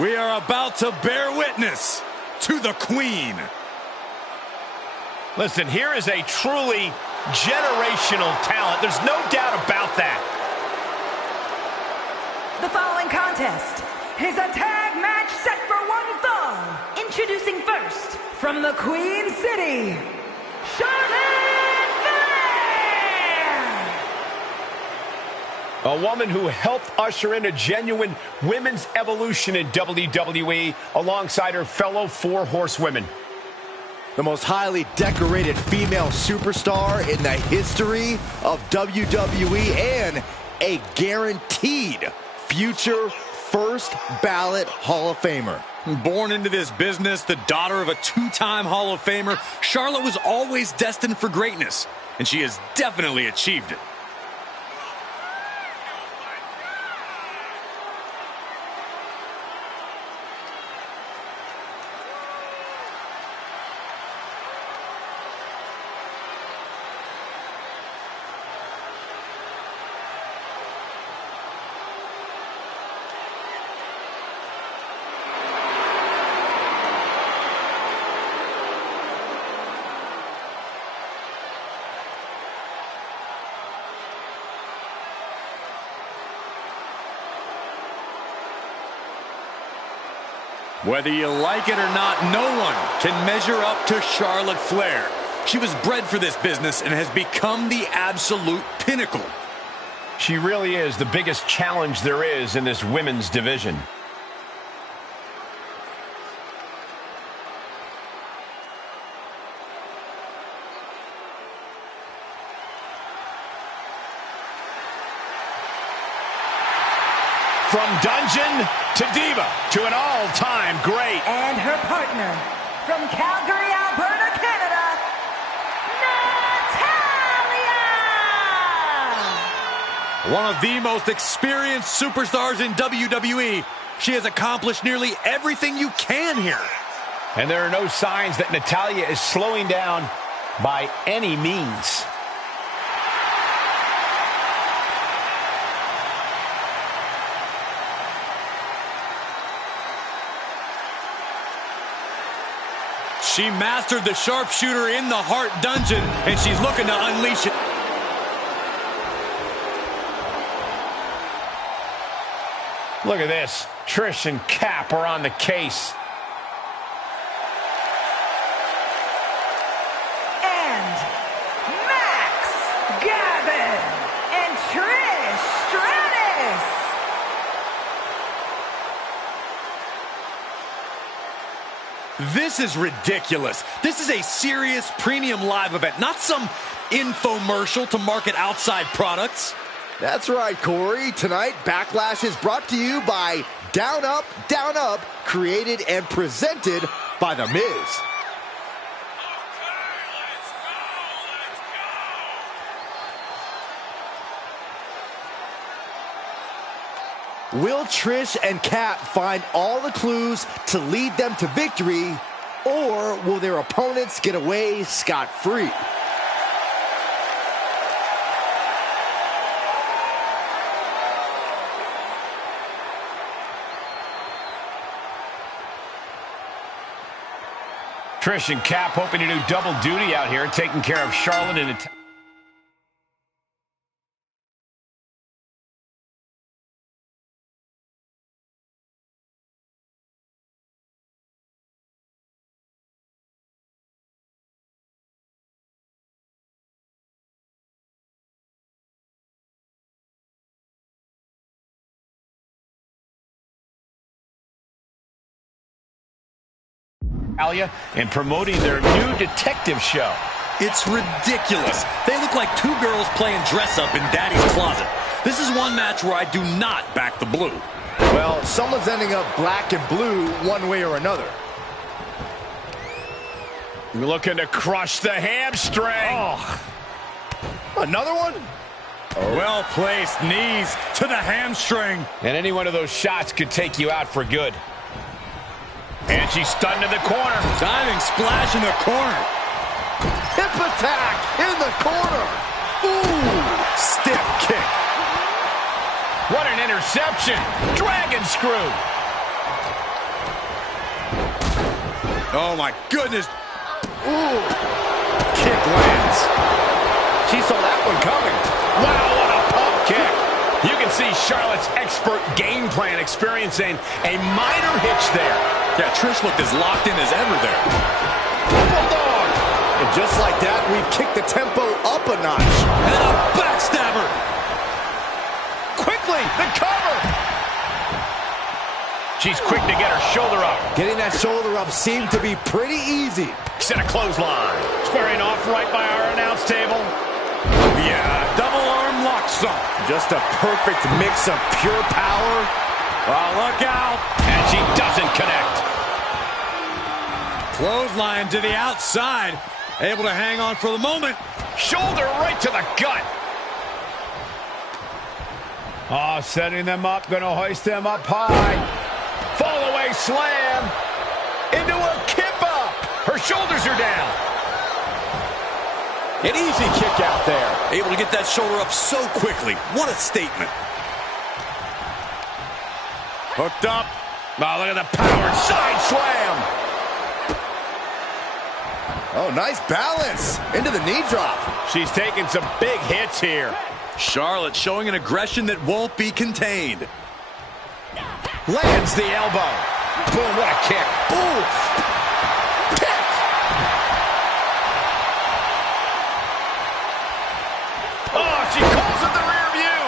We are about to bear witness to the Queen. Listen, here is a truly generational talent. There's no doubt about that. The following contest is a tag match set for one fall. Introducing first, from the Queen City, Charlotte Flair! A woman who helped usher in a genuine women's evolution in WWE alongside her fellow four horsewomen. The most highly decorated female superstar in the history of WWE and a guaranteed future first ballot Hall of Famer. Born into this business, the daughter of a two-time Hall of Famer, Charlotte was always destined for greatness, and she has definitely achieved it. Whether you like it or not, no one can measure up to Charlotte Flair. She was bred for this business and has become the absolute pinnacle. She really is the biggest challenge there is in this women's division. From dungeon to diva to an all-time great. And her partner, from Calgary, Alberta, Canada, Natalya! One of the most experienced superstars in WWE, she has accomplished nearly everything you can here. And there are no signs that Natalya is slowing down by any means. She mastered the sharpshooter in the Heart Dungeon, and she's looking to unleash it. Look at this. Trish and Cap are on the case. And Max Gavin and Trish Stratus! This is ridiculous. This is a serious premium live event, not some infomercial to market outside products. That's right, Corey. Tonight, Backlash is brought to you by Down Up, created and presented by The Miz. Will Trish and Kat find all the clues to lead them to victory, or will their opponents get away scot-free? Trish and Cap hoping to do double duty out here, taking care of Charlotte and Natalya. And promoting their new detective show. It's ridiculous. They look like two girls playing dress-up in Daddy's closet. This is one match where I do not back the blue. Well, someone's ending up black and blue one way or another. Looking to crush the hamstring. Oh. Another one? Oh. Well-placed knees to the hamstring. And any one of those shots could take you out for good. And she's stunned in the corner. Diving splash in the corner. Hip attack in the corner. Ooh, stiff kick. What an interception. Dragon screw. Oh, my goodness. Ooh. Kick lands. She saw that one coming. Wow, what a pump kick. You can see Charlotte's expert game plan experiencing a minor hitch there. Yeah, Trish looked as locked in as ever there. Bulldog. And just like that, we've kicked the tempo up a notch. And a backstabber. Quickly, the cover. She's quick to get her shoulder up. Getting that shoulder up seemed to be pretty easy. Set a clothesline. Squaring off right by our announce table. Yeah, double arm lock song. Just a perfect mix of pure power. Oh, look out. And she doesn't connect. Clothesline to the outside. Able to hang on for the moment. Shoulder right to the gut. Oh, setting them up. Going to hoist them up high. Fall away slam. Into a kip up. Her shoulders are down. An easy kick out there. Able to get that shoulder up so quickly. What a statement. Hooked up. Oh, look at the power. Side slam. Oh, nice balance. Into the knee drop. She's taking some big hits here. Charlotte showing an aggression that won't be contained. Lands the elbow. Boom, what a kick. Ooh. Kick. Oh, she calls it the rear view.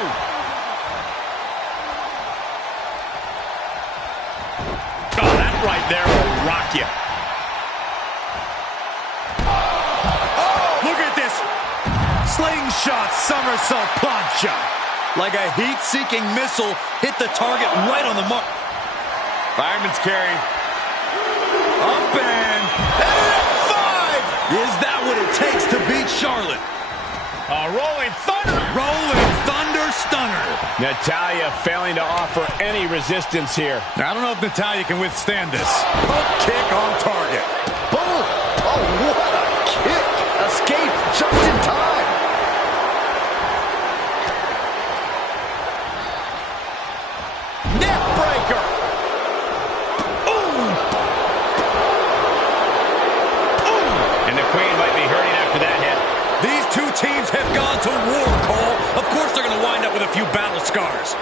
Oh, that right there will rock you. Slingshot somersault plancha. Like a heat-seeking missile, hit the target right on the mark. Fireman's carry. Up and F5! Is that what it takes to beat Charlotte? A rolling thunder. Rolling thunder stunner. Natalya failing to offer any resistance here. I don't know if Natalya can withstand this. Hook kick on target. Boom. Oh, what a kick. Escape just in time. Teams have gone to war, Cole. Of course they're going to wind up with a few battle scars.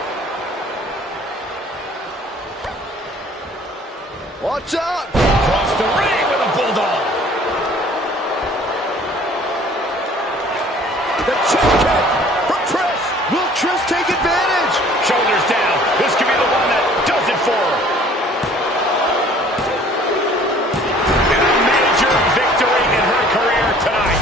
Watch out! Across the ring with a bulldog. The chip kick from Trish. Will Trish take advantage? Shoulders down. This could be the one that does it for her. And a major victory in her career tonight.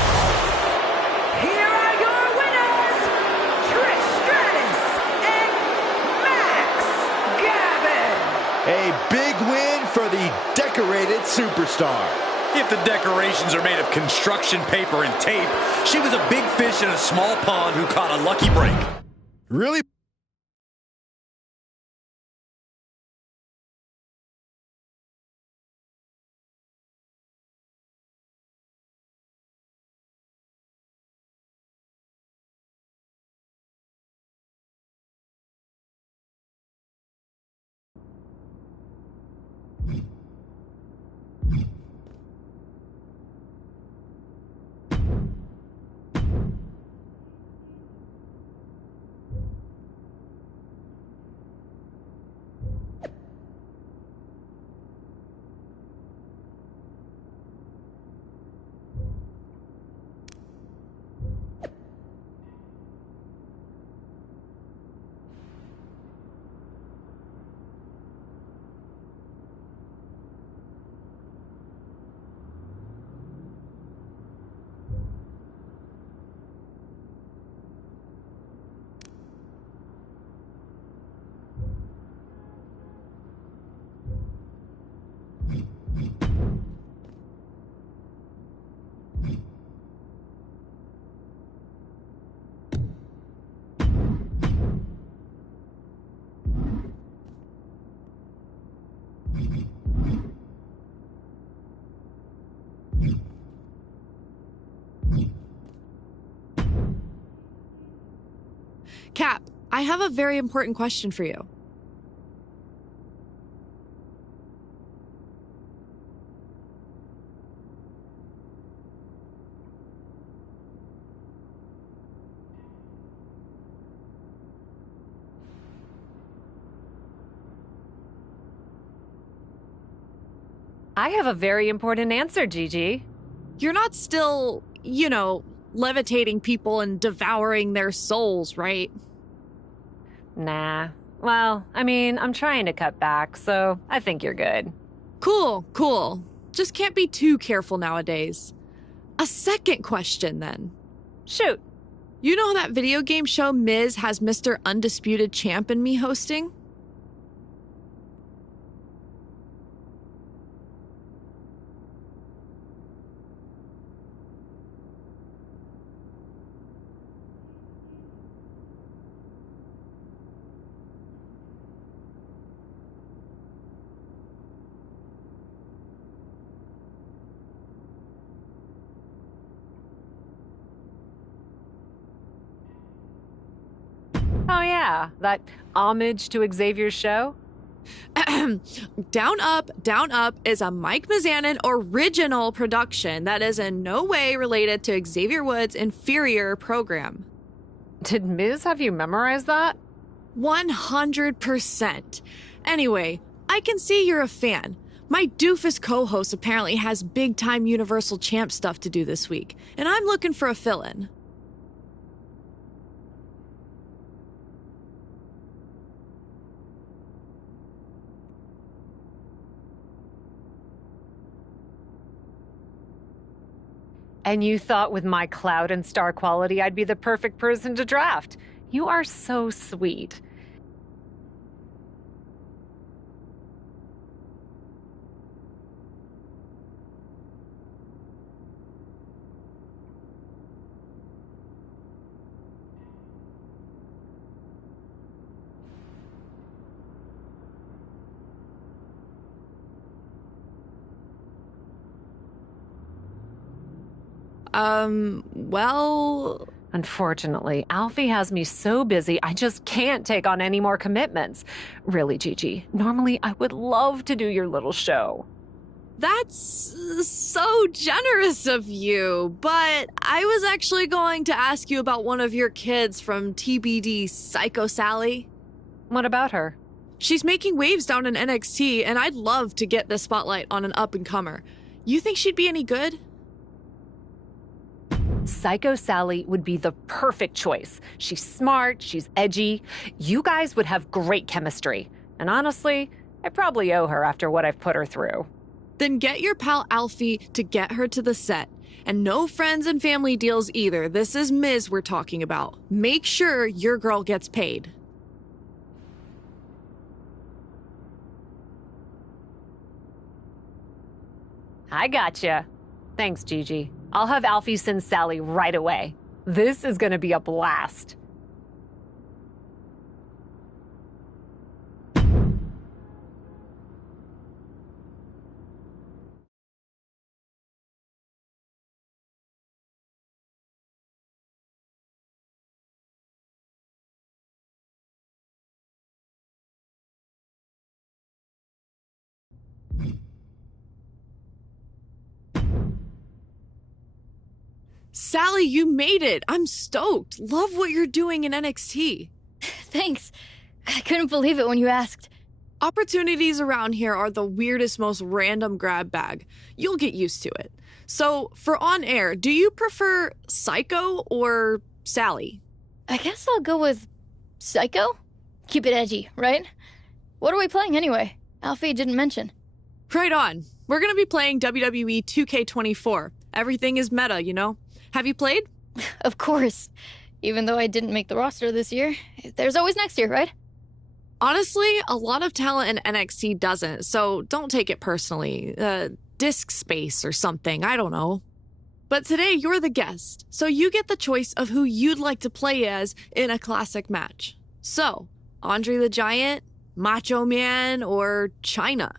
A big win for the decorated superstar. If the decorations are made of construction paper and tape, she was a big fish in a small pond who caught a lucky break. Really? Cap, I have a very important question for you. I have a very important answer, Gigi. You're not still, levitating people and devouring their souls, right? Nah. Well, I mean, I'm trying to cut back, so I think you're good. Cool. Just can't be too careful nowadays. A second question, then. Shoot. You know that video game show Miz has Mr. Undisputed Champ and me hosting? Oh yeah, that homage to Xavier's show? Down Up is a Mike Mizanin original production that is in no way related to Xavier Woods' inferior program. Did Miz have you memorize that? 100%. Anyway, I can see you're a fan. My doofus co-host apparently has big-time Universal Champ stuff to do this week, and I'm looking for a fill-in. And you thought with my clout and star quality I'd be the perfect person to draft. You are so sweet. Well... Unfortunately, Alfie has me so busy, I just can't take on any more commitments. Really, Gigi, normally I would love to do your little show. That's so generous of you, but I was actually going to ask you about one of your kids from TBD, Psycho Sally. What about her? She's making waves down in NXT, and I'd love to get the spotlight on an up-and-comer. You think she'd be any good? Psycho Sally would be the perfect choice. She's smart, she's edgy. You guys would have great chemistry. And honestly, I probably owe her after what I've put her through. Then get your pal Alfie to get her to the set. And no friends and family deals either. This is Miz we're talking about. Make sure your girl gets paid. I gotcha. Thanks, Gigi. I'll have Alfie send Sally right away. This is gonna be a blast. Sally, you made it. I'm stoked. Love what you're doing in NXT. Thanks. I couldn't believe it when you asked. Opportunities around here are the weirdest, most random grab bag. You'll get used to it. So, for on air, do you prefer Psycho or Sally? I guess I'll go with Psycho? Keep it edgy, right? What are we playing anyway? Alfie didn't mention. Right on. We're gonna be playing WWE 2K24. Everything is meta, you know? Have you played? Of course. Even though I didn't make the roster this year, there's always next year, right? Honestly, a lot of talent in NXT doesn't, so don't take it personally. Disk space or something, I don't know. But today you're the guest, so you get the choice of who you'd like to play as in a classic match. So, Andre the Giant, Macho Man, or Chyna?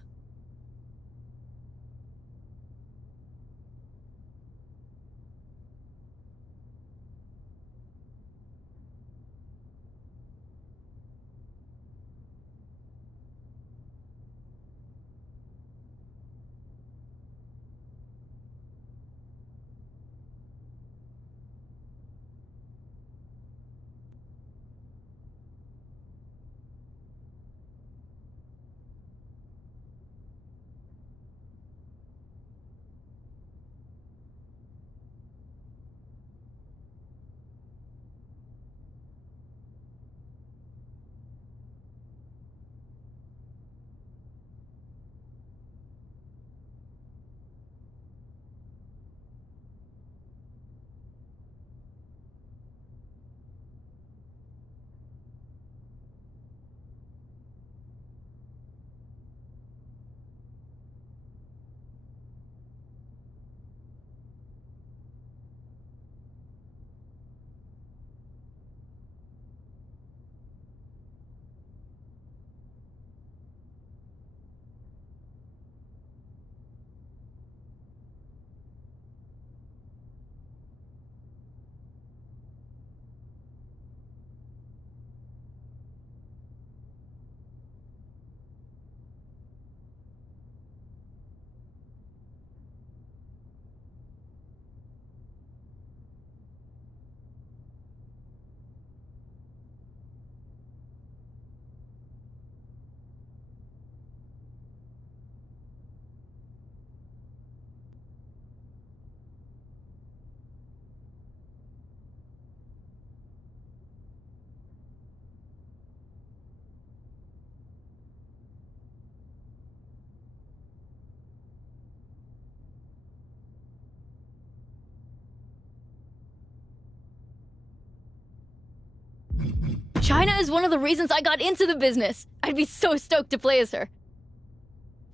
China is one of the reasons I got into the business. I'd be so stoked to play as her.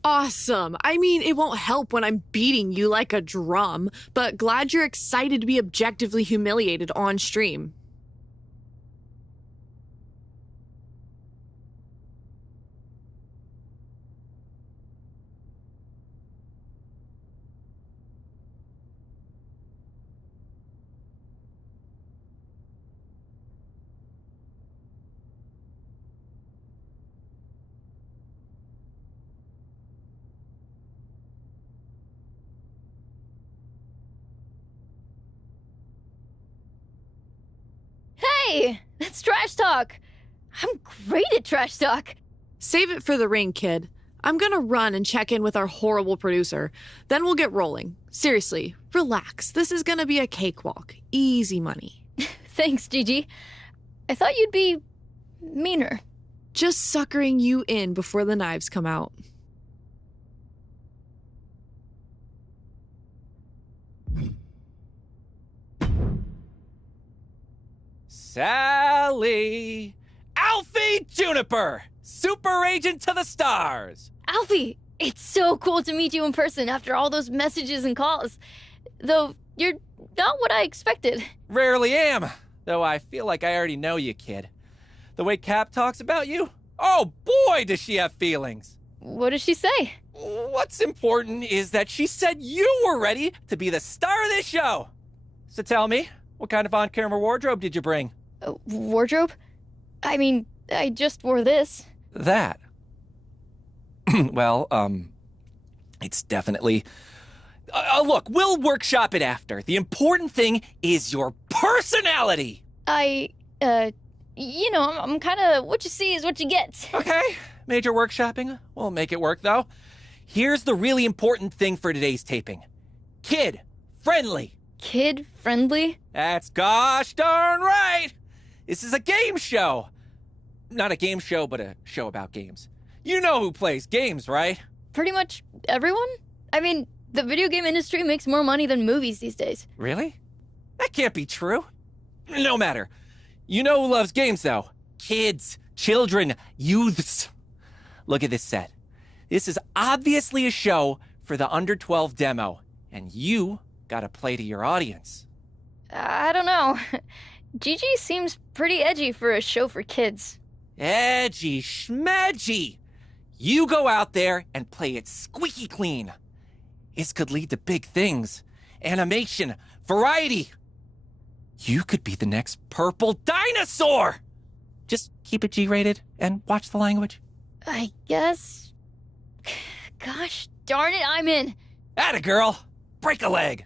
Awesome. I mean, it won't help when I'm beating you like a drum, but glad you're excited to be objectively humiliated on stream. Hey, that's trash talk. I'm great at trash talk. Save it for the ring, kid. I'm gonna run and check in with our horrible producer. Then we'll get rolling. Seriously, relax. This is gonna be a cakewalk. Easy money. Thanks, Gigi. I thought you'd be meaner. Just suckering you in before the knives come out. Sally! Alfie Juniper! Super Agent to the stars! Alfie, it's so cool to meet you in person after all those messages and calls. Though, you're not what I expected. Rarely am, though I feel like I already know you, kid. The way Cap talks about you? Oh boy, does she have feelings! What does she say? What's important is that she said you were ready to be the star of this show! So tell me, what kind of on-camera wardrobe did you bring? Wardrobe? I mean, I just wore this. That? Well, it's definitely... look, we'll workshop it after. The important thing is your personality! I'm kind of what you see is what you get. Okay, major workshopping. We'll make it work, though. Here's the really important thing for today's taping. Kid-friendly. Kid-friendly? That's gosh darn right! This is a game show. Not a game show, but a show about games. You know who plays games, right? Pretty much everyone? I mean, the video game industry makes more money than movies these days. Really? That can't be true. No matter. You know who loves games, though? Kids, children, youths. Look at this set. This is obviously a show for the under 12 demo, and you gotta play to your audience. I don't know. Gigi seems pretty edgy for a show for kids. Edgy schmedgy. You go out there and play it squeaky clean. This could lead to big things. Animation, variety. You could be the next purple dinosaur. Just keep it G-rated and watch the language. I guess... Gosh darn it, I'm in. Atta girl. Break a leg.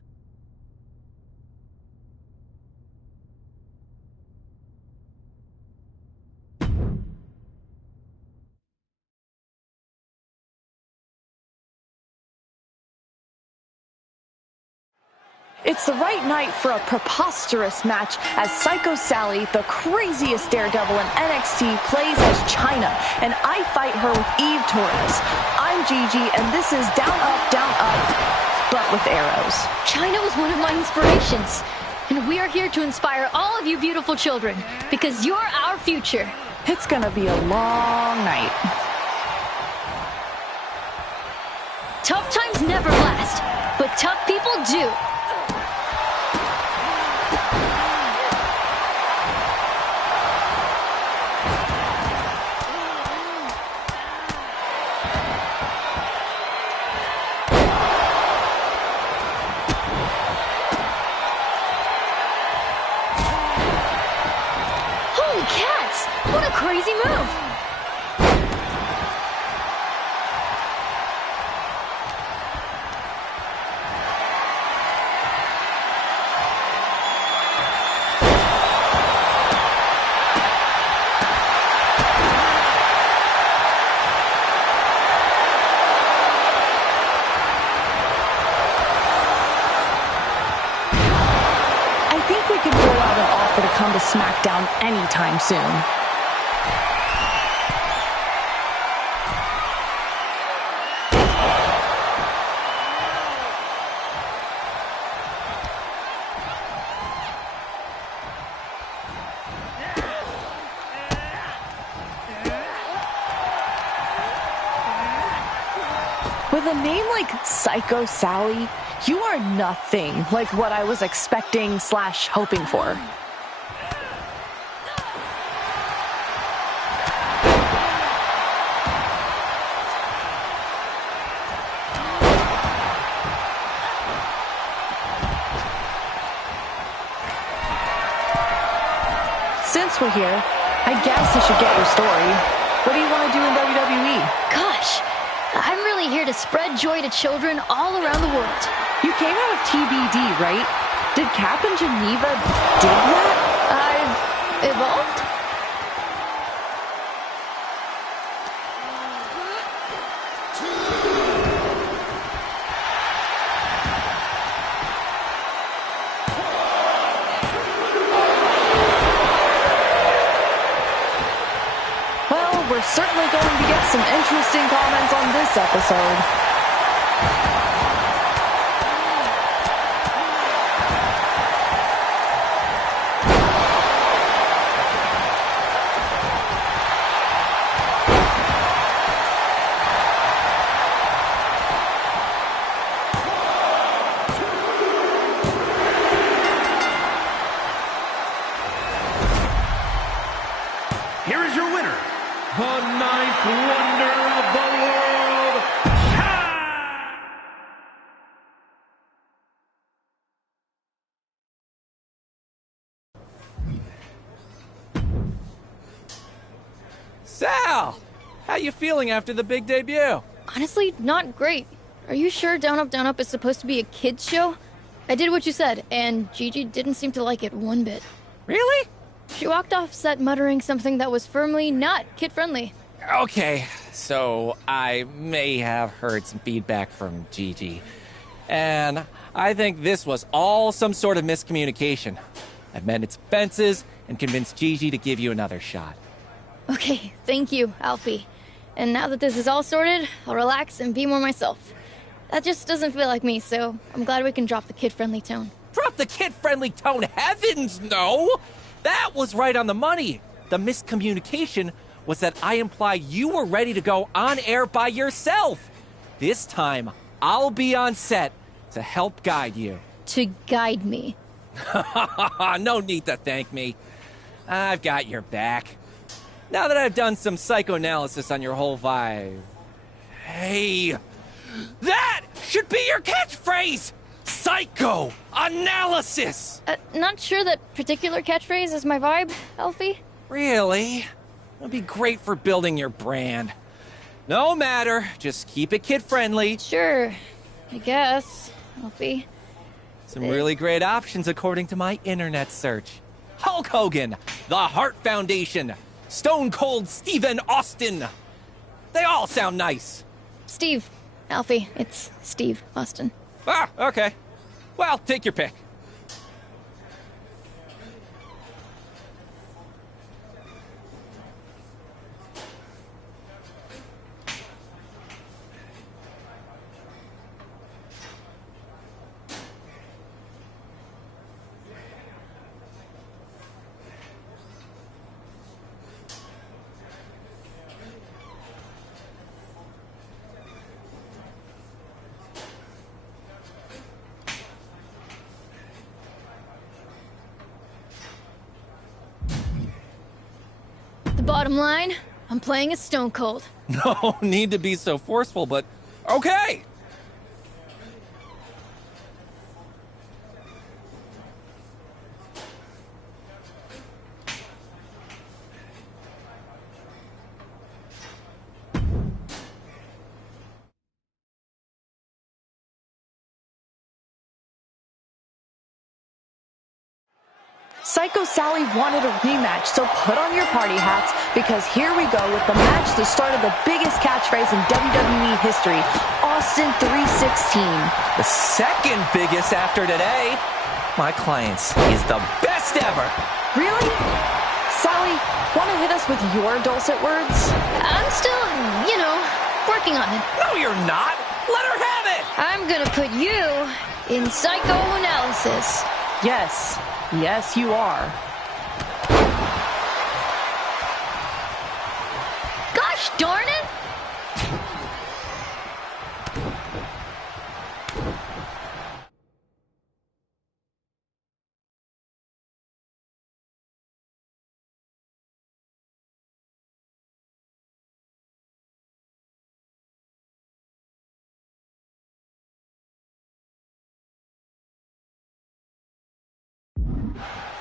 It's the right night for a preposterous match as Psycho Sally, the craziest daredevil in NXT, plays as China, and I fight her with Eve Torres. I'm Gigi, and this is down, up, but with arrows. China was one of my inspirations, and we are here to inspire all of you beautiful children, because you're our future. It's gonna be a long night. Tough times never last, but tough people do. Holy cats! What a crazy move! I think we could roll out an offer to come to SmackDown anytime soon. With a name like Psycho Sally, you are nothing like what I was expecting / hoping for. Since we're here, I guess I should get your story. What do you want to do in WWE? Gosh, I'm really here to spread joy to children all around the world. You came out of TBD, right? Did Cap and Geneva dig that? I've evolved? We're certainly going to get some interesting comments on this episode. Here is your winner, the ninth wonder of the world, Sal! How you feeling after the big debut? Honestly, not great. Are you sure Down Up is supposed to be a kid's show? I did what you said, and Gigi didn't seem to like it one bit. Really? She walked off set muttering something that was firmly not kid-friendly. Okay, so I may have heard some feedback from Gigi. And I think this was all some sort of miscommunication. I've mended its fences and convinced Gigi to give you another shot. Okay, thank you, Alfie. And now that this is all sorted, I'll relax and be more myself. That just doesn't feel like me, so I'm glad we can drop the kid-friendly tone. Drop the kid-friendly tone? Heavens, no! That was right on the money. The miscommunication was that I implied you were ready to go on air by yourself. This time, I'll be on set to help guide you. To guide me? No need to thank me. I've got your back. Now that I've done some psychoanalysis on your whole vibe. Hey, that should be your catchphrase! Psychoanalysis! Not sure that particular catchphrase is my vibe, Alfie. Really? That'd be great for building your brand. No matter, just keep it kid-friendly. Sure, I guess, Alfie. Some really great options according to my internet search. Hulk Hogan, The Hart Foundation, Stone Cold Steven Austin. They all sound nice. Steve, Alfie, it's Steve Austin. Ah, okay. Well, take your pick. Bottom line, I'm playing as Stone Cold. No need to be so forceful, but okay! Psycho Sally wanted a rematch, so put on your party hats, because here we go with the match that started the biggest catchphrase in WWE history, Austin 316. The second biggest after today. My client's is the best ever. Really? Sally, want to hit us with your dulcet words? I'm still, working on it. No, you're not. Let her have it. I'm gonna put you in psychoanalysis. Yes. Yes, you are. Gosh darn it!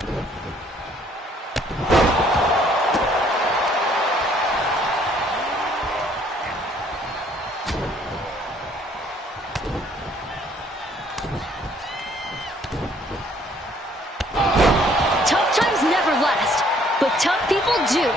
Tough times never last, but tough people do.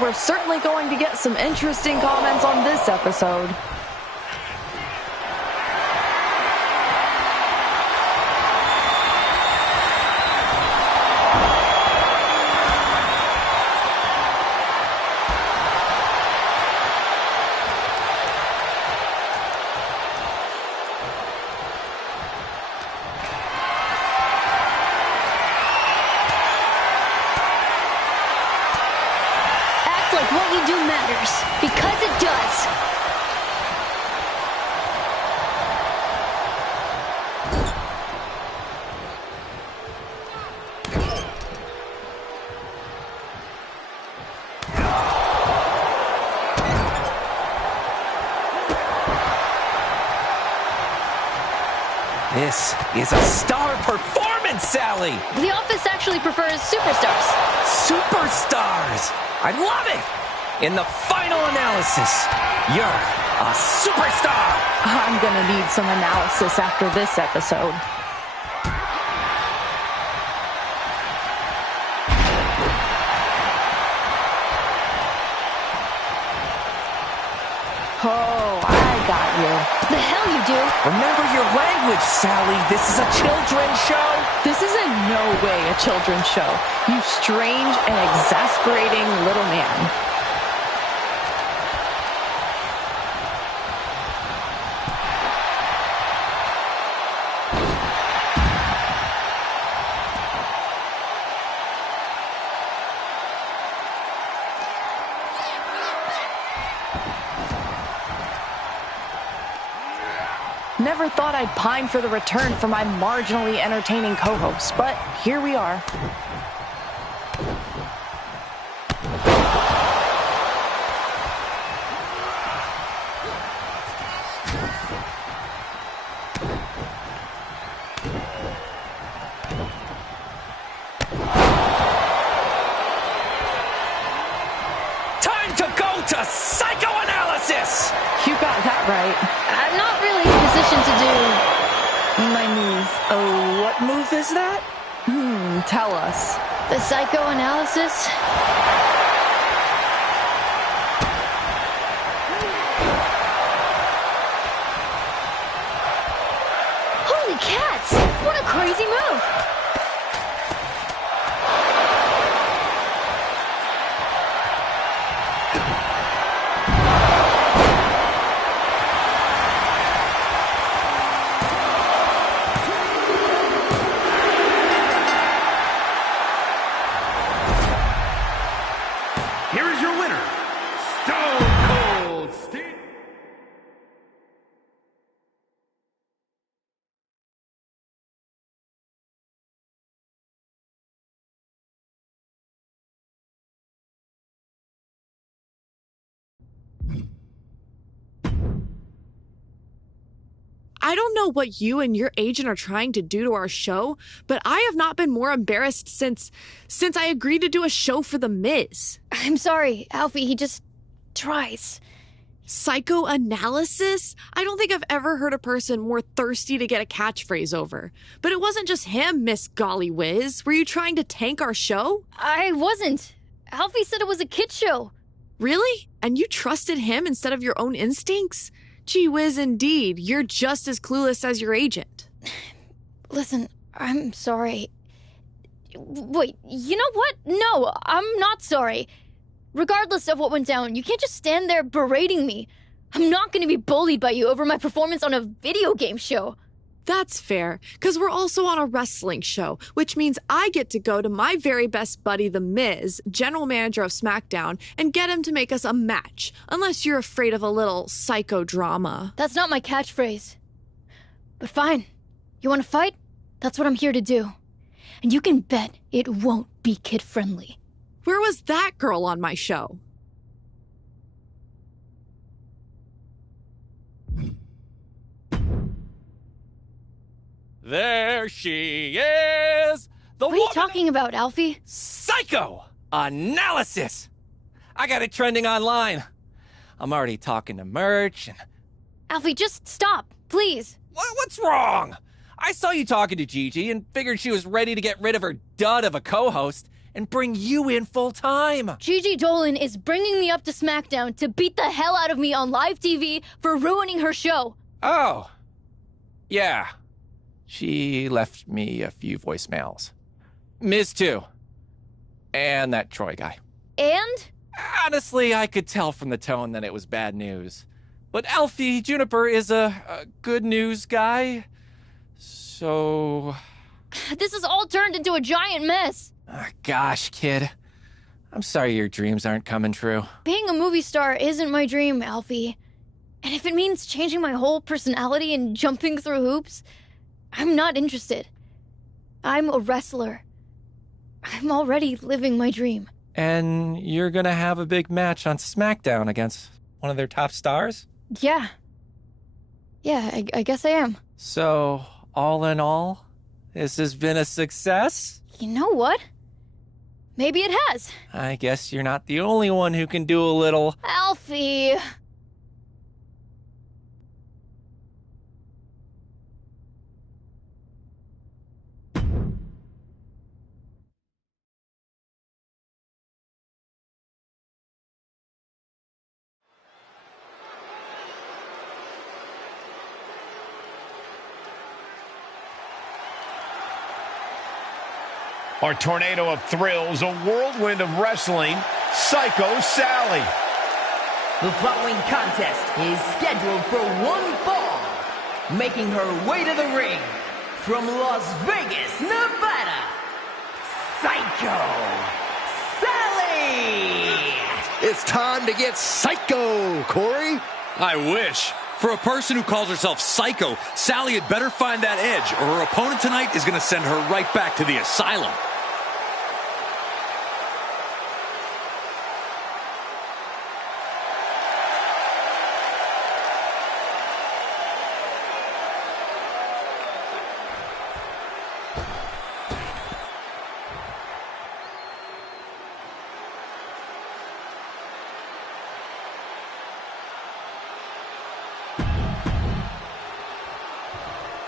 we're certainly going to get some interesting comments on this episode. Like what you do matters, because it does. This is a star performance, Sally! The office actually prefers superstars. Superstars! I love it! In the final analysis, you're a superstar! I'm gonna need some analysis after this episode. Oh, I got you. The hell you do? Remember your language, Sally. This is a children's show. This is in no way a children's show, you strange and exasperating little man. Never thought I'd pine for the return for my marginally entertaining co-host, but here we are. Time to go to psychoanalysis! You got that right. I'm not really in a position to do My move. Oh, what move is that? Tell us. the psychoanalysis. Holy cats! What a crazy move! Here is your winner, Stone Cold Steve. I don't know what you and your agent are trying to do to our show, but I have not been more embarrassed since I agreed to do a show for The Miz. I'm sorry, Alfie, he just tries. Psychoanalysis? I don't think I've ever heard a person more thirsty to get a catchphrase over. But it wasn't just him, Miss Golly Whiz. Were you trying to tank our show? I wasn't. Alfie said it was a kid show. Really? And you trusted him instead of your own instincts? Gee whiz, indeed. You're just as clueless as your agent. Listen, I'm sorry. Wait, you know what? No, I'm not sorry. Regardless of what went down, you can't just stand there berating me. I'm not going to be bullied by you over my performance on a video game show. That's fair, because we're also on a wrestling show, which means I get to go to my very best buddy, The Miz, general manager of SmackDown, and get him to make us a match, unless you're afraid of a little psychodrama. That's not my catchphrase. But fine. You want to fight? That's what I'm here to do. And you can bet it won't be kid-friendly. Where was that girl on my show? There she is! What are you talking about, Alfie? Psychoanalysis! I got it trending online. I'm already talking to merch and... Alfie, just stop, please. What's wrong? I saw you talking to Gigi and figured she was ready to get rid of her dud of a co-host and bring you in full time. Gigi Dolan is bringing me up to SmackDown to beat the hell out of me on live TV for ruining her show. Oh. Yeah. She left me a few voicemails. Miz too. And that Troy guy. And? Honestly, I could tell from the tone that it was bad news. But Alfie Juniper is a good news guy. So... This has all turned into a giant mess. Gosh, kid. I'm sorry your dreams aren't coming true. Being a movie star isn't my dream, Alfie. And if it means changing my whole personality and jumping through hoops, I'm not interested. I'm a wrestler. I'm already living my dream. And you're gonna have a big match on SmackDown against one of their top stars? Yeah. Yeah, I guess I am. So, all in all, this has been a success? You know what? Maybe it has. I guess you're not the only one who can do a little... Alfie! Our tornado of thrills, a whirlwind of wrestling, Psycho Sally. The following contest is scheduled for one fall. Making her way to the ring from Las Vegas, Nevada, Psycho Sally! It's time to get psycho, Corey. I wish. For a person who calls herself Psycho, Sally had better find that edge, or her opponent tonight is going to send her right back to the asylum.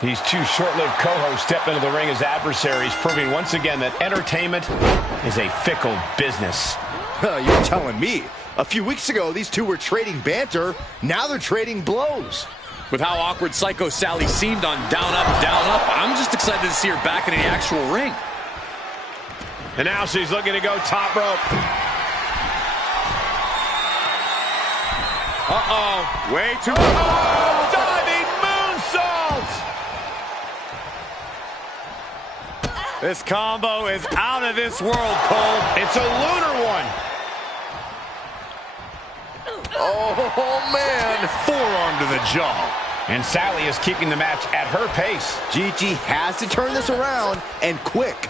These two short-lived co-hosts step into the ring as adversaries, proving once again that entertainment is a fickle business. You're telling me. A few weeks ago, these two were trading banter. Now they're trading blows. With how awkward Psycho Sally seemed on Down Up, I'm just excited to see her back in the actual ring. And now she's looking to go top rope. Uh-oh. Way too... Oh, diving moonsault! This combo is out of this world, Cole. It's a lunar one. Oh, man. Forearm to the jaw. And Sally is keeping the match at her pace. Gigi has to turn this around, and quick.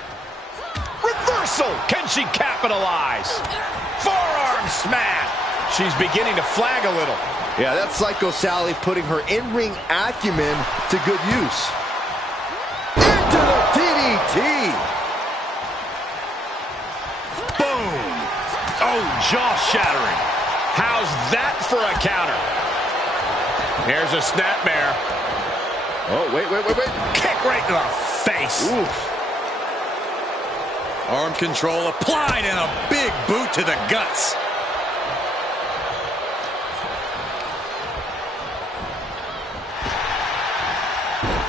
Reversal! Can she capitalize? Forearm smash! She's beginning to flag a little. Yeah, that's Psycho Sally putting her in-ring acumen to good use. Into the DDT! Boom! Oh, jaw-shattering. How's that for a counter? Here's a snapmare. Oh, wait. Kick right to the face. Oof. Arm control applied and a big boot to the guts.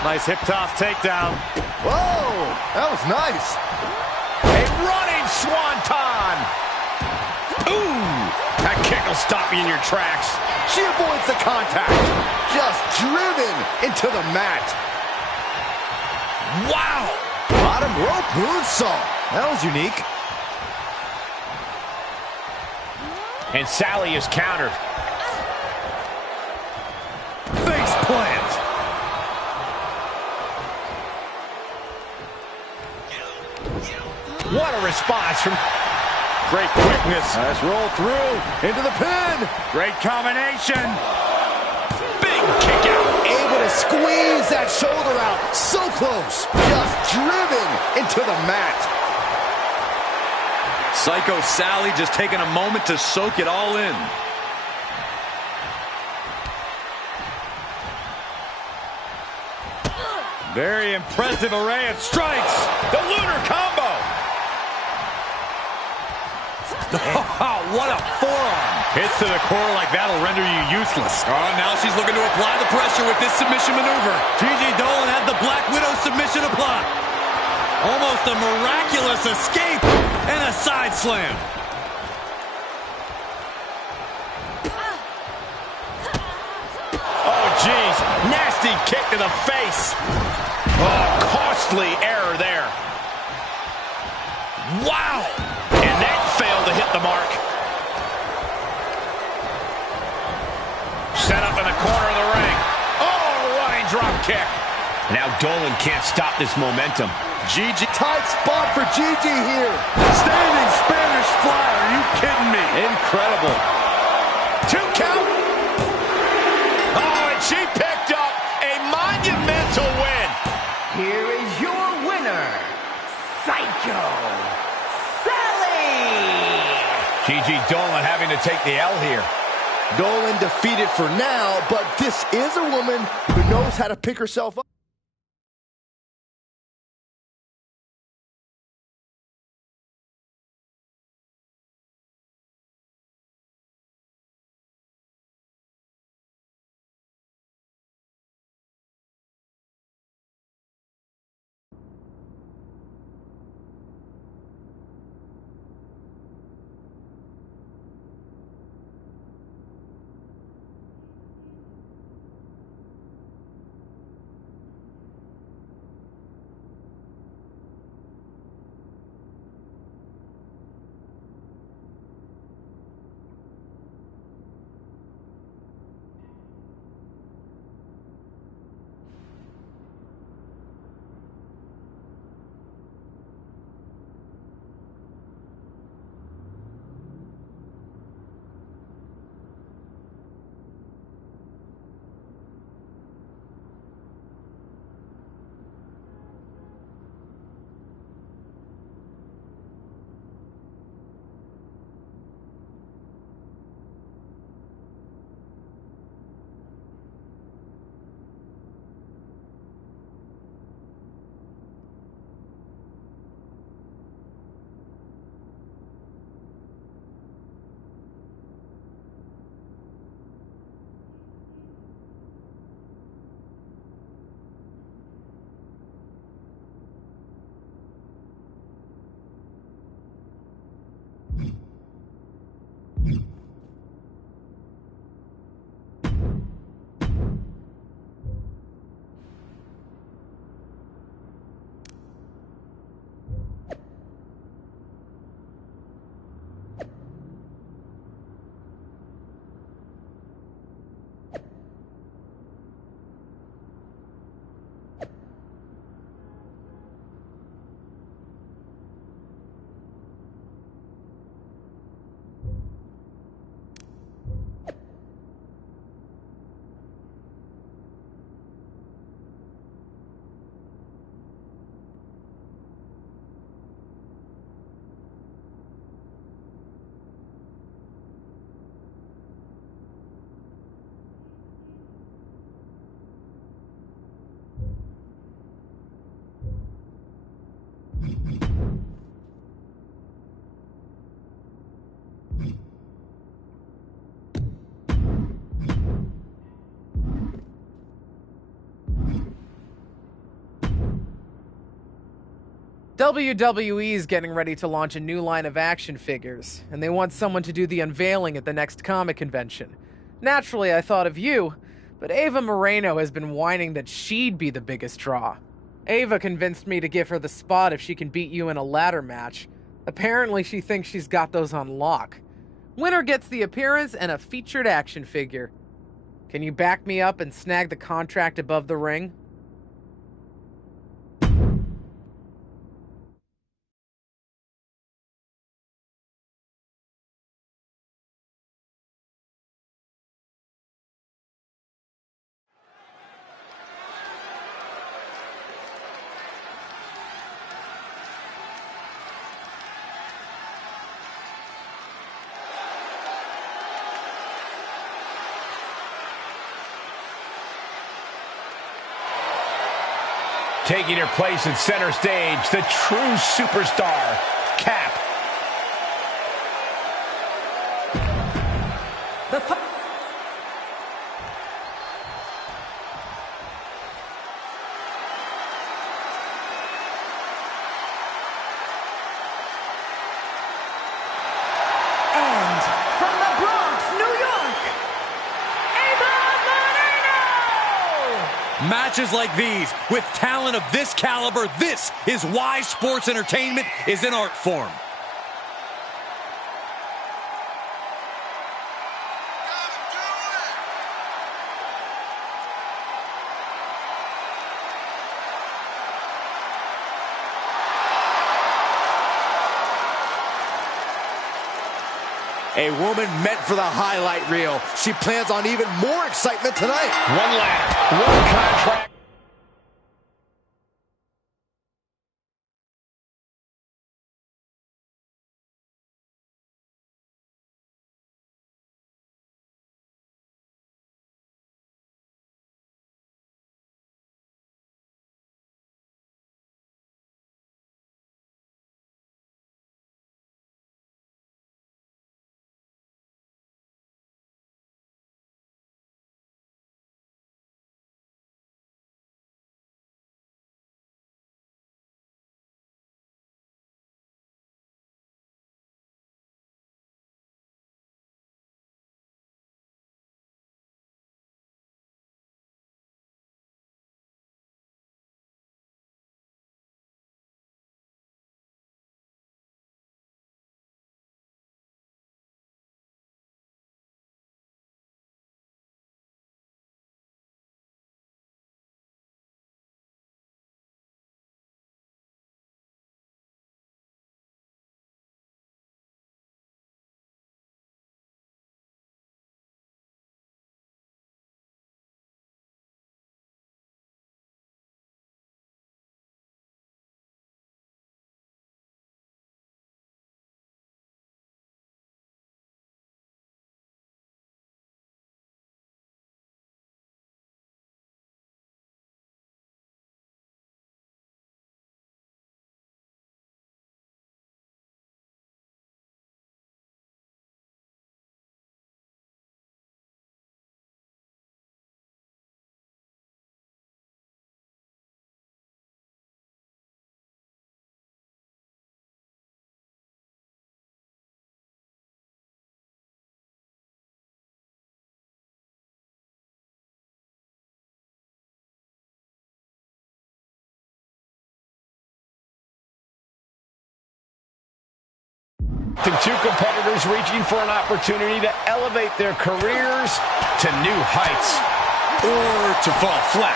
Nice hip toss takedown. Whoa, that was nice. A running swanton. Ooh, that kick will stop you in your tracks. She avoids the contact. Just driven into the mat. Wow. Bottom rope moonsault. That was unique. And Sally is countered. Face plant. What a response from... Great quickness. Nice roll through. Into the pin. Great combination. Big kick out. Able to squeeze that shoulder out. So close. Just driven into the mat. Psycho Sally just taking a moment to soak it all in. Very impressive array of strikes. The lunar combo. What a forearm. Hits to the core like that'll render you useless. Oh, now she's looking to apply the pressure with this submission maneuver. Gigi Dolan has the Black Widow submission applied. Almost a miraculous escape and a side slam. Oh, geez. Nasty kick to the face. Oh, costly error there. Wow. And that failed to hit the mark. Set up in the corner of the ring. Oh, running drop kick. Now Dolan can't stop this momentum. Gigi, tight spot for Gigi here. Standing Spanish fly. Are you kidding me? Incredible. 2 count. Oh, and she picked up a monumental win. Here is your winner, Psycho Sally! Gigi Dolan having to take the L here. Dolan defeated for now, but this is a woman who knows how to pick herself up. WWE is getting ready to launch a new line of action figures, and they want someone to do the unveiling at the next comic convention. Naturally, I thought of you, but Ava Moreno has been whining that she'd be the biggest draw. Ava convinced me to give her the spot if she can beat you in a ladder match. Apparently, she thinks she's got those on lock. Winner gets the appearance and a featured action figure. Can you back me up and snag the contract above the ring? Taking her place at center stage, the true superstar, Cap. And from the Bronx, New York, Ava Moreno! Matches like these, with talent of this caliber, this is why sports entertainment is an art form. A woman meant for the highlight reel. She plans on even more excitement tonight. One ladder, one contract. The two competitors reaching for an opportunity to elevate their careers to new heights. Or to fall flat.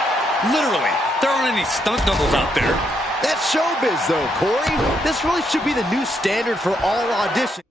Literally, there aren't any stunt doubles out there. That's showbiz, though, Corey. This really should be the new standard for all auditions.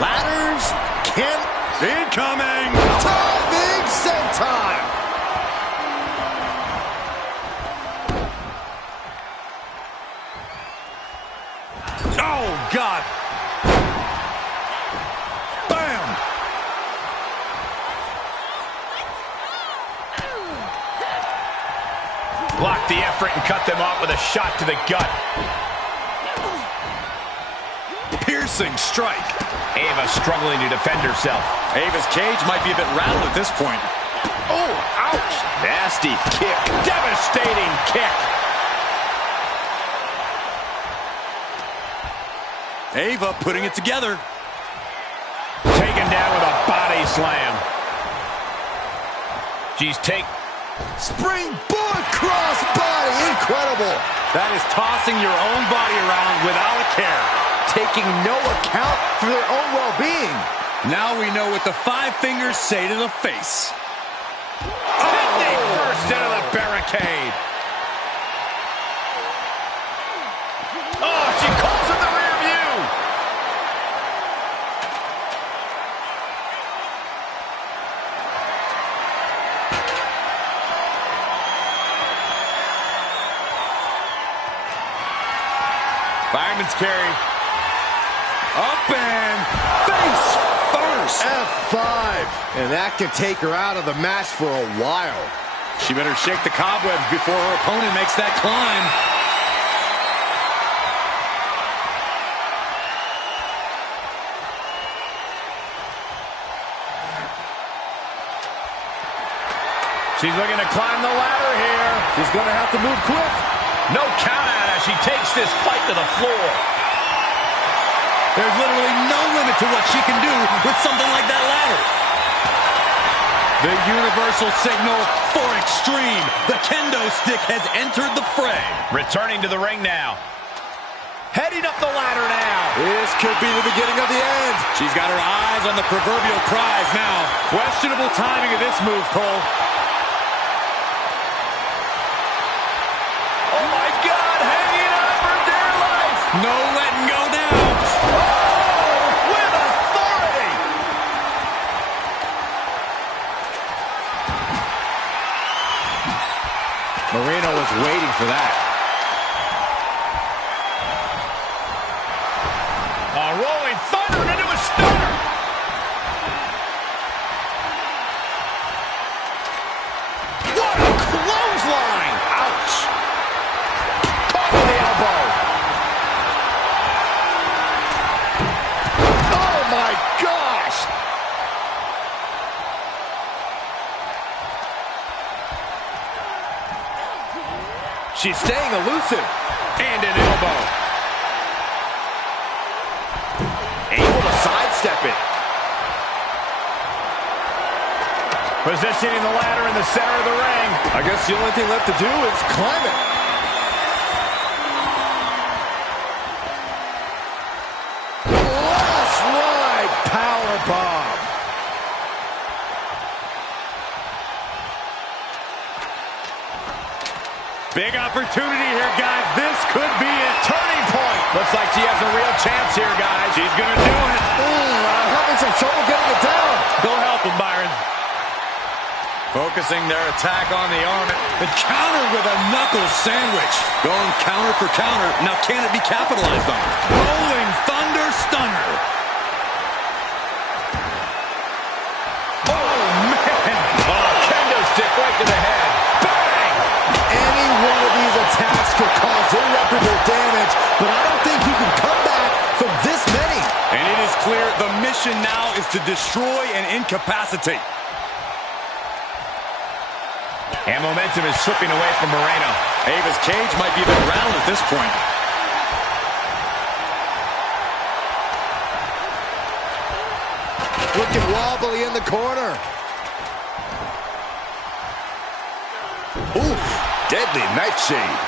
Ladders, Incoming! diving senton. Oh, God! Bam! Block the effort and cut them off with a shot to the gut. Piercing strike. Ava struggling to defend herself. Ava's cage might be a bit rattled at this point. Oh, ouch! Nasty kick. Devastating kick. Ava putting it together. Taken down with a body slam. She's Springboard crossbody. Incredible. That is tossing your own body around without a care. Taking no account for their own well-being. Now we know what the five fingers say to the face. Kidney first into the barricade. Oh, she calls in the rear view. Fireman's carry. Up and face first. F5. And that can take her out of the match for a while. She better shake the cobwebs before her opponent makes that climb. She's looking to climb the ladder here. She's going to have to move quick. No count out as she takes this fight to the floor. There's literally no limit to what she can do with something like that ladder. The universal signal for extreme. The kendo stick has entered the fray. Returning to the ring now. Heading up the ladder now. This could be the beginning of the end. She's got her eyes on the proverbial prize now. Questionable timing of this move, Cole. Oh my God, hanging on for dear life. No letting go now. Oh, with authority. Moreno was waiting for that. A rolling thunder into a stunner. What a clothesline! Ouch! Caught with the elbow. Oh my gosh! She's staying elusive. And an elbow. Able to sidestep it. Positioning the ladder in the center of the ring. I guess the only thing left to do is climb it. Last ride powerbomb. Big opportunity here, guys. This could be it. Turning point. Looks like she has a real chance here, guys. She's going to do it. I'm having some trouble getting it down. Go help him, Byron. Focusing their attack on the arm. The counter with a knuckle sandwich. Going counter for counter. Now can it be capitalized on? Rolling Thunder Stunner. Oh, man. Oh, kendo stick right to the head. Bang! Any one of these attacks could cause irreparable damage, but I don't think he can come back from this many. And it is clear the mission now is to destroy and incapacitate. And momentum is slipping away from Moreno. Ava's cage might be a bit rattled at this point. Looking wobbly in the corner. Oof, deadly nightshade.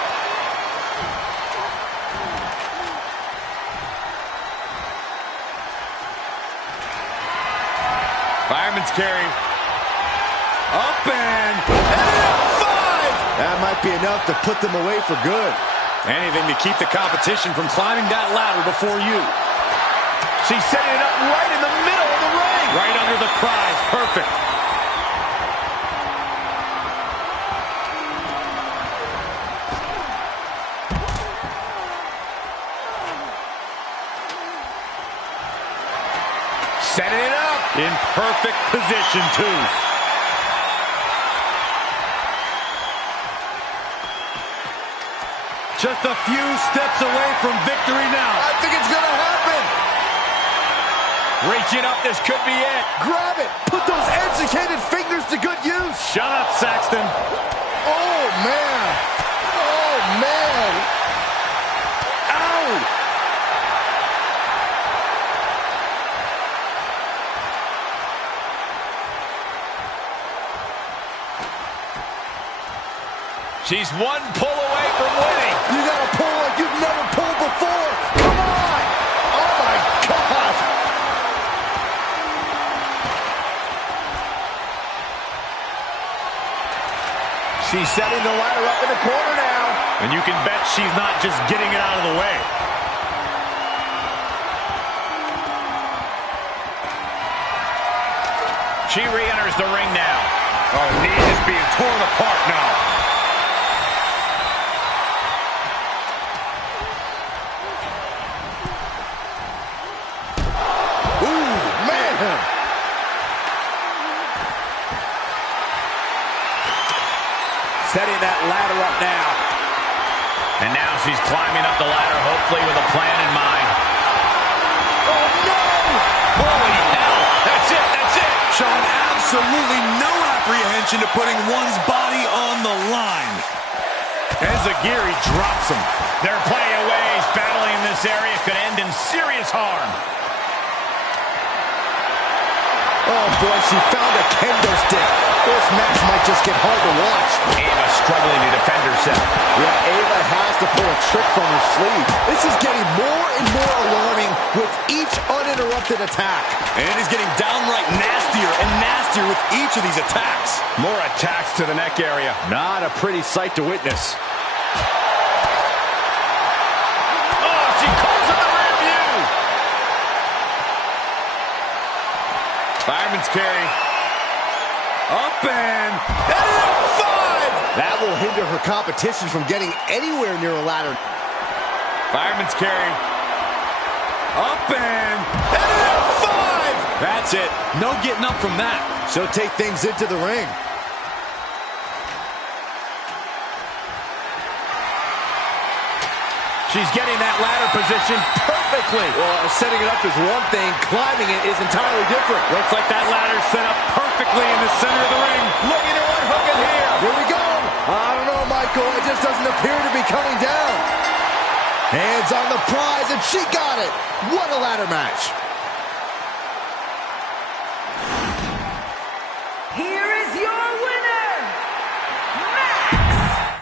Fireman's carry. Up and F5! That might be enough to put them away for good. Anything to keep the competition from climbing that ladder before you. She's setting it up right in the middle of the ring. Right under the prize. Perfect. Setting it up. In perfect position, too. Just a few steps away from victory now. I think it's going to happen. Reaching up, this could be it. Grab it. Put those educated fingers to good use. Shut up, Saxton. Oh, man. Oh, man. Ow. She's one pull away from winning. You got to pull like you've never pulled before. Come on. Oh, my God. She's setting the ladder up in the corner now. And you can bet she's not just getting it out of the way. She re-enters the ring now. Oh, knee is being torn apart now. setting that ladder up now. And now she's climbing up the ladder, hopefully with a plan in mind. Oh, no! Holy hell! That's it, that's it! Showing absolutely no apprehension to putting one's body on the line. Enziguri drops him. There are plenty of ways battling in this area could end in serious harm. Oh boy, she found a kendo stick. This match might just get hard to watch. Ava struggling to defend herself. Yeah, Ava has to pull a trick from her sleeve. This is getting more and more alarming with each uninterrupted attack. And it is getting downright nastier and nastier with each of these attacks. More attacks to the neck area. Not a pretty sight to witness. Oh, she calls in the rear view. Fireman's carry. Up and F5! That will hinder her competition from getting anywhere near a ladder. Fireman's carry. Up and F5! That's it. No getting up from that. She'll take things into the ring. She's getting that ladder position perfectly. Well, setting it up is one thing. Climbing it is entirely different. Looks like that ladder's set up perfectly in the center of the ring. Looking to unhook it here. Here we go. I don't know, Michael. It just doesn't appear to be coming down. Hands on the prize, and she got it. What a ladder match. Here is your winner, Max!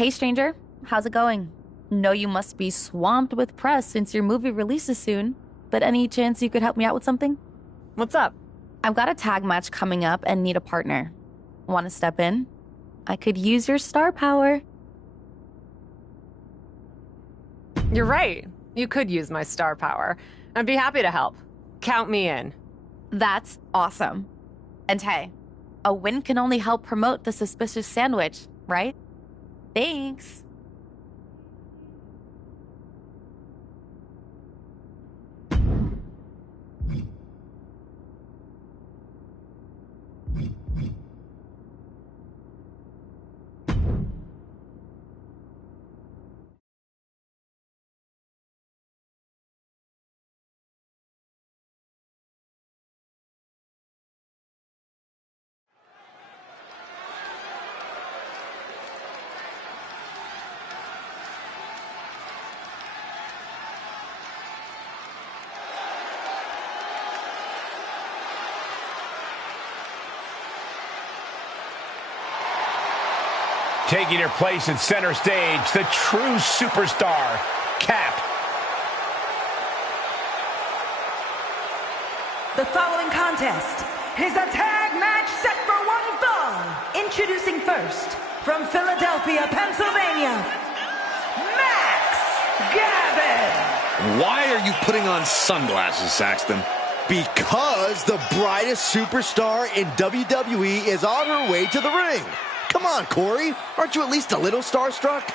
Hey, stranger. How's it going? Know you must be swamped with press since your movie releases soon, but any chance you could help me out with something? What's up? I've got a tag match coming up and need a partner. Want to step in? I could use your star power. You're right. You could use my star power. I'd be happy to help. Count me in. That's awesome. And hey, a win can only help promote the suspicious sandwich, right? Thanks. Taking her place at center stage, the true superstar, Cap. The following contest is a tag match set for one fall. Introducing first, from Philadelphia, Pennsylvania, Max Gavin. Why are you putting on sunglasses, Saxton? Because the brightest superstar in WWE is on her way to the ring. Come on, Corey. Aren't you at least a little starstruck?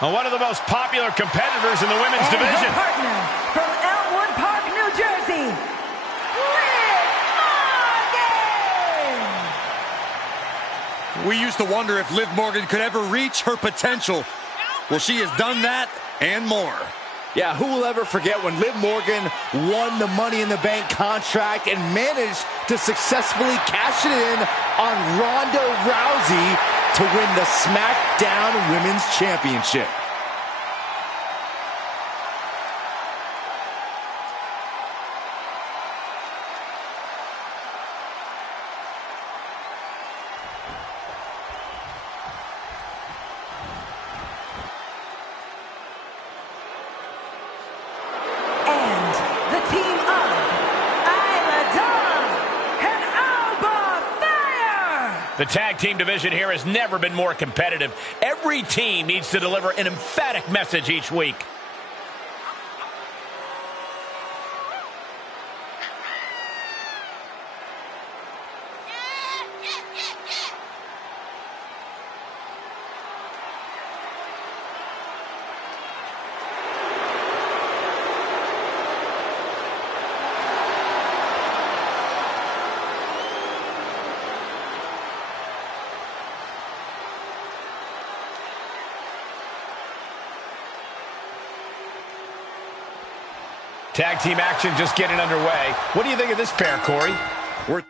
One of the most popular competitors in the women's And division. her partner, from Elmwood Park, New Jersey, Liv Morgan. We used to wonder if Liv Morgan could ever reach her potential. Well, she has done that and more. Yeah, who will ever forget when Liv Morgan won the Money in the Bank contract and managed to successfully cash it in on Ronda Rousey to win the SmackDown Women's Championship. And the team of Isla Dawn and Alba Fire. The tag team division here has never been more competitive. Every team needs to deliver an emphatic message each week. Tag team action just getting underway. What do you think of this pair, Corey? We're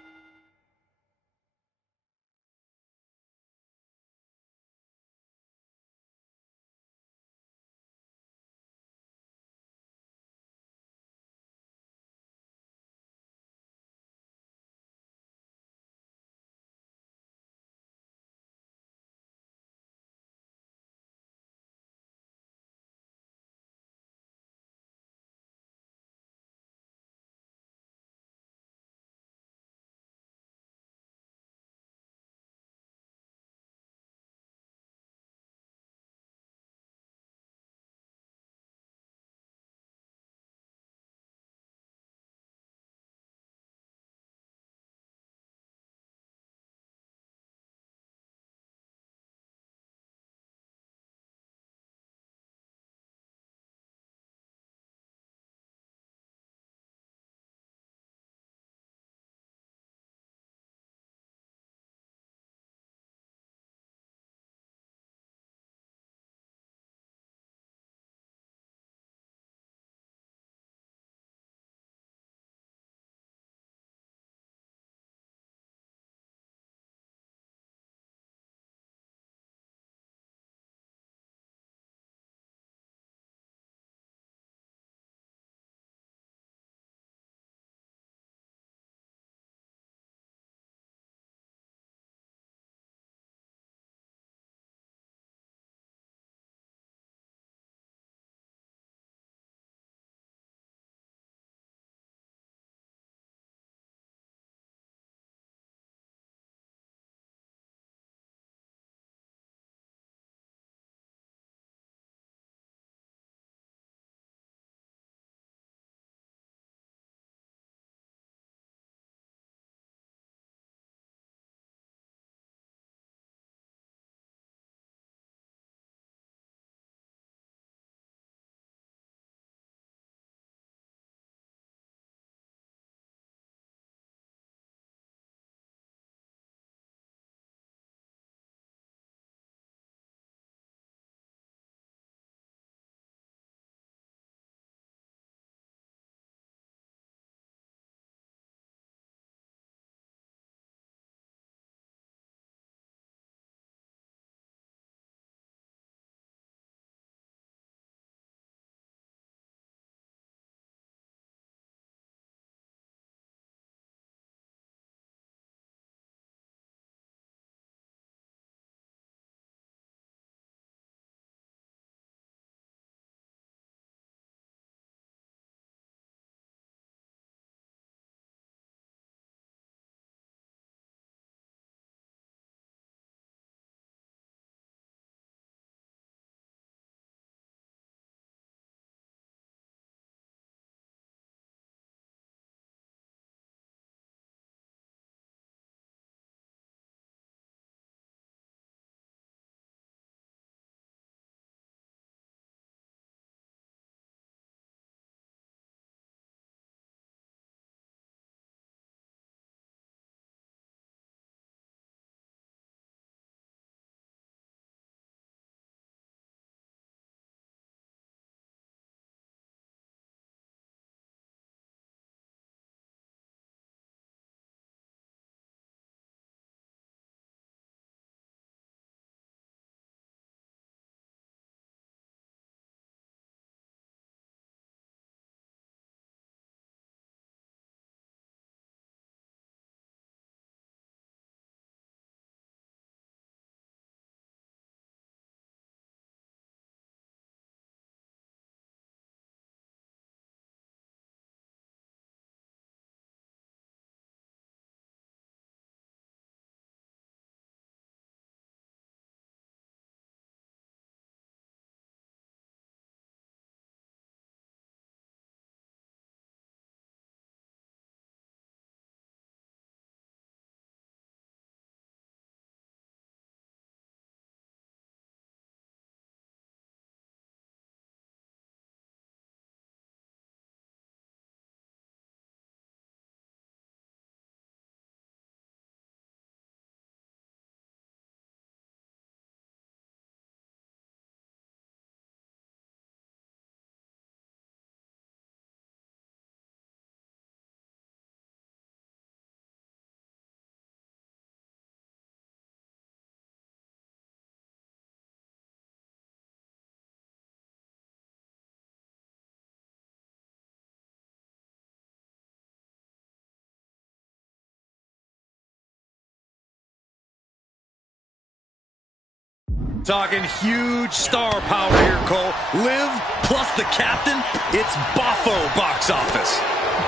Talking huge star power here, Cole. Liv plus the captain, it's Boffo box office.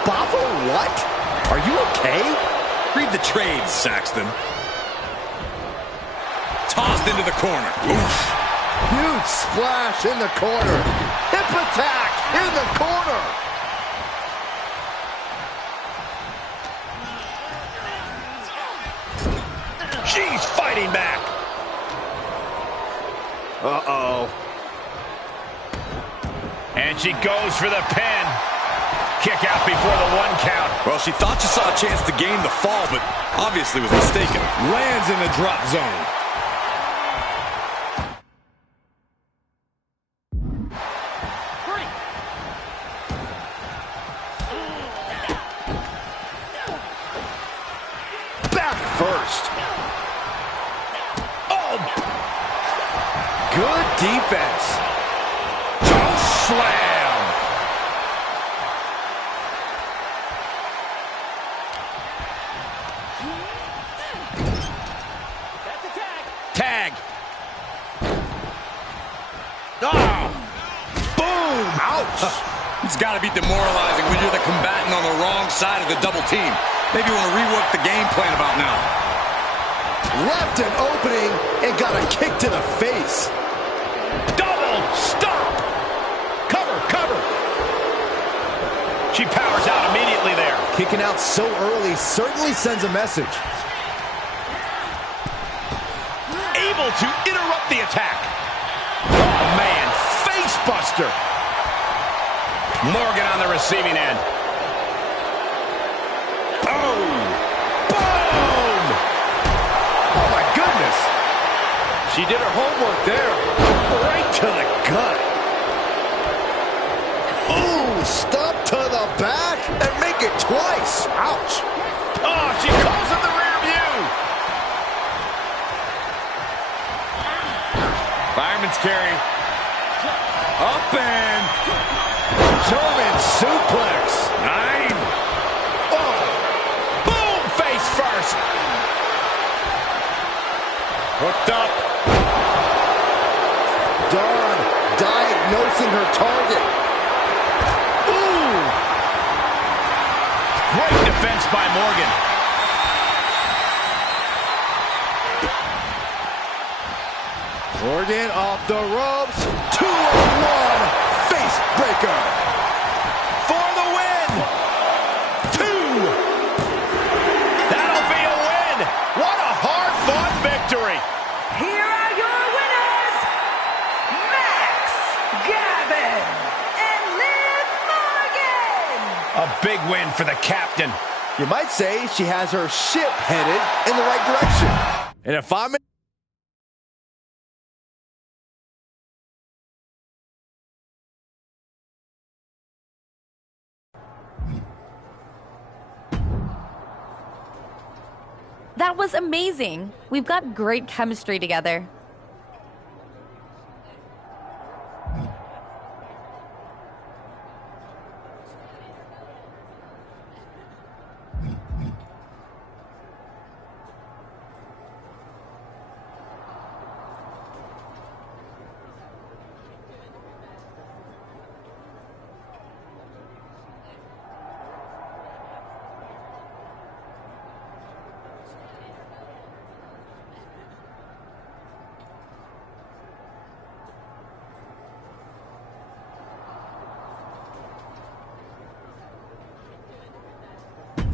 Boffo what? Are you okay? Read the trades, Saxton. Tossed into the corner. Oof. Huge splash in the corner. Hip attack in the corner. She's fighting back. Uh-oh. And she goes for the pin. Kick out before the 1 count. Well, she thought she saw a chance to gain the fall, but obviously was mistaken. Lands in the drop zone. Back first. Oh! Good defense. Toe slam. Tag. Oh! Boom! Ouch! It's got to be demoralizing when you're the combatant on the wrong side of the double team. Maybe you want to rework the game plan about now. Left an opening and got a kick to the face. Double stop. Cover, cover. She powers out immediately there. Kicking out so early certainly sends a message. Able to interrupt the attack. Oh, man. Face buster. Morgan on the receiving end. Boom! Boom! Oh, my goodness. She did her homework there. Right to the gut. Ooh, stop to the back and make it twice. Ouch. Oh, she calls in the rear view. Fireman's carry. Up and German suplex. 9. Oh, boom, face first. Hooked up. Dawn diagnosing her target. Ooh. Great defense by Morgan. Morgan off the ropes. 2-on-1 face breaker. For the win. 2. That'll be a win. What a hard-fought victory. Here are your winners, Max, Gavin, and Liv Morgan. A big win for the captain. You might say she has her ship headed in the right direction. And if I'm That was amazing. We've got great chemistry together.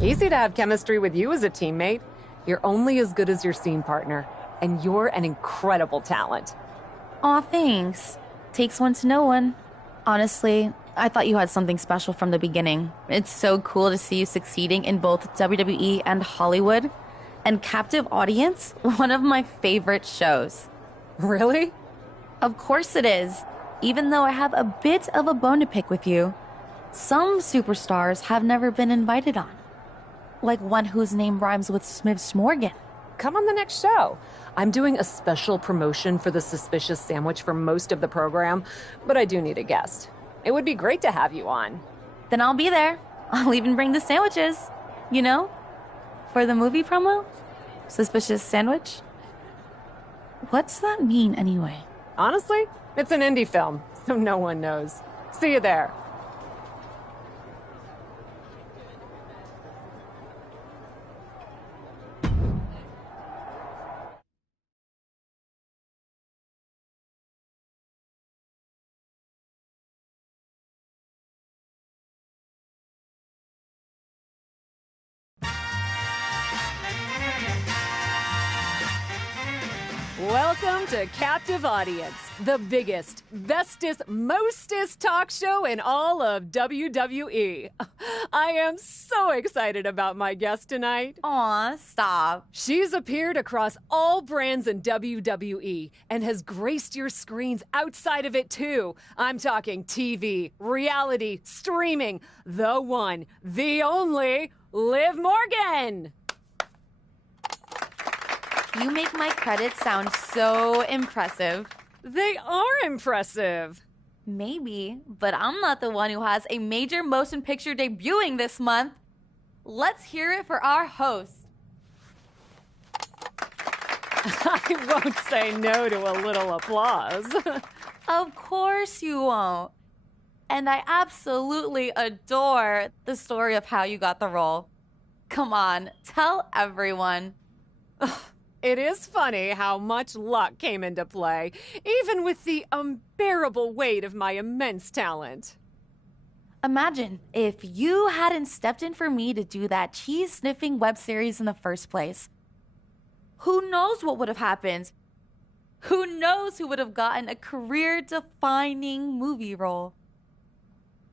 Easy to have chemistry with you as a teammate. You're only as good as your scene partner, and you're an incredible talent. Aw, thanks. Takes one to know one. Honestly, I thought you had something special from the beginning. It's so cool to see you succeeding in both WWE and Hollywood. And Captive Audience, one of my favorite shows. Really? Of course it is. Even though I have a bit of a bone to pick with you, some superstars have never been invited on. Like one whose name rhymes with Smith's Morgan. Come on the next show. I'm doing a special promotion for the Suspicious Sandwich for most of the program, but I do need a guest. It would be great to have you on. Then I'll be there. I'll even bring the sandwiches. You know? For the movie promo? Suspicious Sandwich? What's that mean anyway? Honestly, it's an indie film, so no one knows. See you there. Welcome to Captive Audience, the biggest, bestest, mostest talk show in all of WWE. I am so excited about my guest tonight. Aw, stop. She's appeared across all brands in WWE and has graced your screens outside of it too. I'm talking TV, reality, streaming, the one, the only, Liv Morgan. You make my credits sound so impressive. They are impressive. Maybe, but I'm not the one who has a major motion picture debuting this month. Let's hear it for our host. I won't say no to a little applause. Of course you won't. And I absolutely adore the story of how you got the role. Come on, tell everyone. It is funny how much luck came into play, even with the unbearable weight of my immense talent. Imagine if you hadn't stepped in for me to do that cheese-sniffing web series in the first place. Who knows what would have happened? Who knows who would have gotten a career-defining movie role?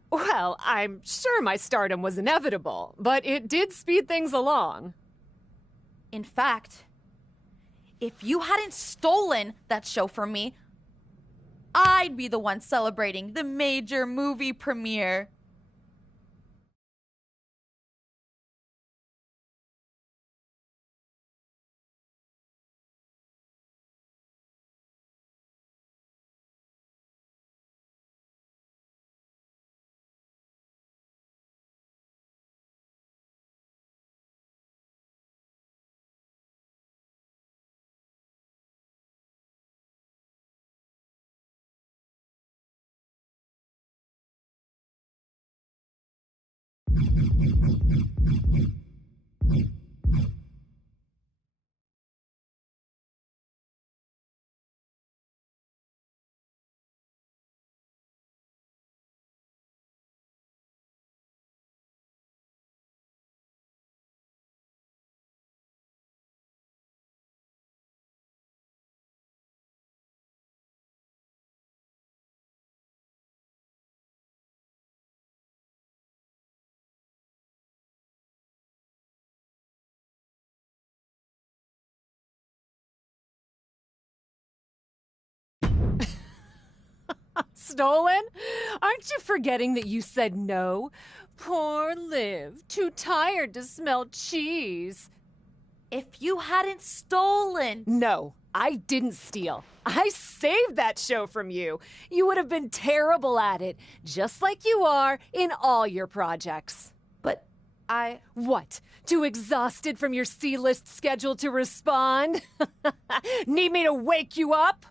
Well, I'm sure my stardom was inevitable, but it did speed things along. In fact, if you hadn't stolen that show from me, I'd be the one celebrating the major movie premiere. Stolen? Aren't you forgetting that you said no? Poor Liv, too tired to smell cheese. If you hadn't stolen... No, I didn't steal. I saved that show from you. You would have been terrible at it, just like you are in all your projects. But I... What? Too exhausted from your C-list schedule to respond? Need me to wake you up?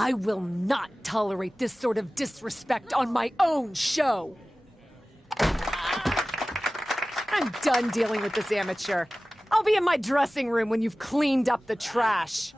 I will not tolerate this sort of disrespect on my own show. I'm done dealing with this amateur. I'll be in my dressing room when you've cleaned up the trash.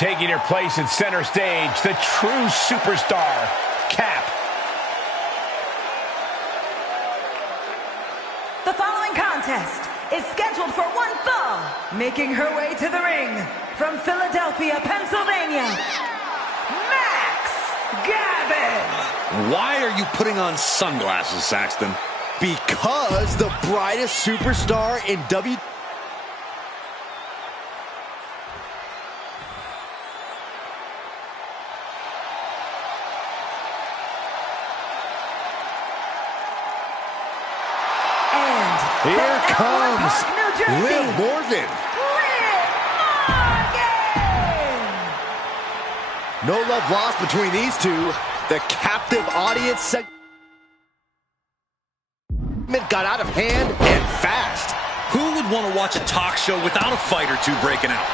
Taking her place at center stage, the true superstar, Cap. The following contest is scheduled for one fall. Making her way to the ring from Philadelphia, Pennsylvania, Max Gavin. Why are you putting on sunglasses, Saxton? Because the brightest superstar in Here comes Liv Morgan. No love lost between these two. The captive audience segment got out of hand and fast. Who would want to watch a talk show without a fight or two breaking out?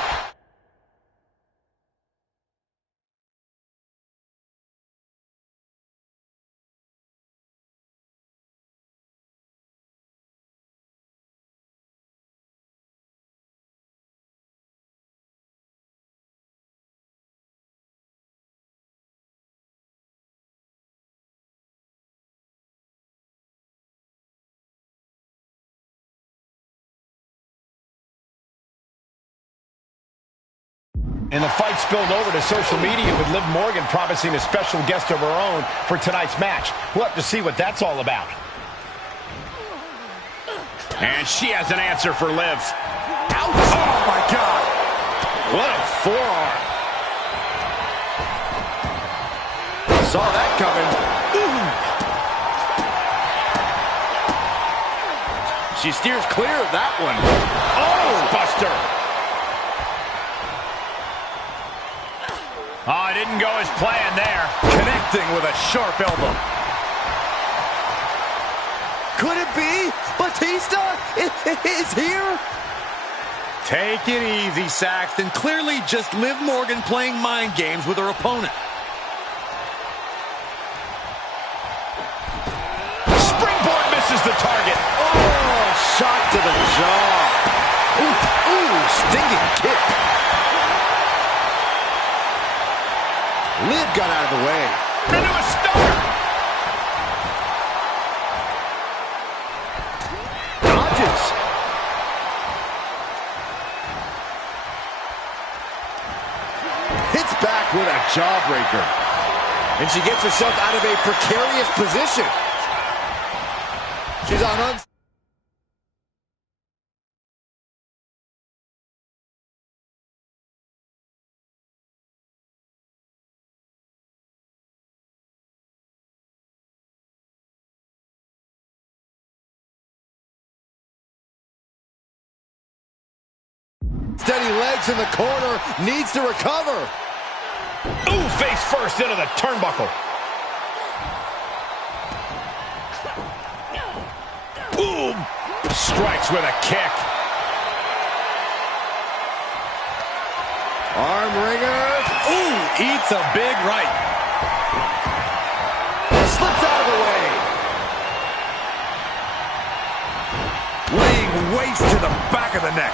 And the fight spilled over to social media with Liv Morgan promising a special guest of her own for tonight's match. We'll have to see what that's all about. And she has an answer for Liv. Ouch! Oh, my God. What a forearm. Saw that coming. She steers clear of that one. Oh, Buster. Oh, it didn't go as planned there. Connecting with a sharp elbow. Could it be? Batista is here? Take it easy, Saxton. Clearly just Liv Morgan playing mind games with her opponent. Springboard misses the target. Oh, shot to the jaw. Ooh, stinging kick. Liv got out of the way. Into a stunner. Dodges. Hits back with a jawbreaker. And she gets herself out of a precarious position. She's on steady legs in the corner, needs to recover. Ooh, face first into the turnbuckle. Boom! Strikes with a kick. Arm wringer. Ooh, eats a big right. Slips out of the way. Laying waste to the back of the neck.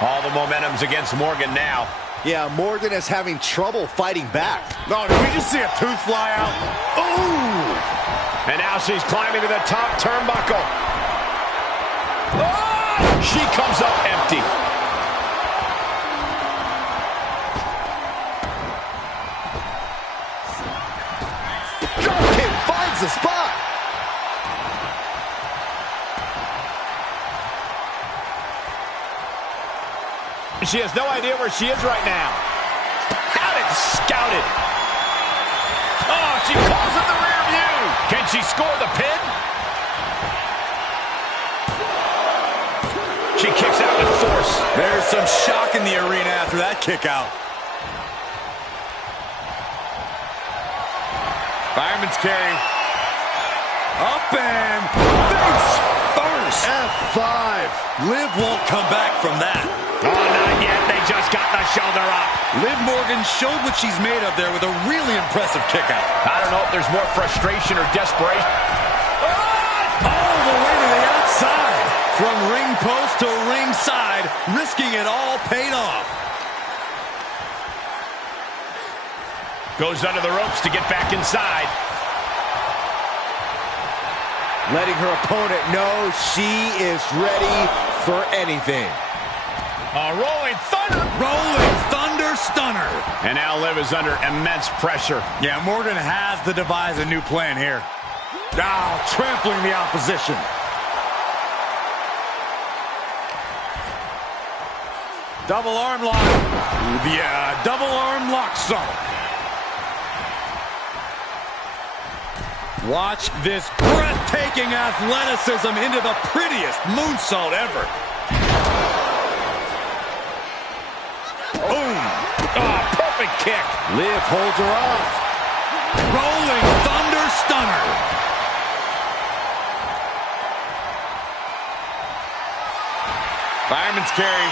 All the momentum's against Morgan now. Yeah, Morgan is having trouble fighting back. Oh, did we just see a tooth fly out? Ooh! And now she's climbing to the top turnbuckle. Oh! She comes up empty. Drop kick finds the spot. She has no idea where she is right now. Had it scouted. Oh, she calls in the rear view. Can she score the pin? She kicks out with force. There's some shock in the arena after that kick out. Fireman's carry. Up and face first. F5. Liv won't come back from that. Oh, not yet. They just got the shoulder up. Liv Morgan showed what she's made of there with a really impressive kick out. I don't know if there's more frustration or desperation. All the way to the outside. From ring post to ringside, risking it all paid off. Goes under the ropes to get back inside. Letting her opponent know she is ready for anything. A rolling thunder. Rolling thunder stunner. And now Liv is under immense pressure. Yeah, Morgan has to devise a new plan here. Now trampling the opposition. Double arm lock. Yeah, double arm lock song. Watch this breathtaking athleticism into the prettiest moonsault ever. Boom. Oh, perfect kick. Liv holds her off. Rolling thunder stunner. Fireman's carry.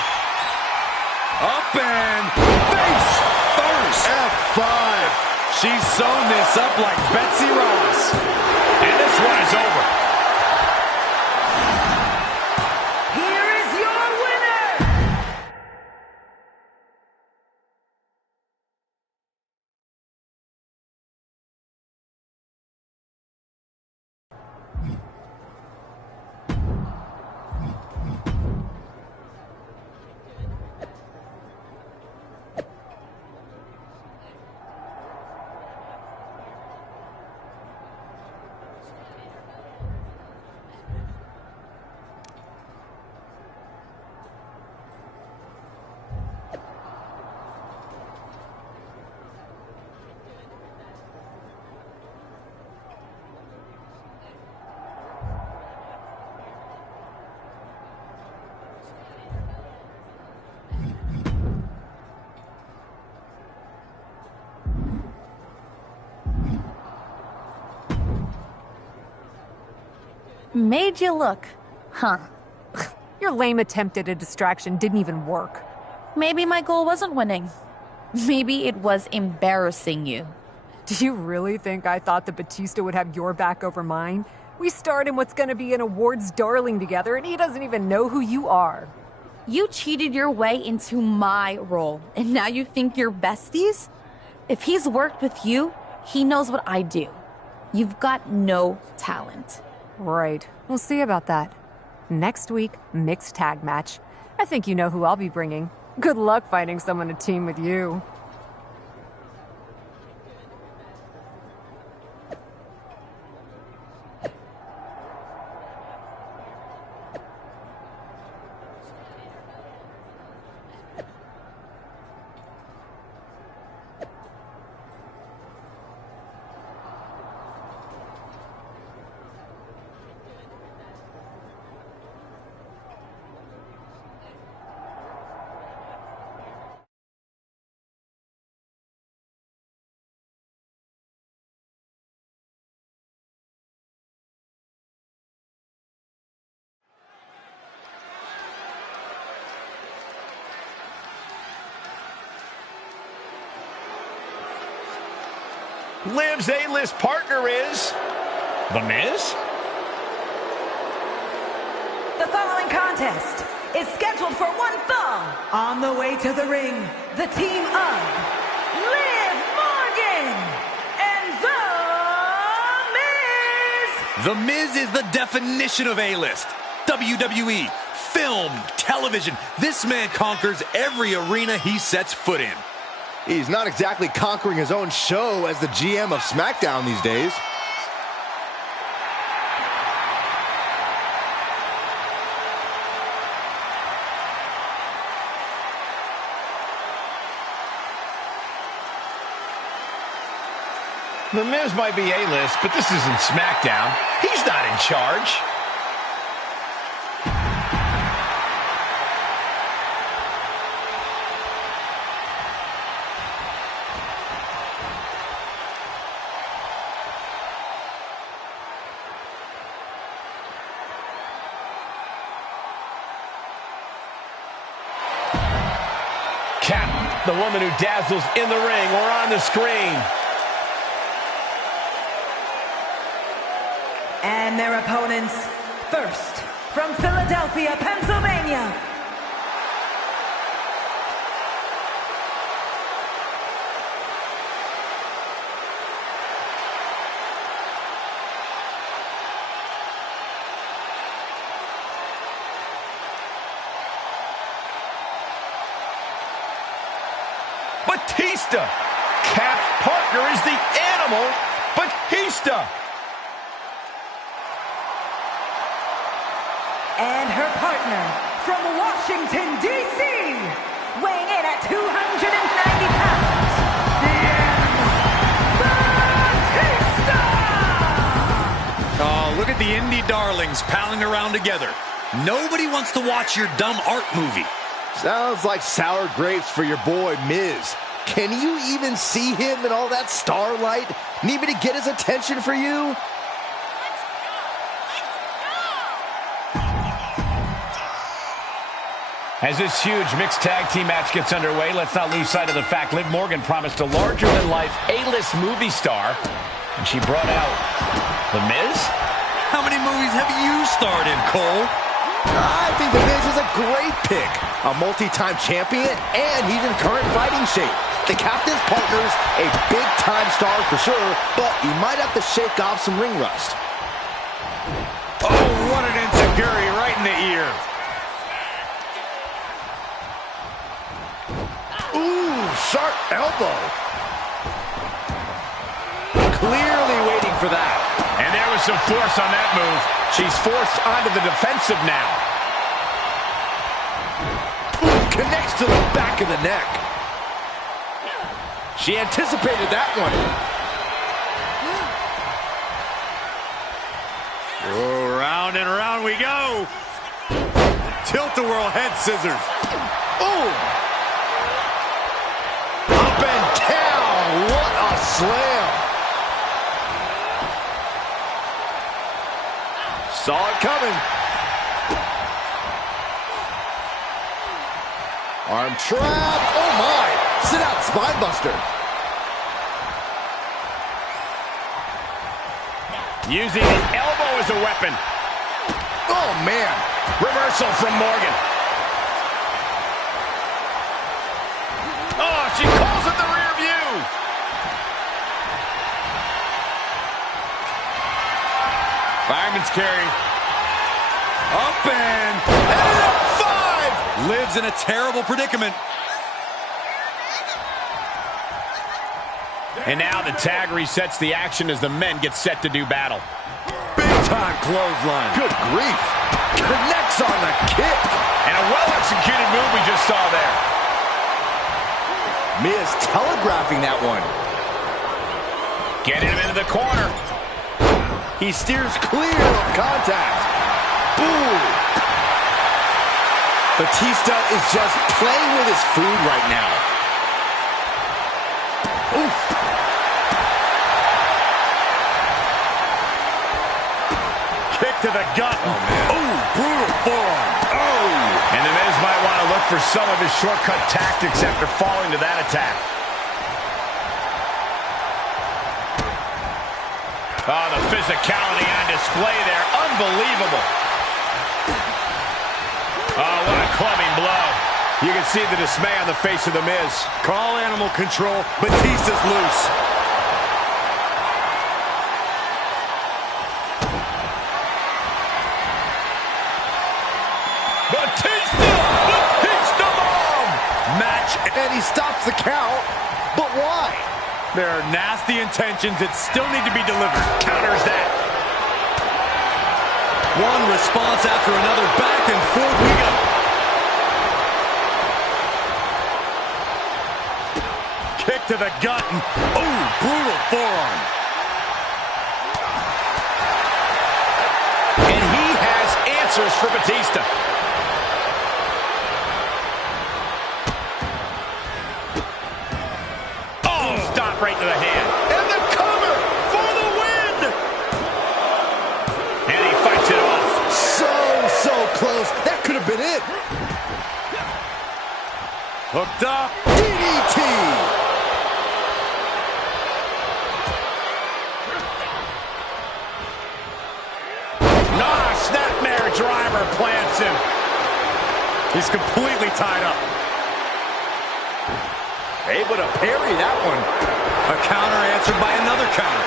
Up and face first. F5. She's sewn this up like Betsy Ross. And this one is over. Here is your winner! Made you look, huh? Your lame attempt at a distraction didn't even work. Maybe my goal wasn't winning. Maybe it was embarrassing you. Do you really think I thought that Batista would have your back over mine? We starred in what's gonna be an awards darling together, and he doesn't even know who you are. You cheated your way into my role, and now you think you're besties? If he's worked with you, he knows what I do. You've got no talent. Right. We'll see about that. Next week, mixed tag match. I think you know who I'll be bringing. Good luck finding someone to team with you. Liv's A-list partner is The Miz. The following contest is scheduled for one fall. On the way to the ring, the team of Liv Morgan and The Miz. The Miz is the definition of A-list. WWE, film, television. This man conquers every arena he sets foot in. He's not exactly conquering his own show as the GM of SmackDown these days. The Miz might be A-list, but this isn't SmackDown. He's not in charge. Kat, the woman who dazzles in the ring or on the screen. And their opponents, first, from Philadelphia, Pennsylvania, Batista. Cap's partner is the animal, Batista. And her partner from Washington, D.C., weighing in at 290 pounds, Batista! Oh, look at the indie darlings palling around together. Nobody wants to watch your dumb art movie. Sounds like sour grapes for your boy, Miz. Can you even see him in all that starlight? Need me to get his attention for you? As this huge mixed tag team match gets underway, let's not lose sight of the fact Liv Morgan promised a larger-than-life A-list movie star, and she brought out The Miz? How many movies have you starred in, Cole? I think The Miz is a great pick. A multi-time champion, and he's in current fighting shape. The captain's partner's a big-time star for sure, but he might have to shake off some ring rust. Oh, what an insecurity right in the ear. Ooh, sharp elbow. Clearly waiting for that. And there was some force on that move. She's forced onto the defensive now. Ooh, connects to the back of the neck. She anticipated that one. Oh, round and round we go. Tilt-a-whirl head scissors. Ooh. Up and down. What a slam. Saw it coming. Arm trap. Oh, my. Sit out, spine buster. Using the elbow as a weapon. Oh, man. Reversal from Morgan. Oh, she calls it the rear view. Fireman's carry. Up and F5! Lives in a terrible predicament. And now the tag resets the action as the men get set to do battle. Big time clothesline. Good grief. Connects on the kick. And a well-executed move we just saw there. Miz telegraphing that one. Getting him into the corner. He steers clear of contact. Ooh. Batista is just playing with his food right now. Oof. Kick to the gut. Oh, man. Ooh, brutal forearm. Oh. And the Miz might want to look for some of his shortcut tactics after falling to that attack. Oh, the physicality on display there. Unbelievable. Oh, what a clubbing blow. You can see the dismay on the face of the Miz. Call animal control. Batista's loose. Batista bomb! Match. And he stops the count. But why? There are nasty intentions that still need to be delivered. Counters that. One response after another. Back and forth we go. Kick to the gut. Ooh, brutal forearm. And he has answers for Batista. Oh, stop right to the hand. And the cover for the win. And he fights it off. So close. That could have been it. Hooked up. DDT. Snapmare driver plants him. He's completely tied up. Able to parry that one. A counter answered by another counter.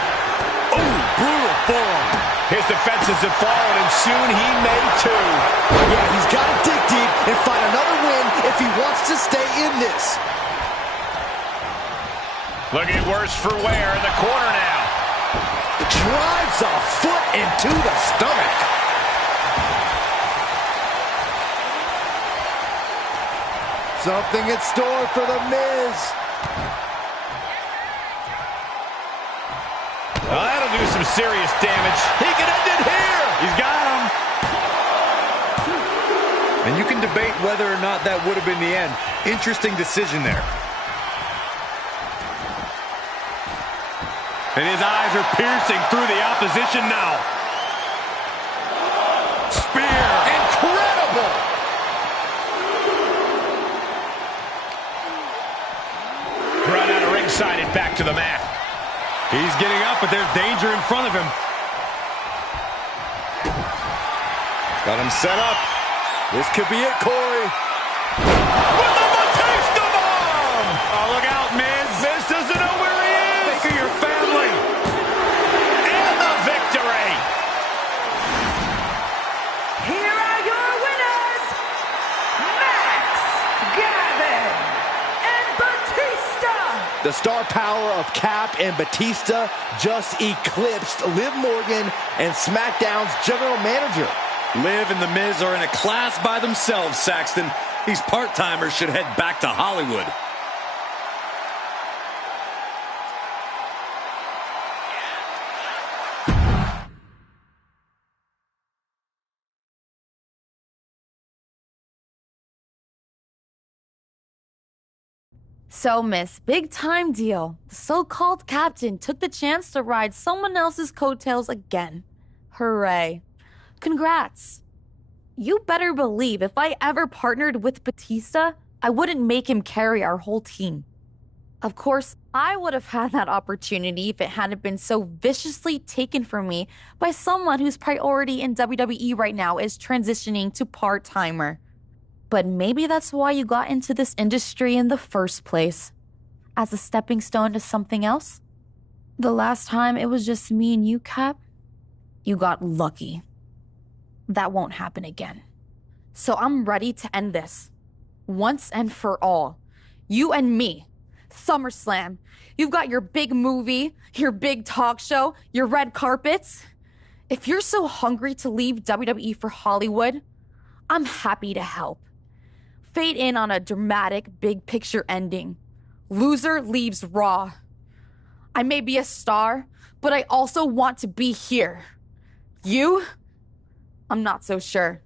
Ooh, brutal forearm. His defenses have fallen, and soon he may too. Yeah, he's got to dig deep and find another win if he wants to stay in this. Looking worse for wear in the corner now. Drives a foot into the stomach. Something in store for The Miz. Well, that'll do some serious damage. He can end it here. He's got him. And you can debate whether or not that would have been the end. Interesting decision there. And his eyes are piercing through the opposition now. Spear. Incredible. Run out of ringside and back to the mat. He's getting up, but there's danger in front of him. Got him set up. This could be it, Corey. With the Batista bomb! Oh, look out, Miz. Miz doesn't know where he is. Think of your family. And the victory. Here are your winners, Max, Gavin, and Batista. The star power of Cap and Batista just eclipsed Liv Morgan and SmackDown's general manager. Liv and The Miz are in a class by themselves, Saxton. These part-timers should head back to Hollywood. So, Miss, big time deal. The so-called captain took the chance to ride someone else's coattails again. Hooray. Congrats. You better believe if I ever partnered with Batista, I wouldn't make him carry our whole team. Of course, I would have had that opportunity if it hadn't been so viciously taken from me by someone whose priority in WWE right now is transitioning to part-timer. But maybe that's why you got into this industry in the first place. As a stepping stone to something else? The last time it was just me and you, Cap, you got lucky. That won't happen again. So I'm ready to end this. Once and for all. You and me. SummerSlam. You've got your big movie, your big talk show, your red carpets. If you're so hungry to leave WWE for Hollywood, I'm happy to help. Fade in on a dramatic big picture ending. Loser leaves Raw. I may be a star, but I also want to be here. You? I'm not so sure.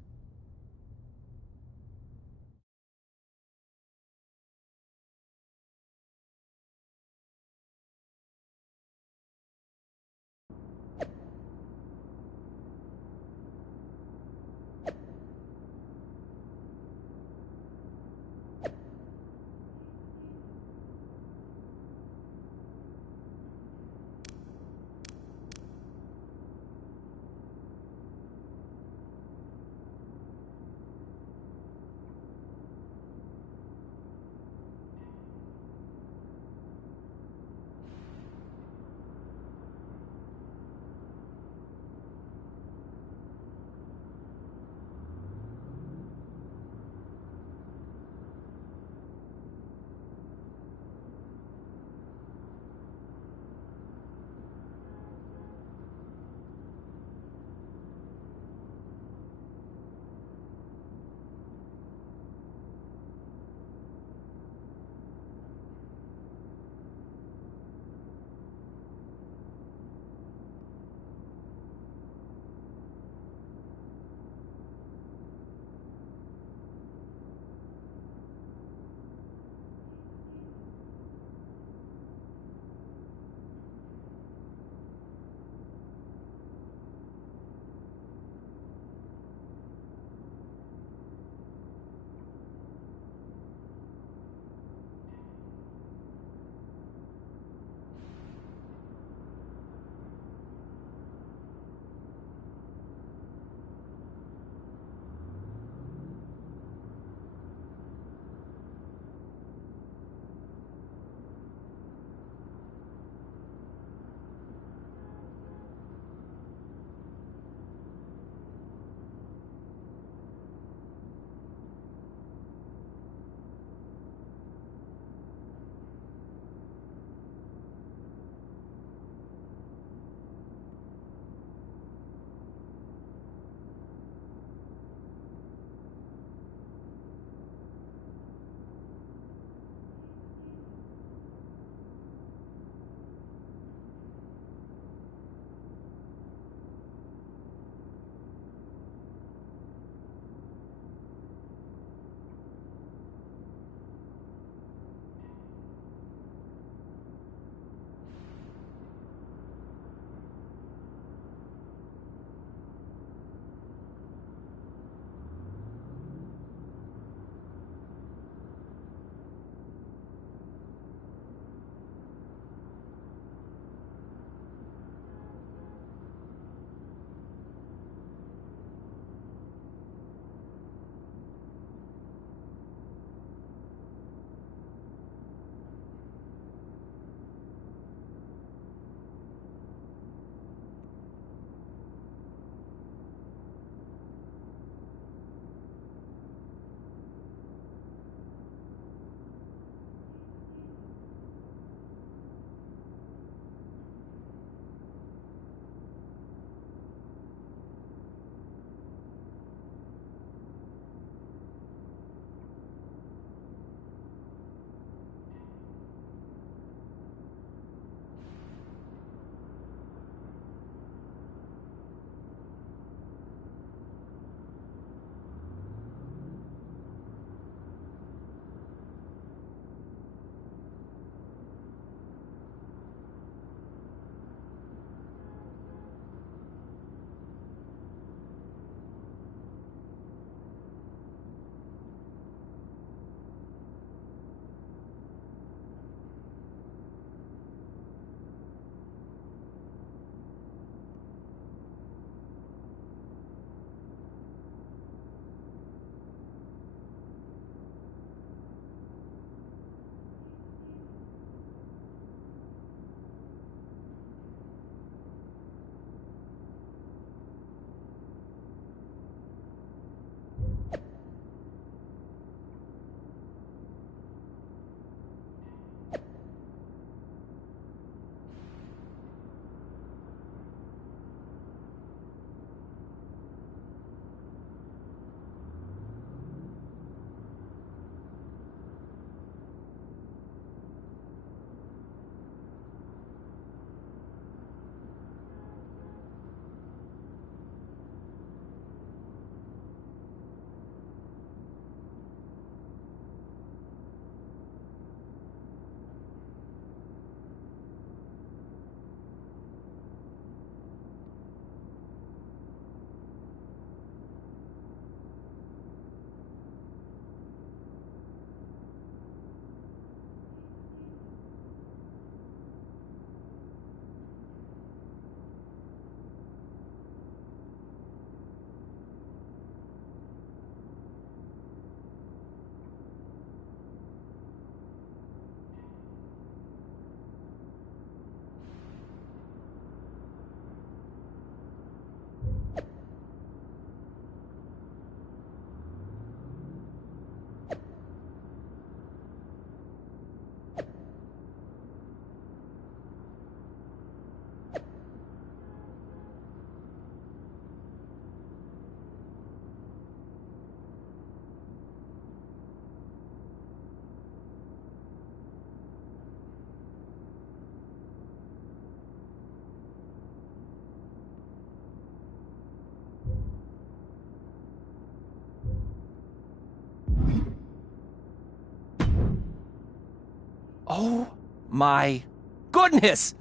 Oh my goodness!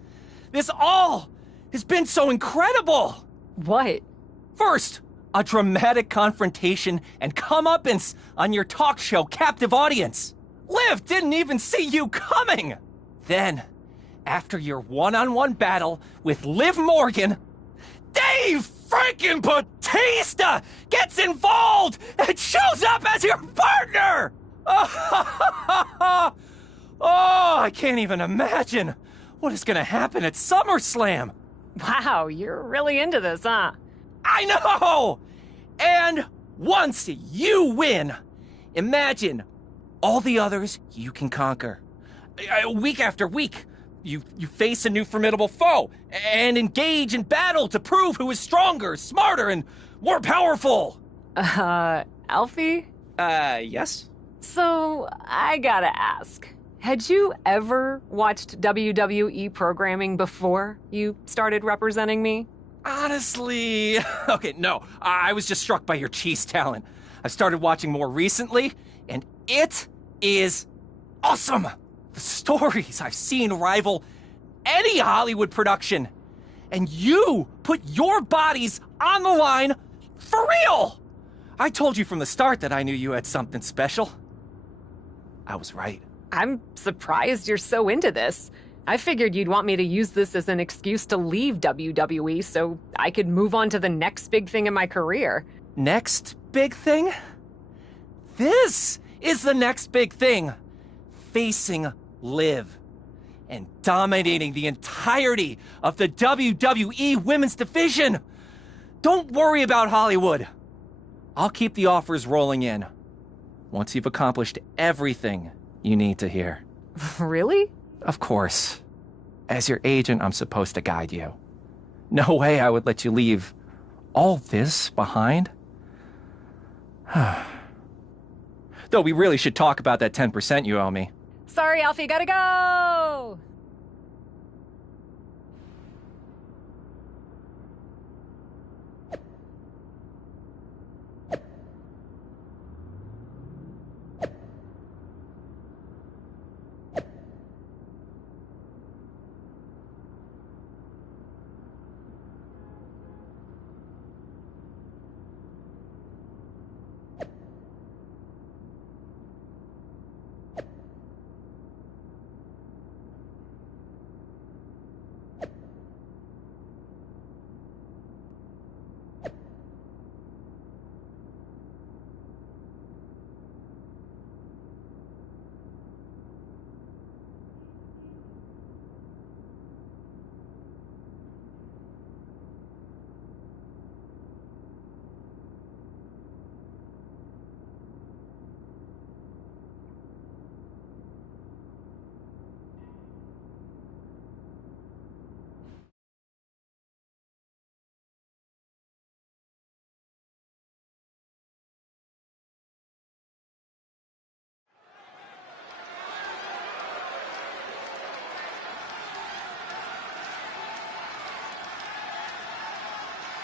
This all has been so incredible! What? First, a dramatic confrontation and comeuppance on your talk show captive audience. Liv didn't even see you coming! Then, after your one-on-one battle with Liv Morgan, Dave freaking Bautista gets involved and shows up as your partner! Oh, I can't even imagine what is gonna happen at SummerSlam. Wow, you're really into this, huh? I know! And once you win, imagine all the others you can conquer. Week after week, you face a new formidable foe and engage in battle to prove who is stronger, smarter, and more powerful. Alfie? Yes? So, I gotta ask. Had you ever watched WWE programming before you started representing me? Honestly, okay, no. I was just struck by your cheese talent. I started watching more recently, and it is awesome. The stories I've seen rival any Hollywood production. And you put your bodies on the line for real. I told you from the start that I knew you had something special. I was right. I'm surprised you're so into this. I figured you'd want me to use this as an excuse to leave WWE so I could move on to the next big thing in my career. Next big thing? This is the next big thing. Facing Liv and dominating the entirety of the WWE Women's Division. Don't worry about Hollywood. I'll keep the offers rolling in once you've accomplished everything you need to hear. Really? Of course. As your agent, I'm supposed to guide you. No way I would let you leave all this behind. Though we really should talk about that 10% you owe me. Sorry, Alfie, gotta go!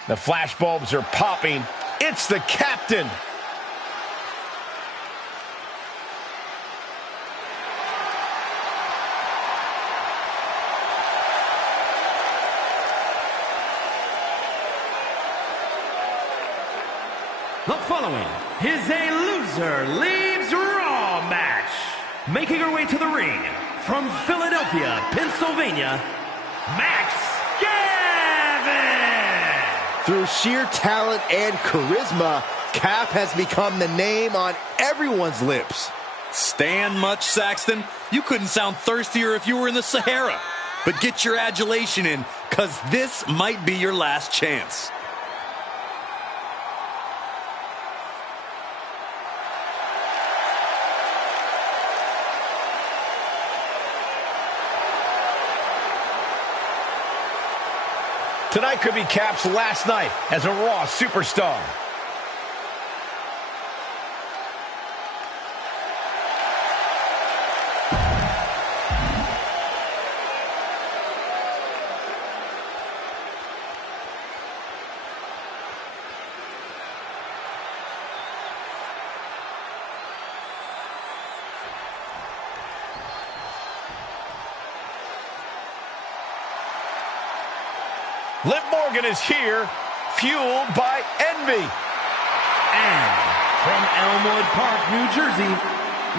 The flashbulbs are popping. It's the captain. The following is a loser leaves Raw match. Making her way to the ring from Philadelphia, Pennsylvania, Max Gavin. Through sheer talent and charisma, Cap has become the name on everyone's lips. Stand much, Saxton? You couldn't sound thirstier if you were in the Sahara. But get your adulation in, because this might be your last chance. Tonight could be Cap's last night as a Raw superstar. Liv Morgan is here, fueled by envy. And from Elmwood Park, New Jersey,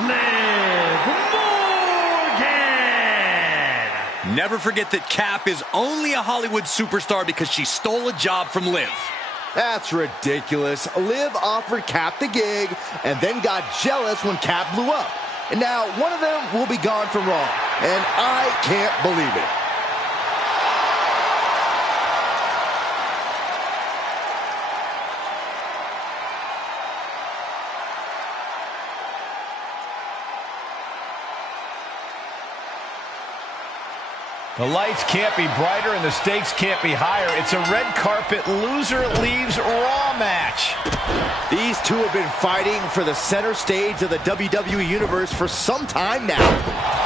Liv Morgan! Never forget that Cap is only a Hollywood superstar because she stole a job from Liv. That's ridiculous. Liv offered Cap the gig and then got jealous when Cap blew up. And now one of them will be gone from Raw. And I can't believe it. The lights can't be brighter and the stakes can't be higher. It's a red carpet loser leaves Raw match. These two have been fighting for the center stage of the WWE Universe for some time now.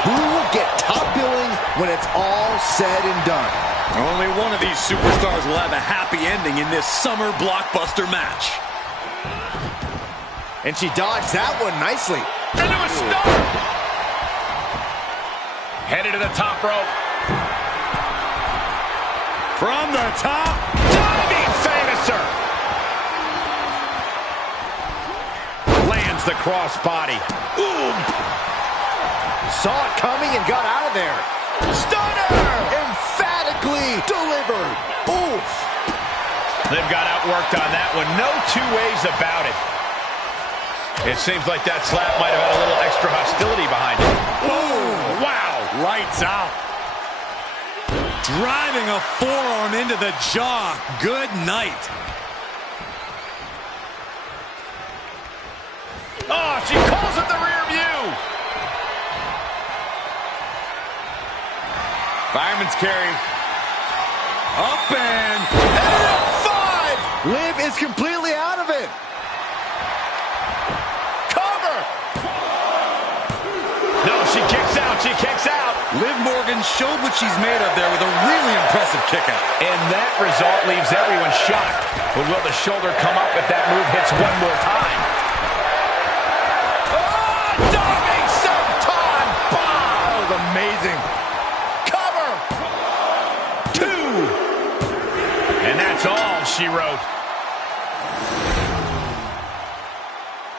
Who will get top billing when it's all said and done? Only one of these superstars will have a happy ending in this summer blockbuster match. And she dodged that one nicely. Into a star. Headed to the top rope. From the top, diving Finitos. Lands the crossbody. Ooh. Saw it coming and got out of there. Stunner! Emphatically delivered. Oof. Liv got outworked on that one. No two ways about it. It seems like that slap might have had a little extra hostility behind it. Ooh, wow, lights out. Driving a forearm into the jaw. Good night. Oh, she calls it the rear view. Fireman's carry. Up and F5. Liv is completely out of it. Cover. No, she kicks out. She kicks out. Liv Morgan showed what she's made of there with a really impressive kick out. And that result leaves everyone shocked. But will the shoulder come up if that move hits one more time? Oh, diving senton bomb! That was amazing. Cover! 2! And that's all she wrote.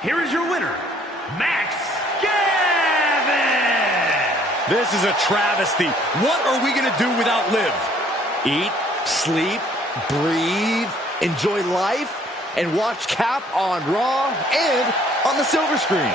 Here is your winner, Max. This is a travesty. What are we going to do without Liv? Eat, sleep, breathe, enjoy life, and watch Cap on Raw and on the silver screen.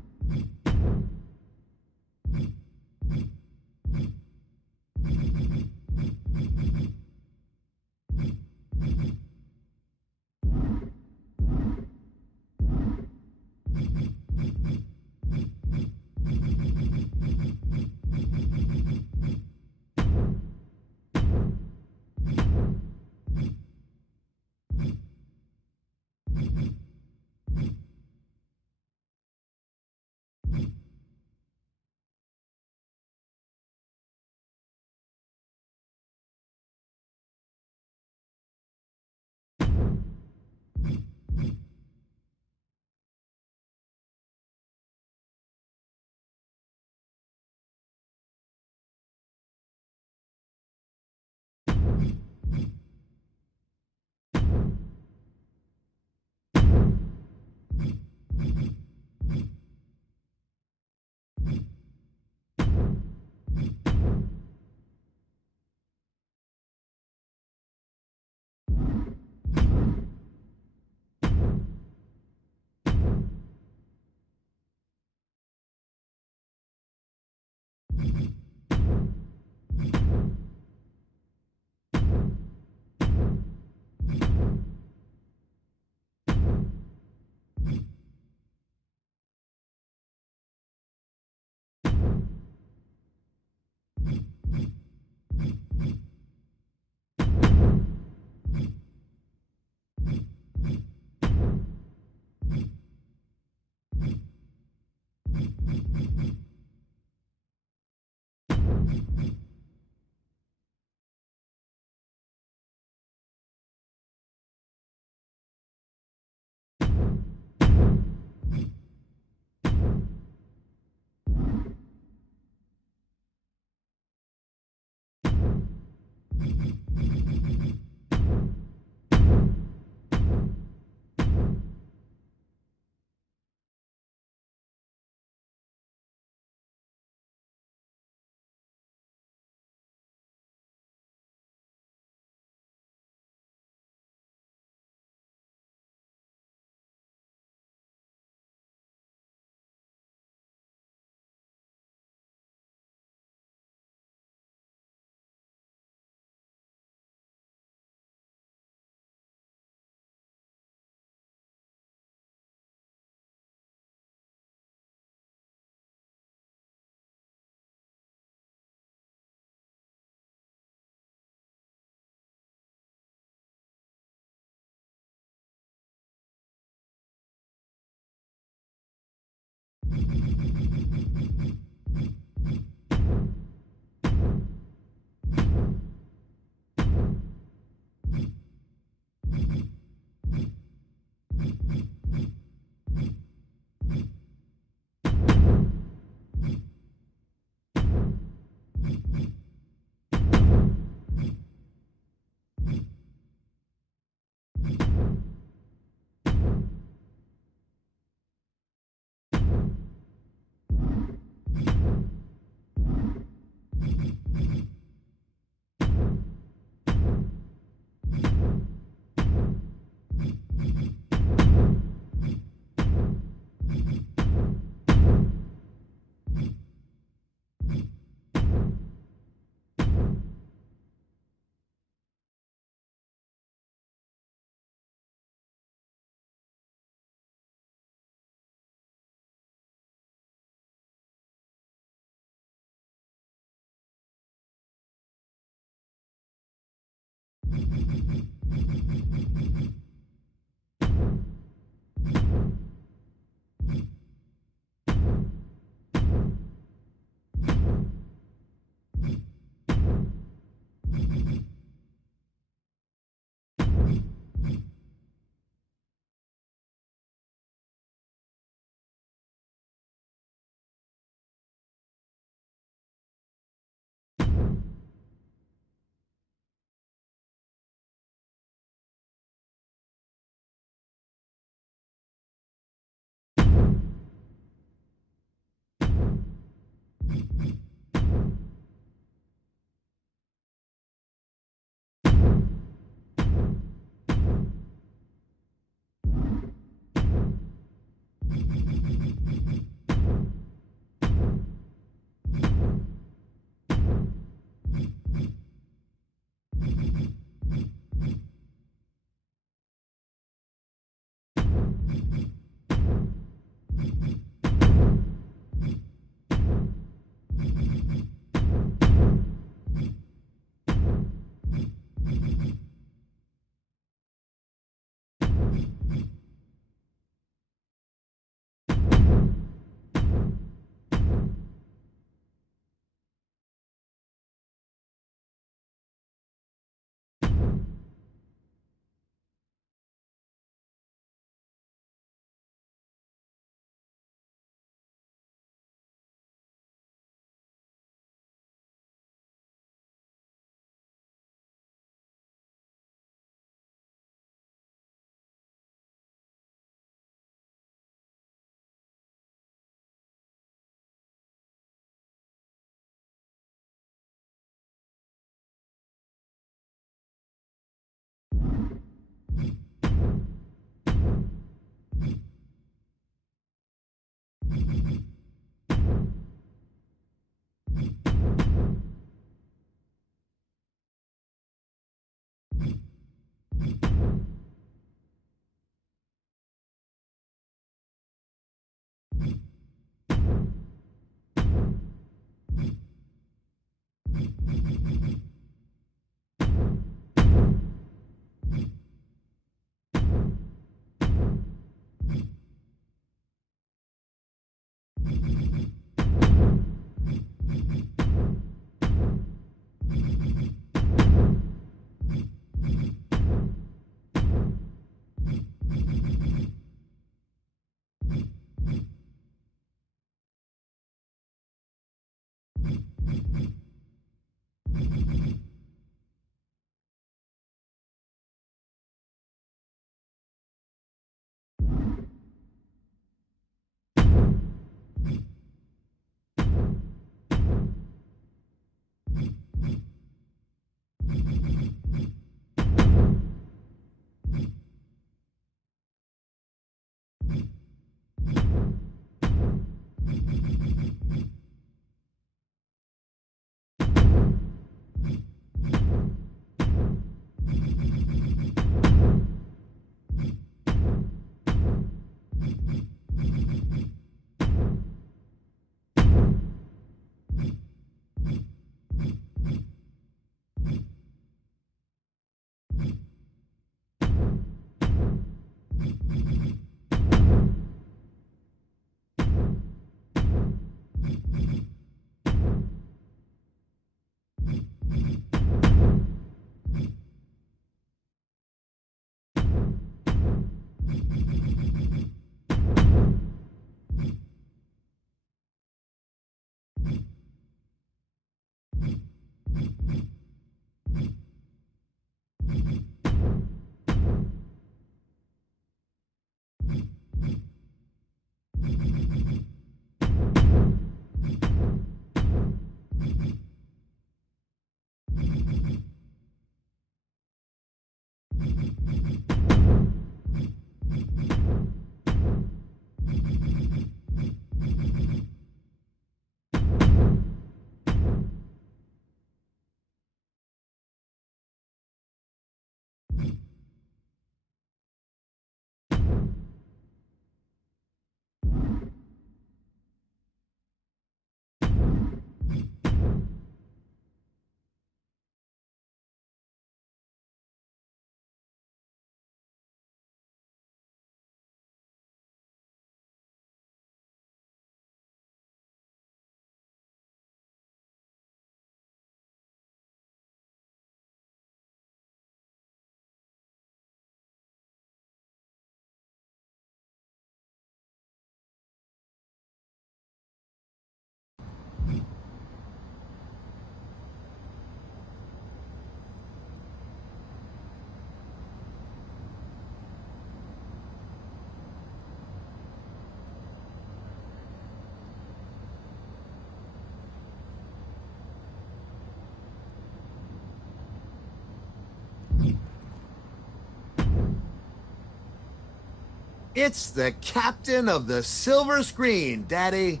It's the captain of the silver screen, Daddy.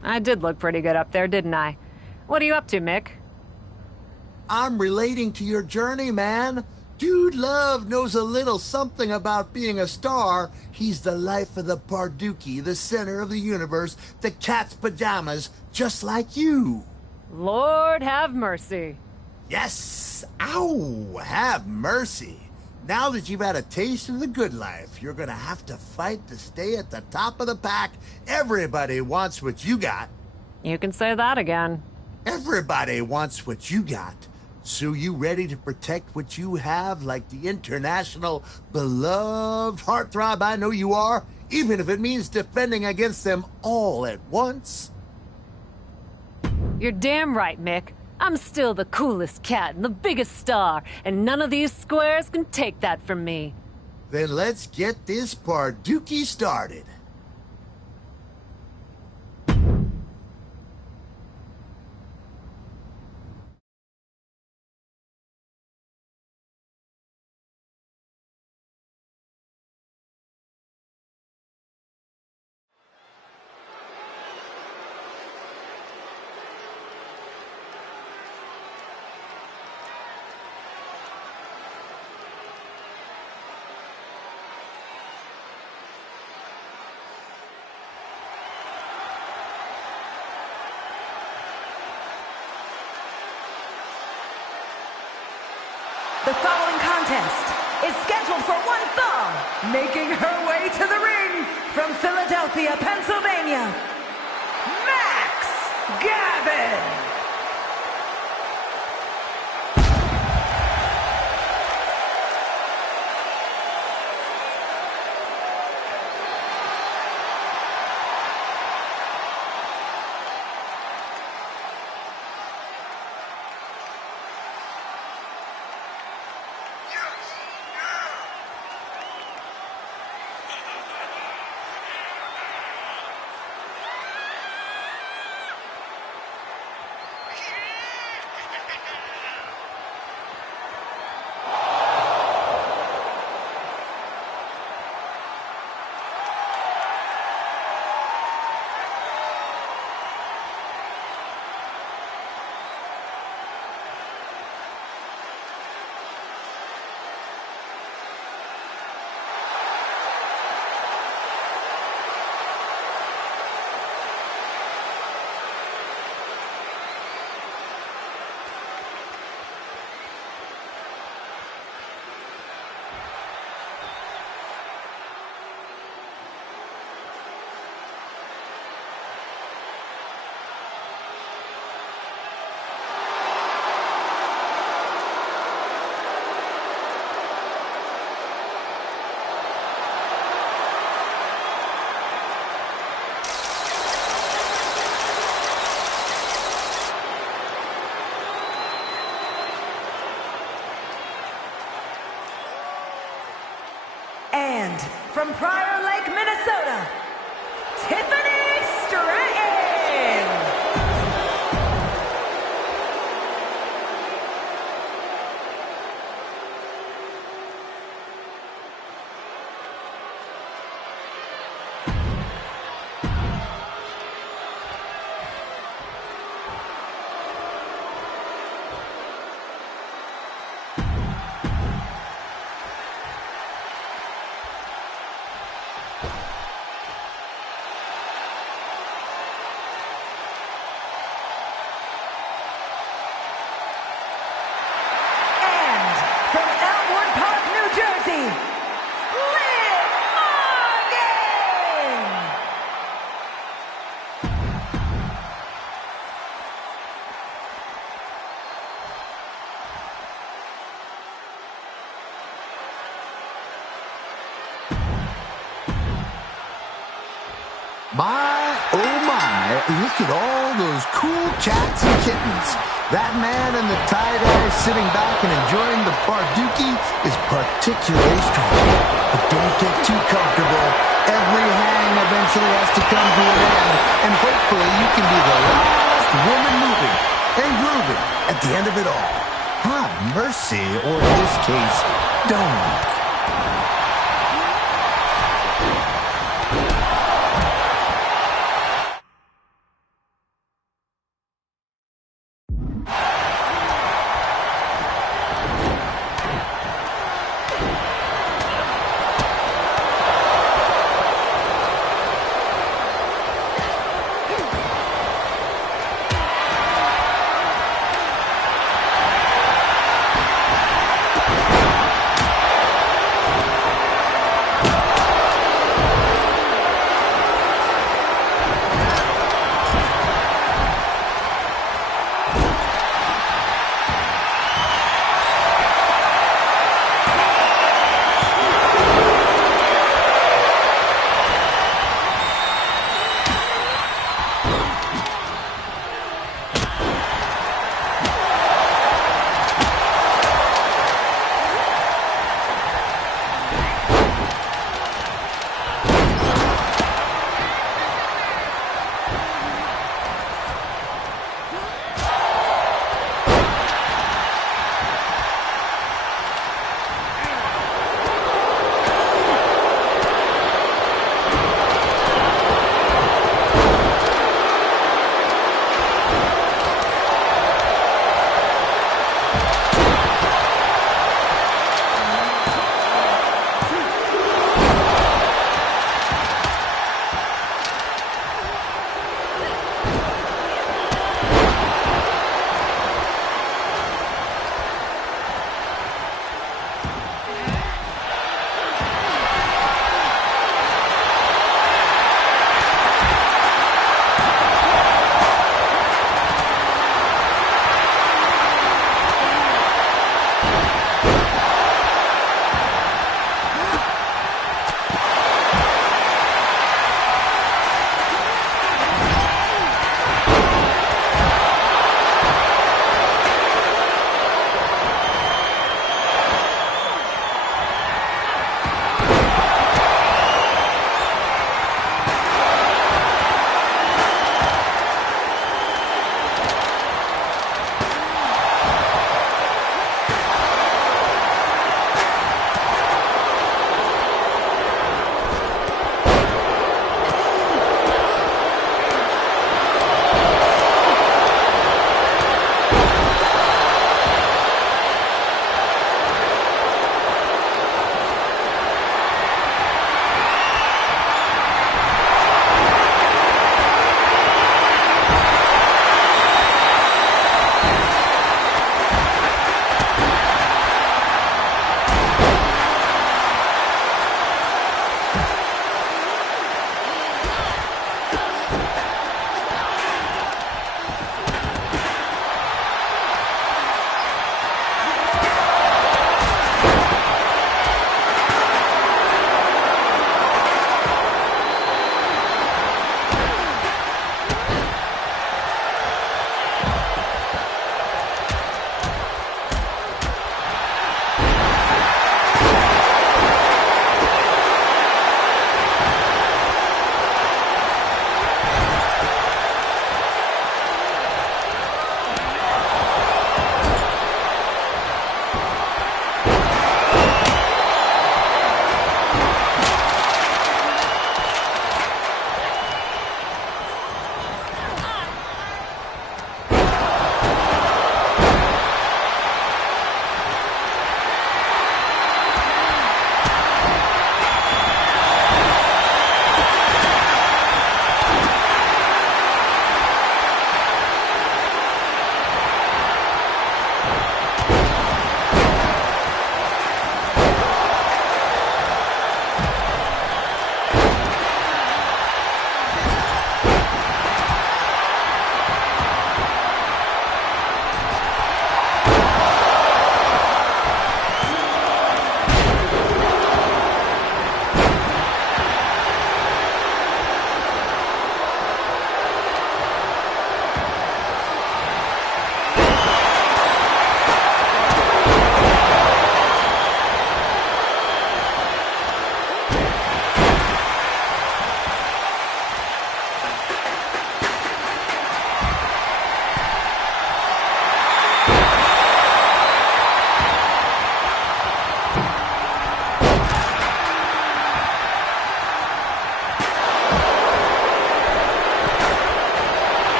I did look pretty good up there, didn't I? What are you up to, Mick? I'm relating to your journey, man. Dude Love knows a little something about being a star. He's the life of the Parduki, the center of the universe, the cat's pajamas, just like you. Lord have mercy. Yes! Ow! Have mercy. Now that you've had a taste of the good life, you're gonna have to fight to stay at the top of the pack. Everybody wants what you got. You can say that again. Everybody wants what you got. So you ready to protect what you have like the international beloved heartthrob I know you are? Even if it means defending against them all at once? You're damn right, Mick. I'm still the coolest cat and the biggest star, and none of these squares can take that from me. Then let's get this Parduki started. The following contest is scheduled for one fall, making her way to the ring from Philadelphia, Pennsylvania, Max Gavin. And from Prior Lake, Minnesota, Tiffany Stratton. My, oh my, look at all those cool cats and kittens. That man in the tie-dye sitting back and enjoying the Parduki is particularly strong. But don't get too comfortable. Every hang eventually has to come to an end, and hopefully you can be the last woman moving and grooving at the end of it all. Have mercy, or in this case, don't.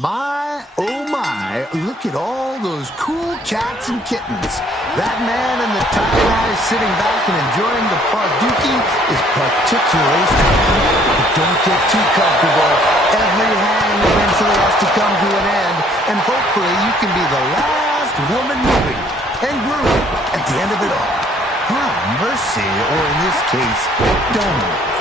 My, oh my, look at all those cool cats and kittens. That man in the tie-dye sitting back and enjoying the Pardookie is particularly striking. But don't get too comfortable. Every hang eventually has to come to an end, and hopefully you can be the last woman moving and grooving at the end of it all. Ah, mercy, or in this case, don't.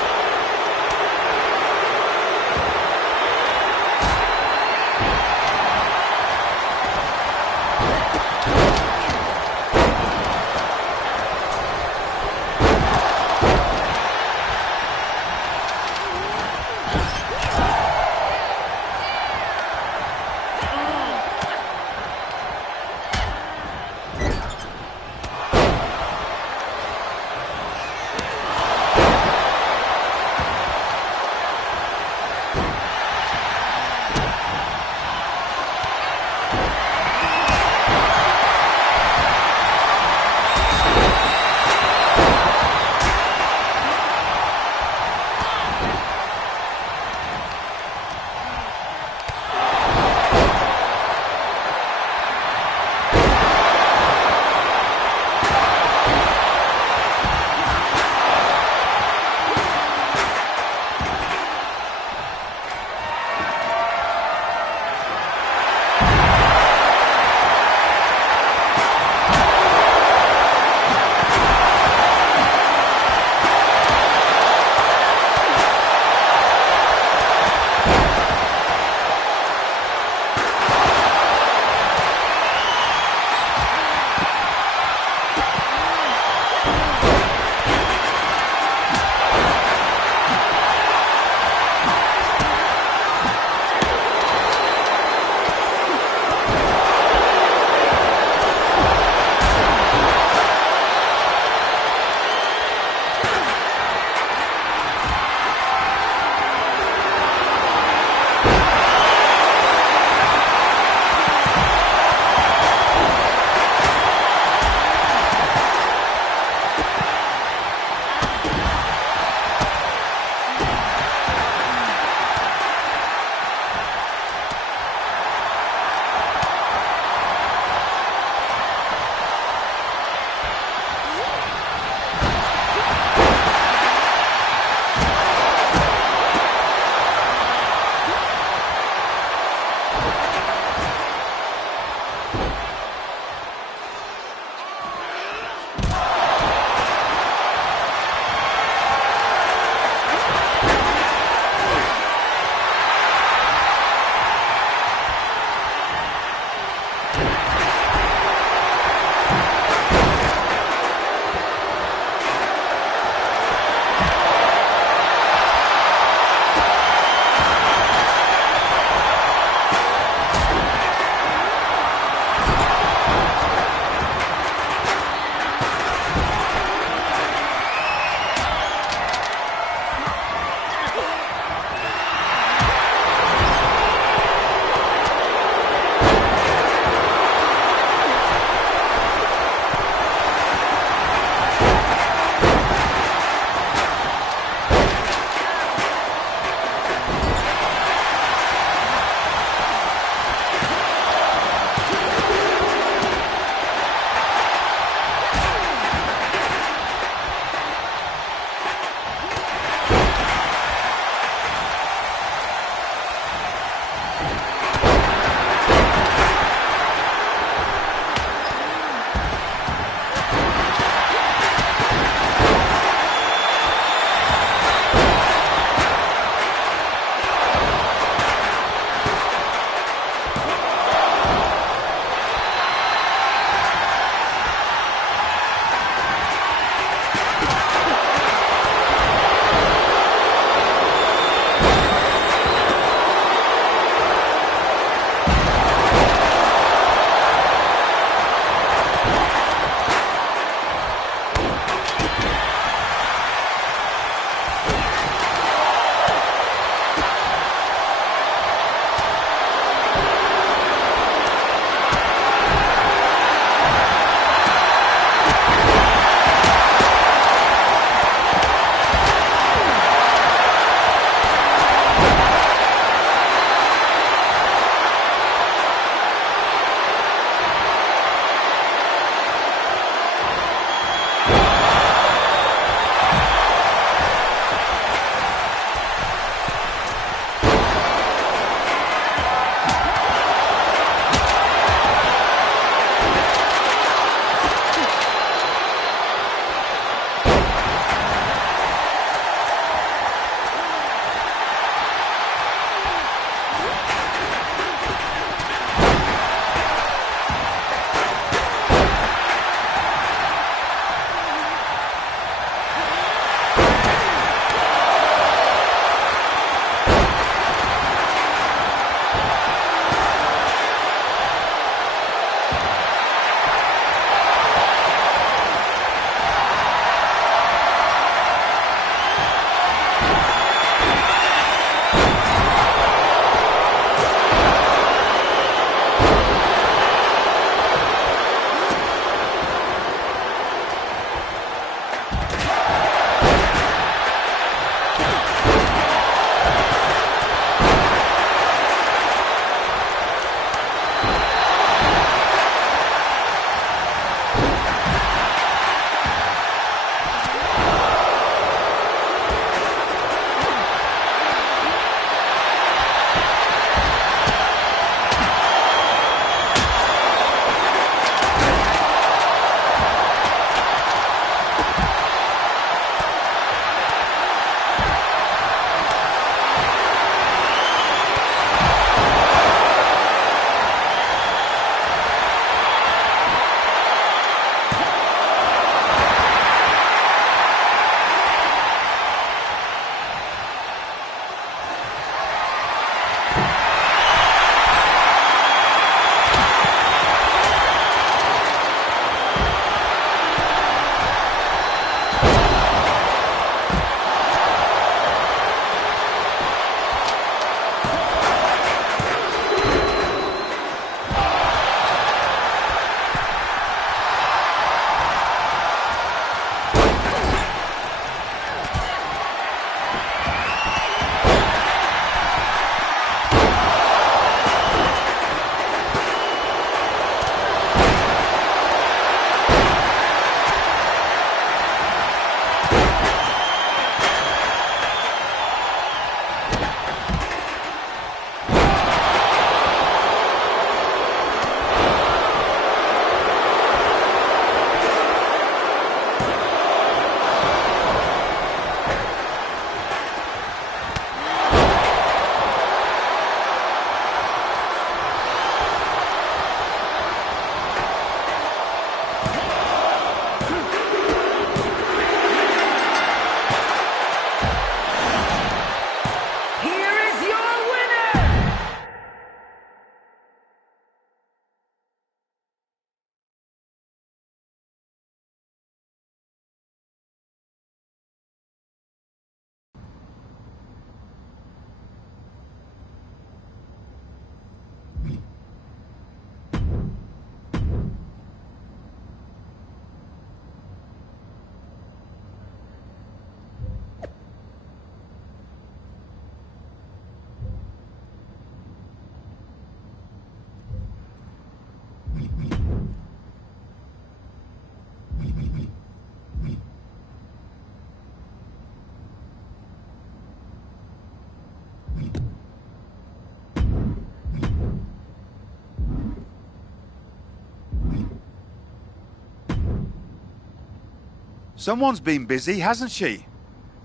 Someone's been busy, hasn't she?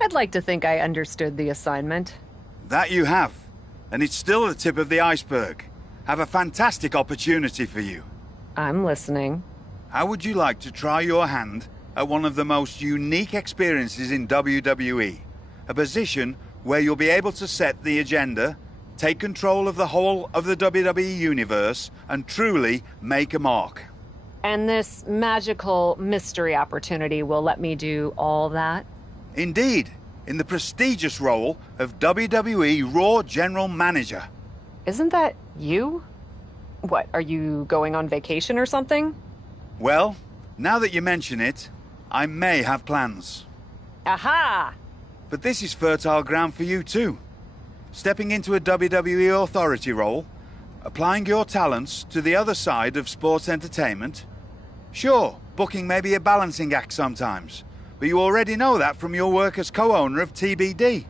I'd like to think I understood the assignment. That you have. And it's still the tip of the iceberg. Have a fantastic opportunity for you. I'm listening. How would you like to try your hand at one of the most unique experiences in WWE? A position where you'll be able to set the agenda, take control of the whole of the WWE universe, and truly make a mark. And this magical mystery opportunity will let me do all that? Indeed, in the prestigious role of WWE Raw General Manager. Isn't that you? What, are you going on vacation or something? Well, now that you mention it, I may have plans. Aha! But this is fertile ground for you too. Stepping into a WWE authority role, applying your talents to the other side of sports entertainment. Sure, booking may be a balancing act sometimes, but you already know that from your work as co-owner of TBD.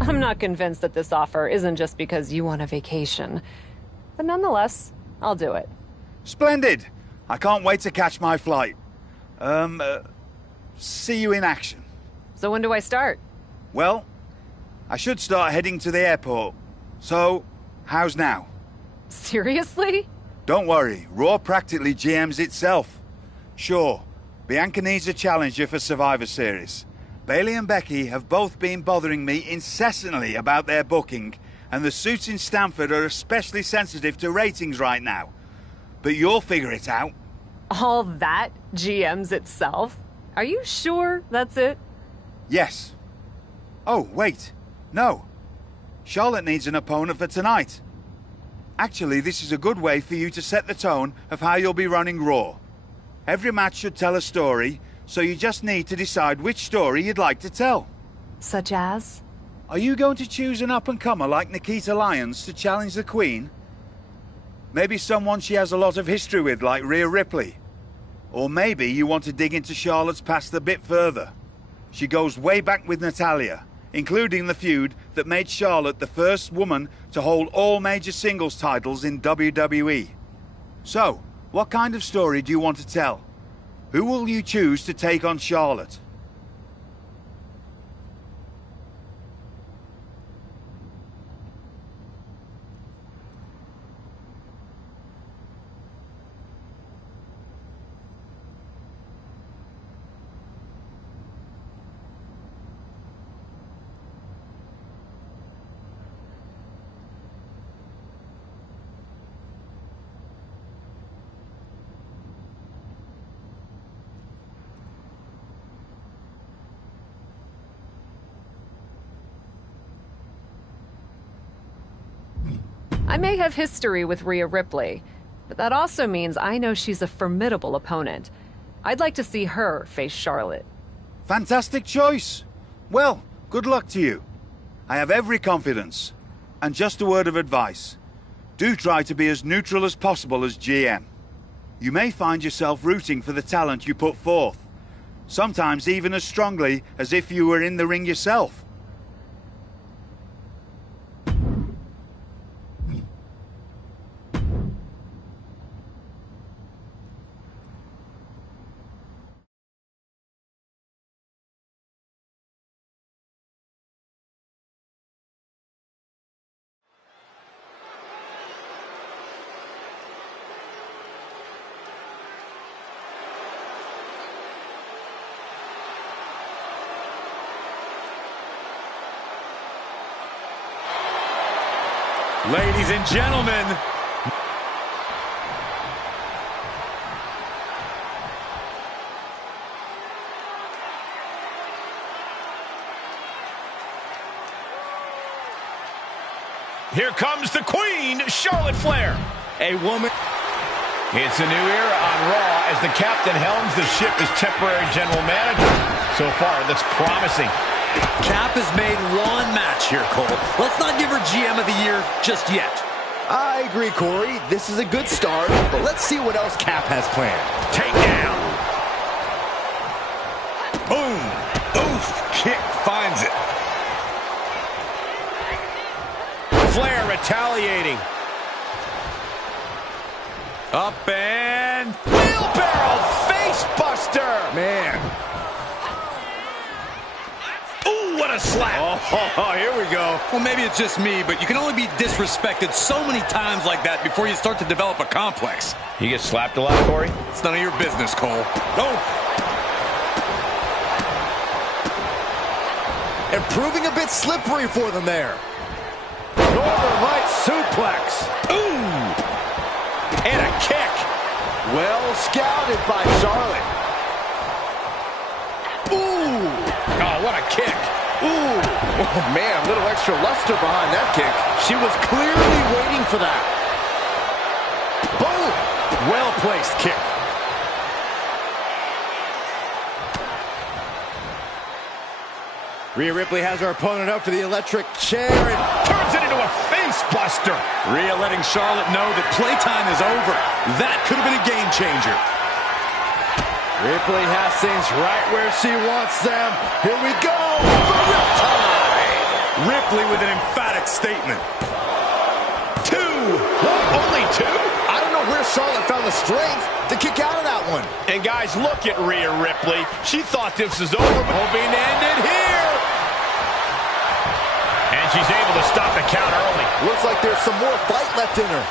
I'm not convinced that this offer isn't just because you want a vacation. But nonetheless, I'll do it. Splendid! I can't wait to catch my flight. See you in action. So when do I start? Well, I should start heading to the airport. So, how's now? Seriously? Don't worry, Raw practically GMs itself. Sure, Bianca needs a challenger for Survivor Series. Bayley and Becky have both been bothering me incessantly about their booking, and the suits in Stamford are especially sensitive to ratings right now. But you'll figure it out. All that GMs itself? Are you sure that's it? Yes. Oh, wait. No. Charlotte needs an opponent for tonight. Actually, this is a good way for you to set the tone of how you'll be running Raw. Every match should tell a story, so you just need to decide which story you'd like to tell. Such as? Are you going to choose an up-and-comer like Nikita Lyons to challenge the Queen? Maybe someone she has a lot of history with like Rhea Ripley. Or maybe you want to dig into Charlotte's past a bit further. She goes way back with Natalya, including the feud that made Charlotte the first woman to hold all major singles titles in WWE. So, what kind of story do you want to tell? Who will you choose to take on Charlotte? I may have history with Rhea Ripley, but that also means I know she's a formidable opponent. I'd like to see her face Charlotte. Fantastic choice. Well, good luck to you. I have every confidence. And just a word of advice. Do try to be as neutral as possible as GM. You may find yourself rooting for the talent you put forth. Sometimes even as strongly as if you were in the ring yourself. Ladies and gentlemen, here comes the Queen, Charlotte Flair. a woman. It's a new era on Raw as the captain helms the ship as temporary general manager. So far, that's promising. Cap has made one match here, Cole. Let's not give her GM of the year just yet. I agree, Corey. This is a good start, but let's see what else Cap has planned. Takedown. Boom. Oof. Kick finds it. Flair retaliating. Up and wheelbarrow face buster. Man. Ooh, what a slap. Oh, here we go. Well, maybe it's just me, but you can only be disrespected so many times like that before you start to develop a complex. You get slapped a lot, Corey? It's none of your business, Cole. Oh. And proving a bit slippery for them there. Northern Light suplex. Ooh. And a kick. Well scouted by Charlotte. Ooh. Oh, what a kick. Ooh. Oh, man, a little extra luster behind that kick. She was clearly waiting for that. Boom. Well-placed kick. Rhea Ripley has her opponent up for the electric chair and turns it into a face buster. Rhea letting Charlotte know that playtime is over. That could have been a game changer. Ripley has things right where she wants them. Here we go for Riptide. Ripley with an emphatic statement. 2. What? Only 2? I don't know where Charlotte found the strength to kick out of that one. And guys, look at Rhea Ripley. She thought this was over, but hoping to end it here. And she's able to stop the count early. Looks like there's some more fight left in her.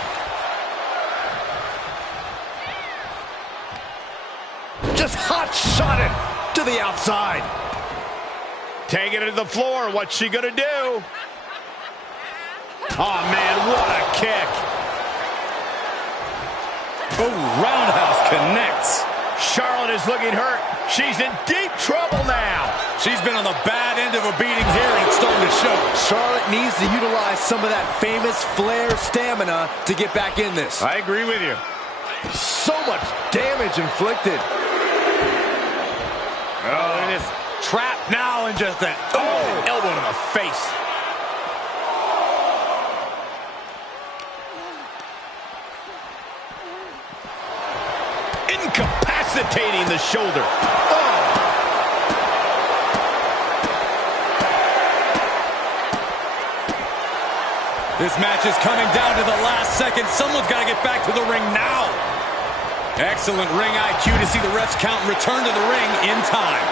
Just hot-shotted to the outside. Taking it to the floor. What's she gonna do? Oh, man, what a kick. Oh, roundhouse connects. Charlotte is looking hurt. She's in deep trouble now. She's been on the bad end of a beating here, and it's starting to show. Charlotte needs to utilize some of that famous Flair stamina to get back in this. I agree with you. So much damage inflicted. Oh, look at this. Trapped now and just an elbow to the face. Incapacitating the shoulder. This match is coming down to the last second. Someone's got to get back to the ring now. Excellent ring IQ to see the refs count and return to the ring in time.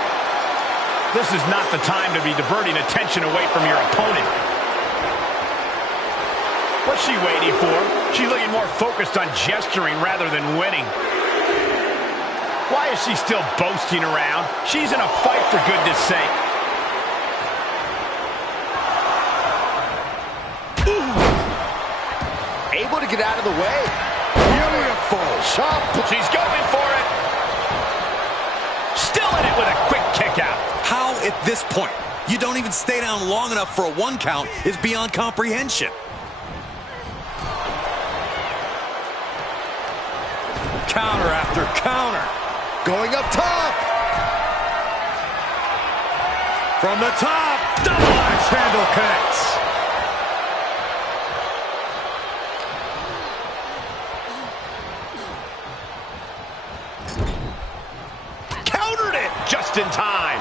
This is not the time to be diverting attention away from your opponent. What's she waiting for? She's looking more focused on gesturing rather than winning. Why is she still boasting around? She's in a fight, for goodness sake. Able to get out of the way. Beautiful chop. She's going for it. Still in it with a quick kick out. How at this point you don't even stay down long enough for a 1 count is beyond comprehension. Counter after counter. Going up top. From the top, double axe handle connects. Countered it just in time.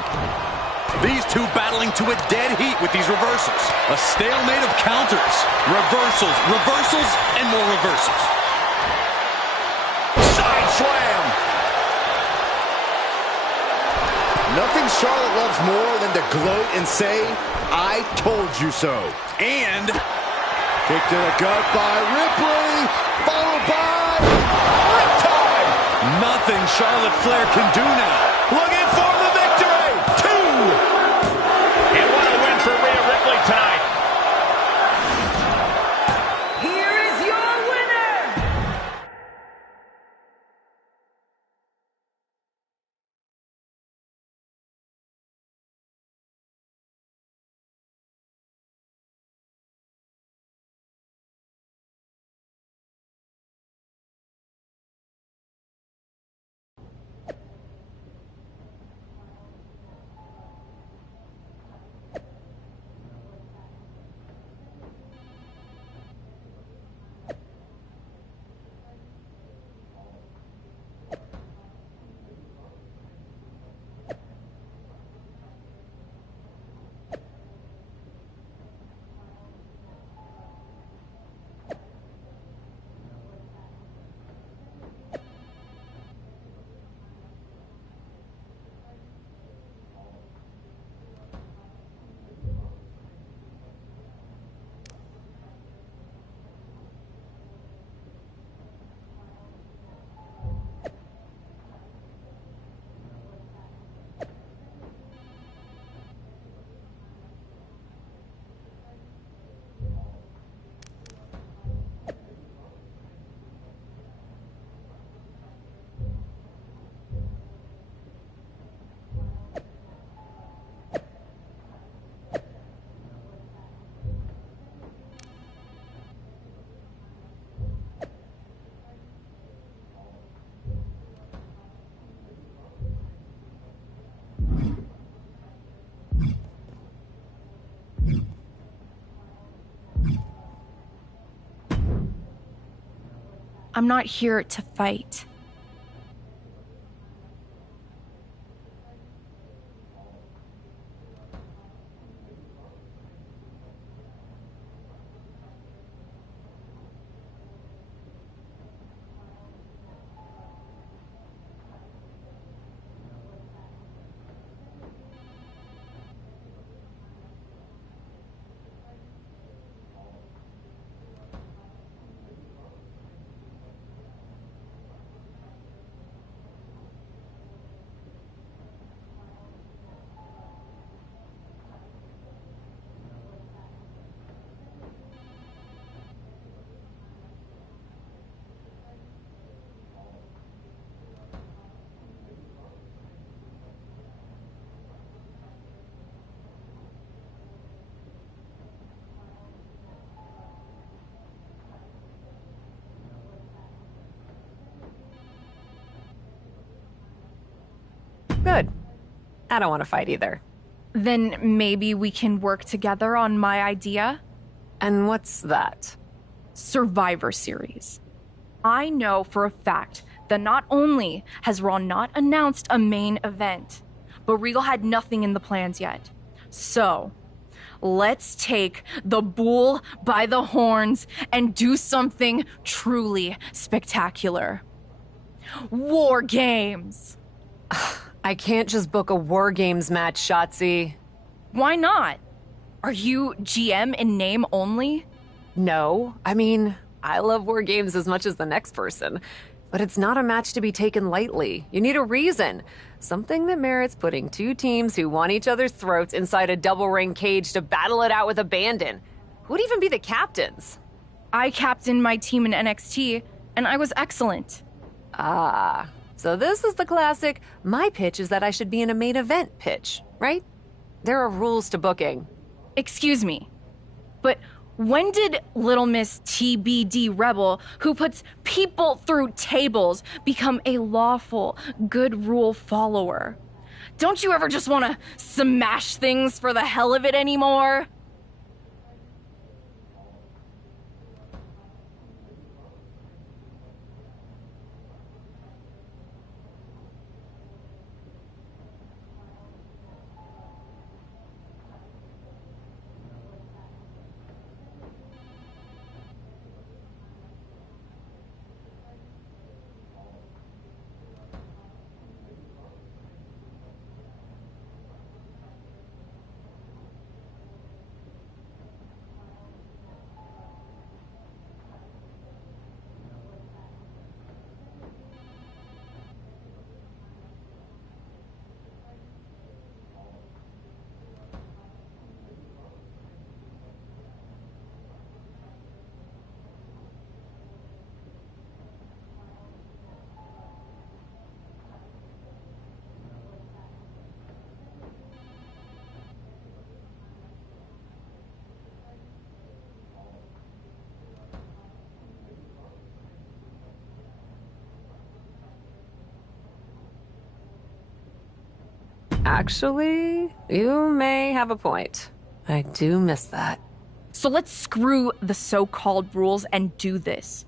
These two battling to a dead heat with these reversals. A stalemate of counters. Reversals, reversals, and more reversals. Side slam. Nothing Charlotte loves more than to gloat and say, I told you so. And kick to the gut by Ripley, followed by Riptide. Nothing Charlotte Flair can do now. Looking for the victory. 2. And what a win for Rhea Ripley tonight. Here is your winner. I'm not here to fight. Good. I don't want to fight either. Then maybe we can work together on my idea? And what's that? Survivor Series. I know for a fact that not only has Raw not announced a main event, but Regal had nothing in the plans yet. So, let's take the bull by the horns and do something truly spectacular. War Games! I can't just book a War Games match, Shotzi. Why not? Are you GM in name only? No. I mean, I love War Games as much as the next person. But it's not a match to be taken lightly. You need a reason. Something that merits putting two teams who want each other's throats inside a double ring cage to battle it out with abandon. Who'd even be the captains? I captained my team in NXT, and I was excellent. Ah. So this is the classic, my pitch is that I should be in a main event pitch, right? There are rules to booking. Excuse me, but when did Little Miss TBD Rebel, who puts people through tables, become a lawful, good rule follower? Don't you ever just want to smash things for the hell of it anymore? Actually, you may have a point. I do miss that. So let's screw the so-called rules and do this.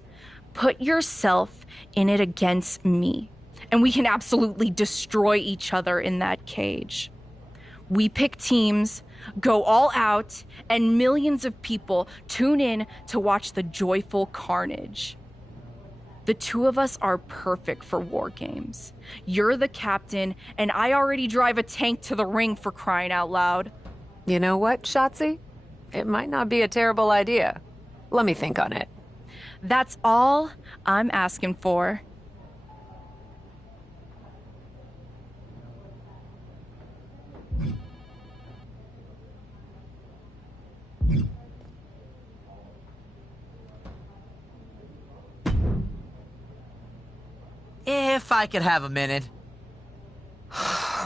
Put yourself in it against me, and we can absolutely destroy each other in that cage. We pick teams, go all out, and millions of people tune in to watch the joyful carnage. The two of us are perfect for War Games. You're the captain, and I already drive a tank to the ring, for crying out loud. You know what, Shotzi? It might not be a terrible idea. Let me think on it. That's all I'm asking for. If I could have a minute.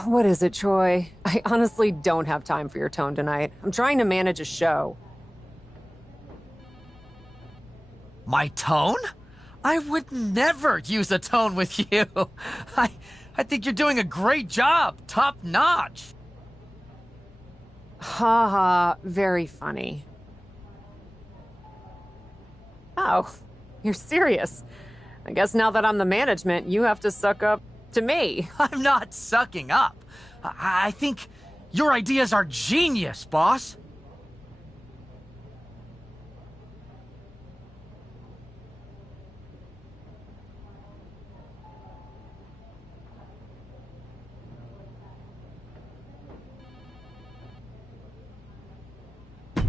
What is it, Troy? I honestly don't have time for your tone tonight. I'm trying to manage a show. My tone? I would never use a tone with you. I think you're doing a great job. Top notch. Ha ha, very funny. Oh, you're serious. I guess now that I'm the management, you have to suck up to me. I'm not sucking up. I think your ideas are genius, boss.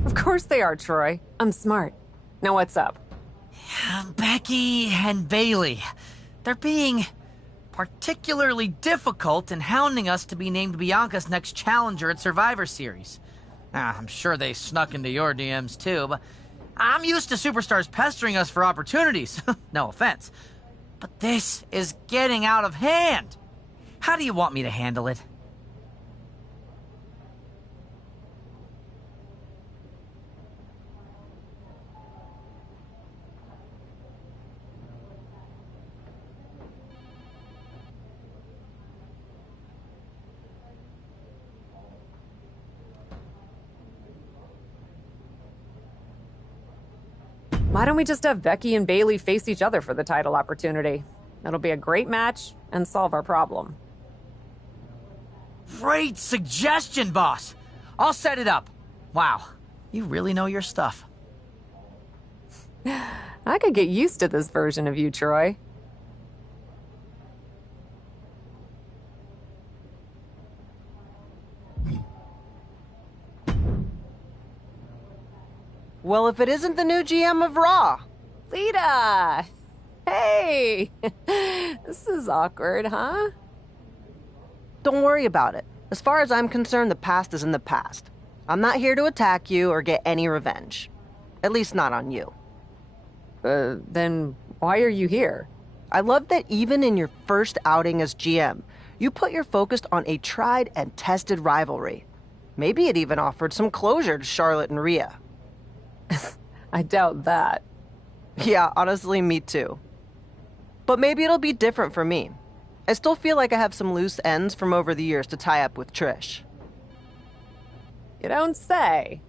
Of course they are, Troy. I'm smart. Now what's up? Becky and Bailey. They're being particularly difficult in hounding us to be named Bianca's next challenger at Survivor Series. I'm sure they snuck into your DMs too, but I'm used to superstars pestering us for opportunities. No offense. But this is getting out of hand. How do you want me to handle it? Why don't we just have Becky and Bailey face each other for the title opportunity? It'll be a great match and solve our problem. Great suggestion, boss. I'll set it up. Wow, you really know your stuff. I could get used to this version of you, Troy. Well, if it isn't the new GM of Raw. Lita! Hey! This is awkward, huh? Don't worry about it. As far as I'm concerned, the past is in the past. I'm not here to attack you or get any revenge. At least not on you. Then why are you here? I love that even in your first outing as GM, you put your focus on a tried and tested rivalry. Maybe it even offered some closure to Charlotte and Rhea. I doubt that. Yeah, honestly, me too. But maybe it'll be different for me. I still feel like I have some loose ends from over the years to tie up with Trish. You don't say.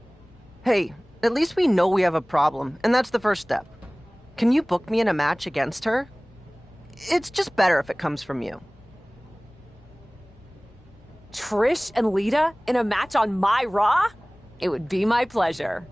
Hey, at least we know we have a problem, and that's the first step. Can you book me in a match against her? It's just better if it comes from you. Trish and Lita in a match on my Raw? It would be my pleasure.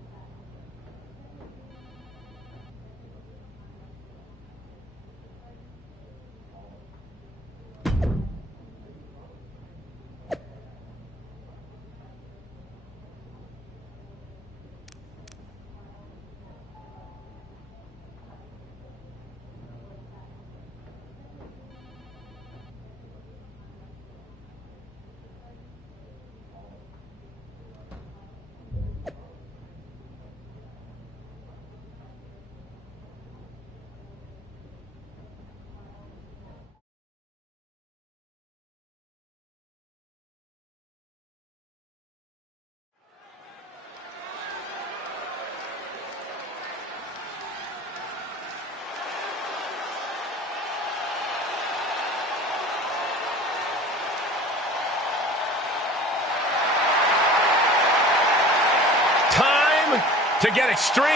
To get extreme.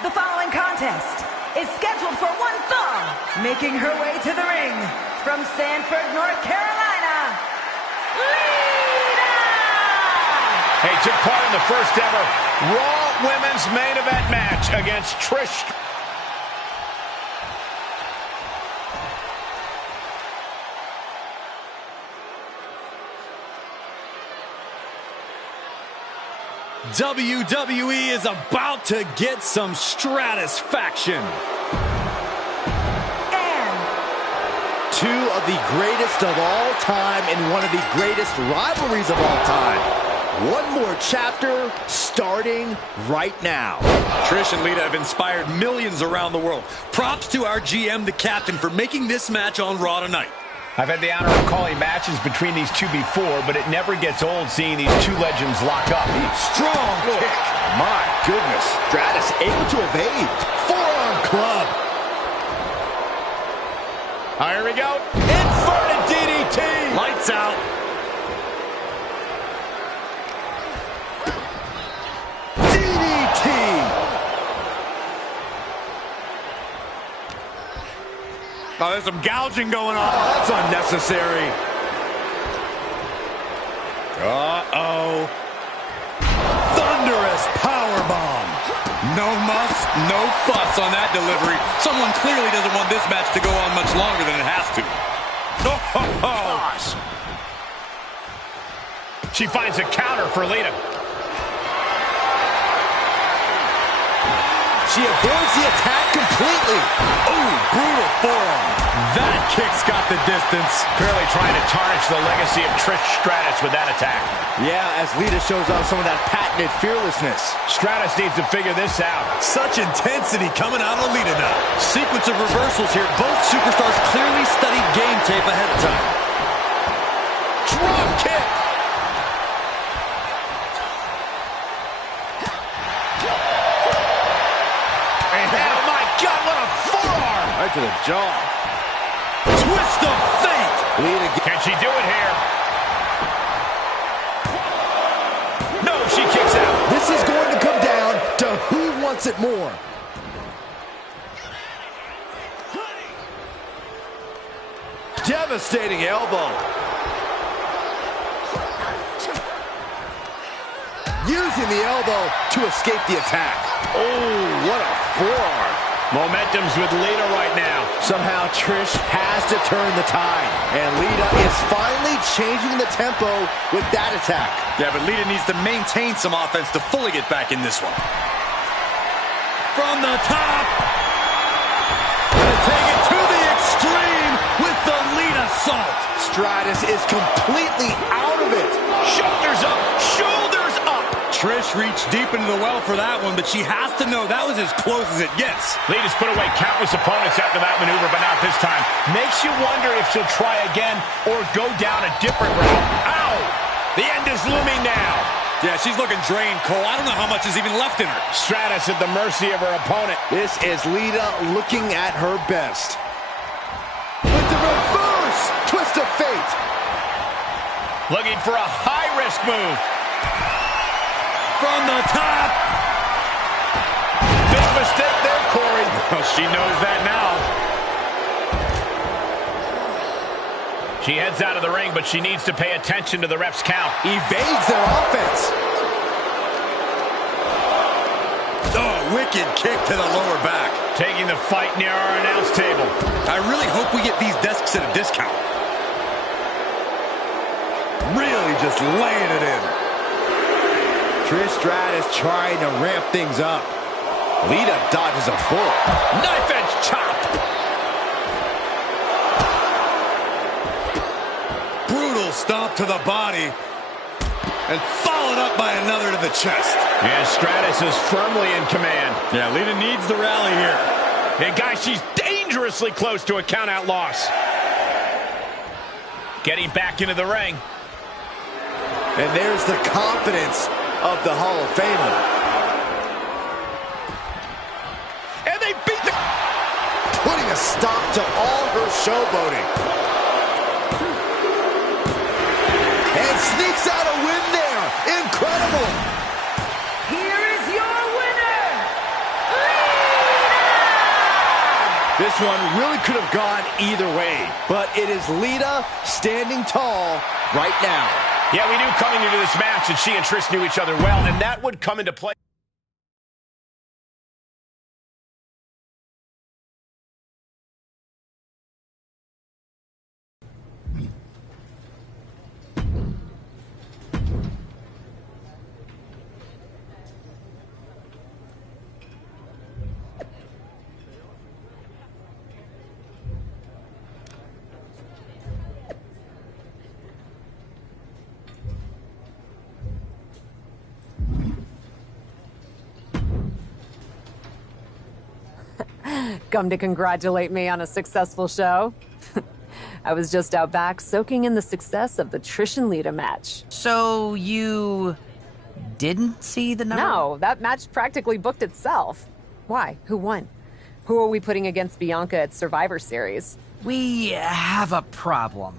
The following contest is scheduled for one fall, making her way to the ring from Sanford, North Carolina, Lita! Hey, took part in the first ever Raw Women's Main Event match against Trish. WWE is about to get some stratisfaction. And two of the greatest of all time in one of the greatest rivalries of all time. One more chapter starting right now. Trish and Lita have inspired millions around the world. Props to our GM, the captain, for making this match on Raw tonight. I've had the honor of calling matches between these two before, but it never gets old seeing these two legends lock up. Strong kick. My goodness. Stratus able to evade. Forearm club. Here we go. Inverted DDT. Lights out. Oh, there's some gouging going on. Oh, that's unnecessary. Uh-oh. Thunderous powerbomb. No muss, no fuss on that delivery. Someone clearly doesn't want this match to go on much longer than it has to. Oh. She finds a counter for Lita. She avoids the attack completely. Ooh, brutal forearm. That kick's got the distance. Clearly trying to tarnish the legacy of Trish Stratus with that attack. Yeah, as Lita shows off some of that patented fearlessness. Stratus needs to figure this out. Such intensity coming out of Lita now. Sequence of reversals here. Both superstars clearly studied game tape ahead of time. Drop kick. Oh my God, what a forearm! Right to the jaw. Twist of fate. Lita, can she do it here? No, she kicks out. This is going to come down to who wants it more. Devastating elbow. Using the elbow to escape the attack. Oh, what a forearm. Momentum's with Lita right now. Somehow Trish has to turn the tide. And Lita is finally changing the tempo with that attack. Yeah, but Lita needs to maintain some offense to fully get back in this one. From the top. Gonna take it to the extreme with the Lita salt. Stratus is completely out of it. Shoulders up, shoulders up. Trish reached deep into the well for that one, but she has to know that was as close as it gets. Lita's put away countless opponents after that maneuver, but not this time. Makes you wonder if she'll try again or go down a different route. Ow! The end is looming now. Yeah, she's looking drained, Cole. I don't know how much is even left in her. Stratus at the mercy of her opponent. This is Lita looking at her best. With the reverse twist of fate. Looking for a high-risk move. From the top. Big mistake there, Corey. Well, she knows that now. She heads out of the ring, but she needs to pay attention to the ref's count. Evades their offense. Oh, wicked kick to the lower back. Taking the fight near our announce table. I really hope we get these desks at a discount. Really just laying it in. Trish Stratus trying to ramp things up. Lita dodges a fork. Knife edge chop. Brutal stomp to the body. And followed up by another to the chest. And Stratus is firmly in command. Yeah, Lita needs the rally here. And guys, she's dangerously close to a count-out loss. Getting back into the ring. And there's the confidence of the Hall of Famer. And they beat the... Putting a stop to all her showboating. And sneaks out a win there. Incredible. Here is your winner, Lita! This one really could have gone either way. But it is Lita standing tall right now. Yeah, we knew coming into this match that she and Trish knew each other well, and that would come into play. Come to congratulate me on a successful show? I was just out back soaking in the success of the Trish and Lita match. So you didn't see the number? No, that match practically booked itself. Why? Who won? Who are we putting against Bianca at Survivor Series? We have a problem.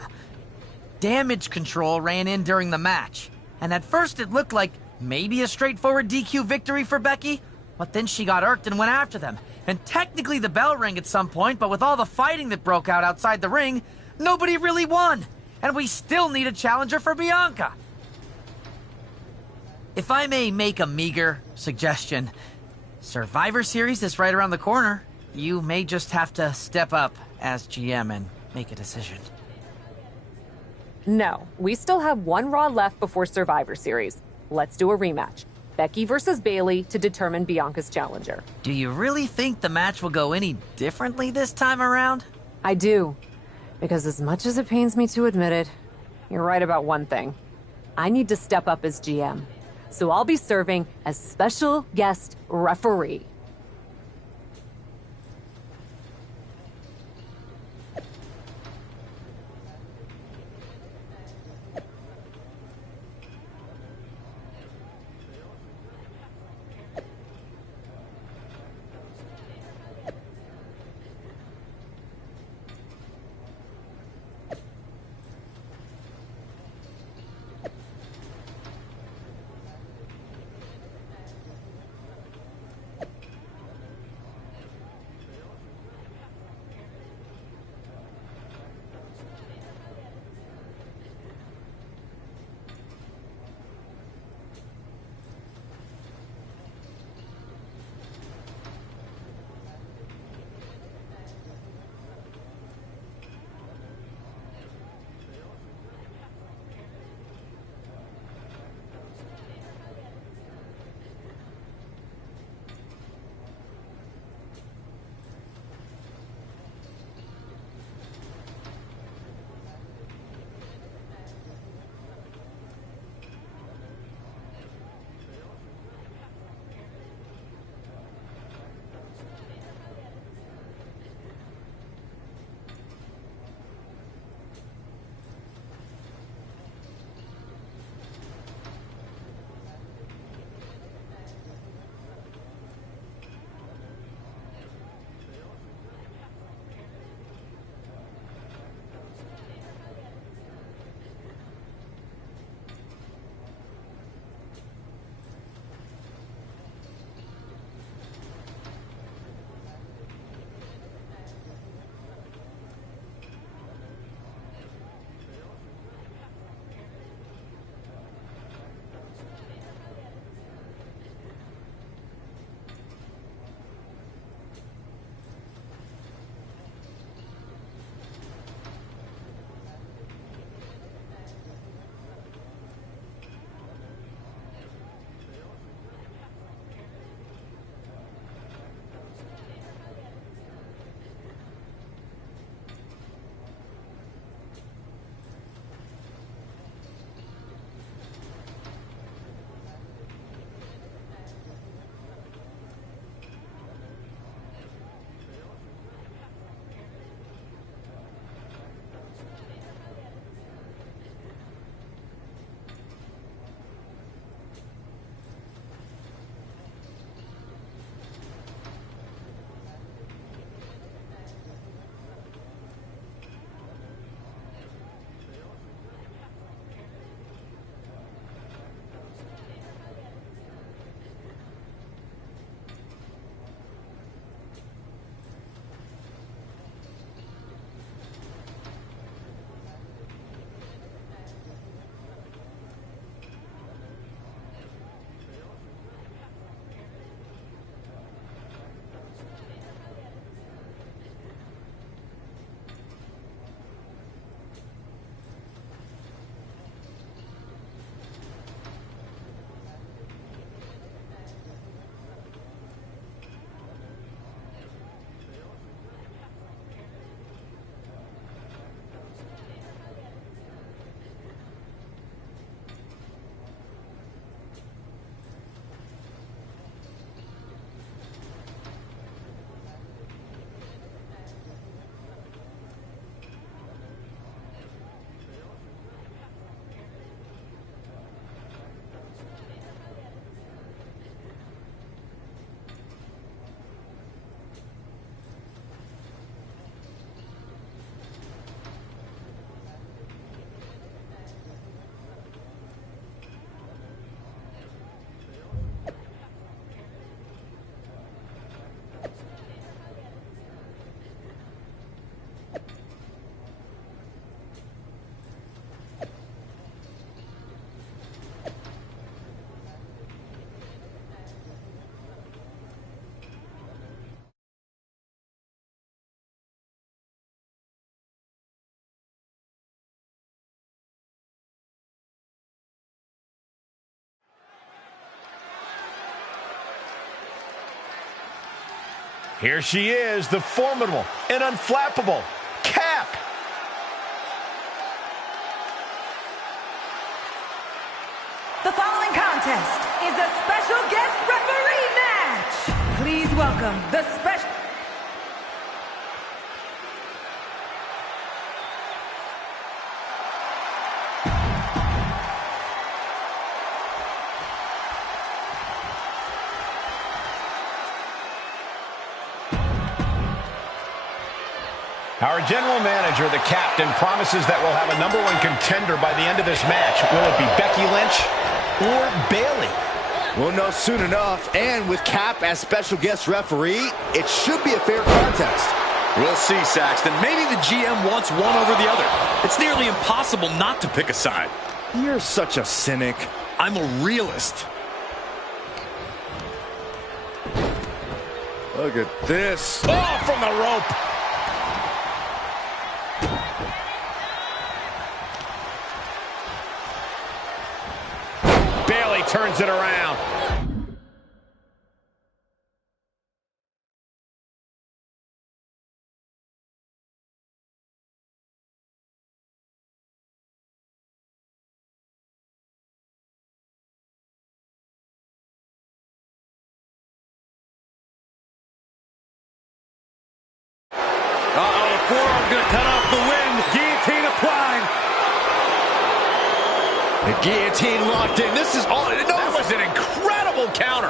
Damage Control ran in during the match, and at first it looked like maybe a straightforward DQ victory for Becky, But then she got irked and went after them. And technically the bell rang at some point, but with all the fighting that broke out outside the ring, nobody really won. And we still need a challenger for Bianca. If I may make a meager suggestion, Survivor Series is right around the corner. You may just have to step up as GM and make a decision. No, we still have one Raw left before Survivor Series. Let's do a rematch. Becky versus Bayley to determine Bianca's challenger. Do you really think the match will go any differently this time around? I do. Because as much as it pains me to admit it, you're right about one thing. I need to step up as GM. So I'll be serving as special guest referee. Here she is, the formidable and unflappable Cap. The following contest is a special guest referee match. Please welcome the special... Our general manager, the captain, promises that we'll have a #1 contender by the end of this match. Will it be Becky Lynch or Bayley? We'll know soon enough, and with Cap as special guest referee, it should be a fair contest. We'll see, Saxton. Maybe the GM wants one over the other. It's nearly impossible not to pick a side. You're such a cynic. I'm a realist. Look at this. Oh, from the rope. Bayley turns it around. Forearm gonna cut off the wind. Guillotine applied. The guillotine locked in. This is all. That was an incredible counter.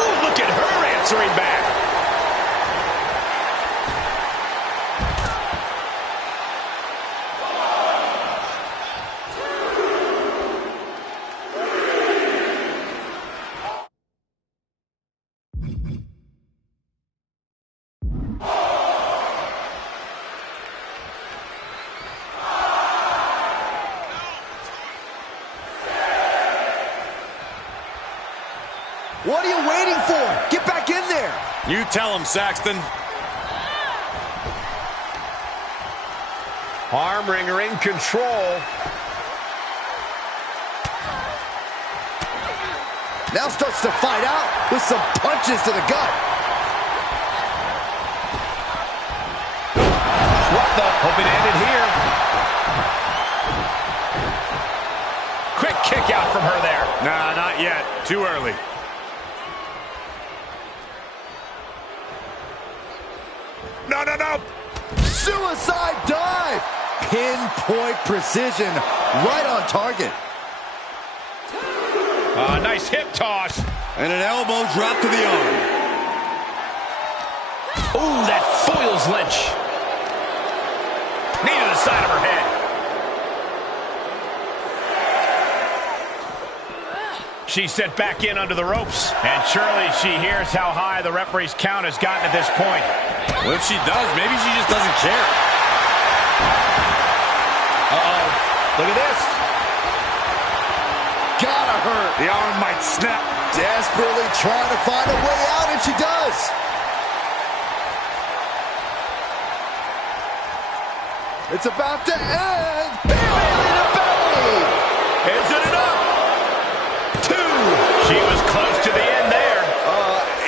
Ooh, look at her answering back. What are you waiting for? Get back in there. You tell him, Saxton. Arm wringer in control. Now starts to fight out with some punches to the gut. What the? Hope it ended here. Quick kick out from her there. Nah, not yet. Too early. No, no, no. Suicide dive. Pinpoint precision. Right on target. Nice hip toss. And an elbow drop to the arm. Ooh, that foils Lynch. Knee to the side of her head. She's set back in under the ropes. And surely she hears how high the referee's count has gotten at this point. Well, if she does, maybe she just doesn't care. Uh-oh. Look at this. Gotta hurt. The arm might snap. Desperately trying to find a way out, and she does. It's about to end. Bayley to belly. Is it enough? 2. She was close to the end there.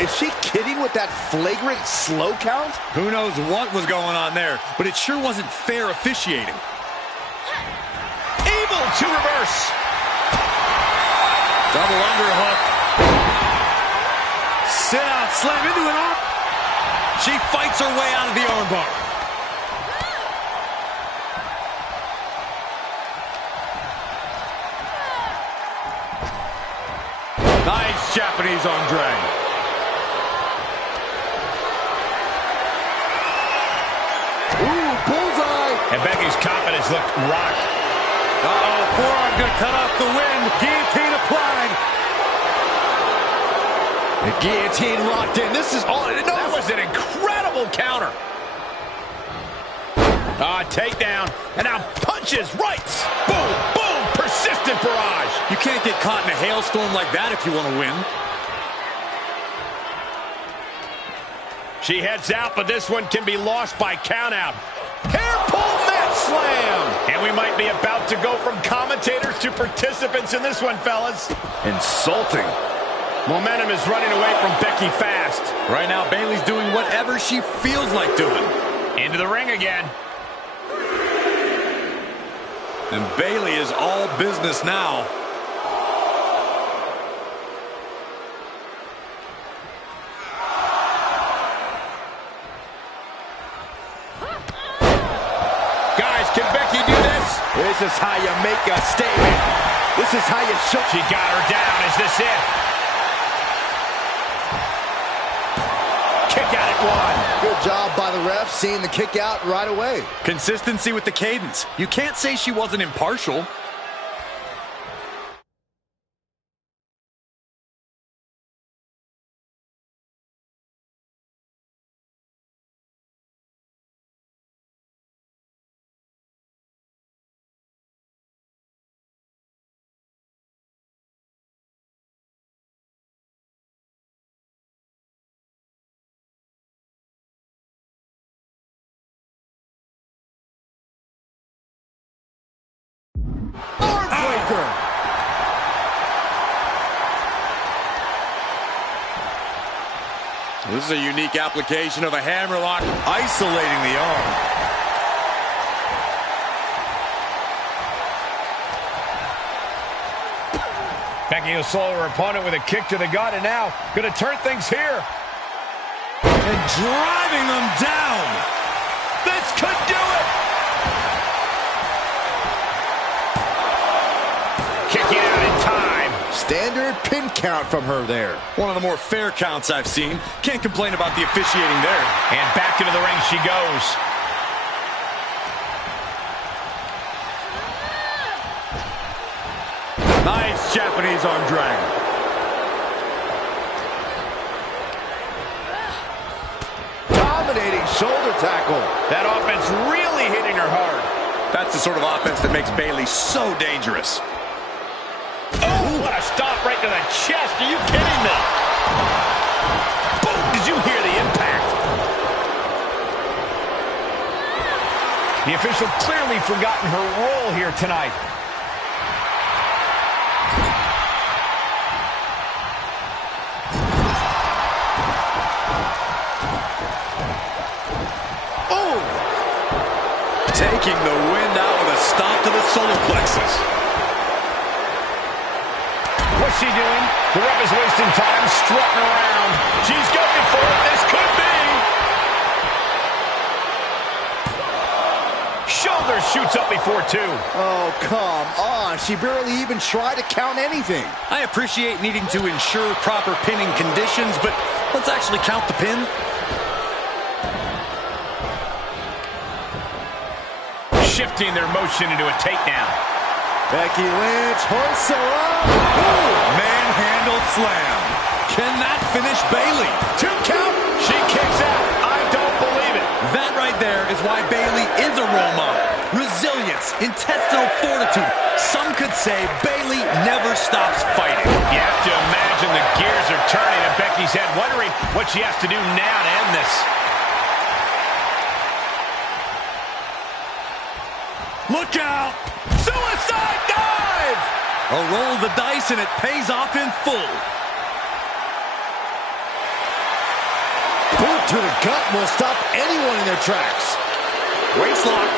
Is she kidding with that flagrant slow count? Who knows what was going on there, but it sure wasn't fair officiating. Able to reverse. Double underhook. Sit out, slam into an arm. She fights her way out of the armbar. Nice Japanese arm drag. Ooh, bullseye. And Becky's confidence looked rocked. Uh-oh, forearm gonna cut off the wind. Guillotine applied. The guillotine locked in. This is all. No. That was an incredible counter. Takedown. And now punches, rights. Boom, boom. Persistent barrage. You can't get caught in a hailstorm like that if you want to win. She heads out, but this one can be lost by countout. Hair pull mat slam. And we might be about to go from commentators to participants in this one, fellas. Insulting. Momentum is running away from Becky fast. Right now, Bayley's doing whatever she feels like doing. Into the ring again. And Bayley is all business now. Guys, can Becky do this? This is how you make a statement. This is how you show. She got her down. Is this it? Kick out at one. Good job by the ref seeing the kick out right away. Consistency with the cadence. You can't say she wasn't impartial. This is a unique application of a hammerlock, isolating the arm. Becky will slow her opponent with a kick to the gut, and now going to turn things here. And driving them down. This could do it. Kicking out in time. Standard pin count from her there. One of the more fair counts I've seen. Can't complain about the officiating there. And back into the ring she goes. Nice Japanese arm drag. Dominating shoulder tackle. That offense really hitting her hard. That's the sort of offense that makes Bayley so dangerous. Oh, what a stop right to the chest. Are you kidding me? Boom! Did you hear the impact? The official clearly forgotten her role here tonight. Oh! Taking the wind out with a stomp to the solar plexus. What's she doing? The ref is wasting time, strutting around. She's going for it. This could be. Shoulder shoots up before two. Oh, come on. She barely even tried to count anything. I appreciate needing to ensure proper pinning conditions, but let's actually count the pin. Shifting their motion into a takedown. Becky Lynch hoists her up. Manhandle slam. Can that finish Bayley? 2 count. She kicks out. I don't believe it. That right there is why Bayley is a role model. Resilience, intestinal fortitude. Some could say Bayley never stops fighting. You have to imagine the gears are turning in Becky's head, wondering what she has to do now to end this. Look out! Suicide dive! A roll of the dice and it pays off in full. Boot to the gut will stop anyone in their tracks. Waistlock.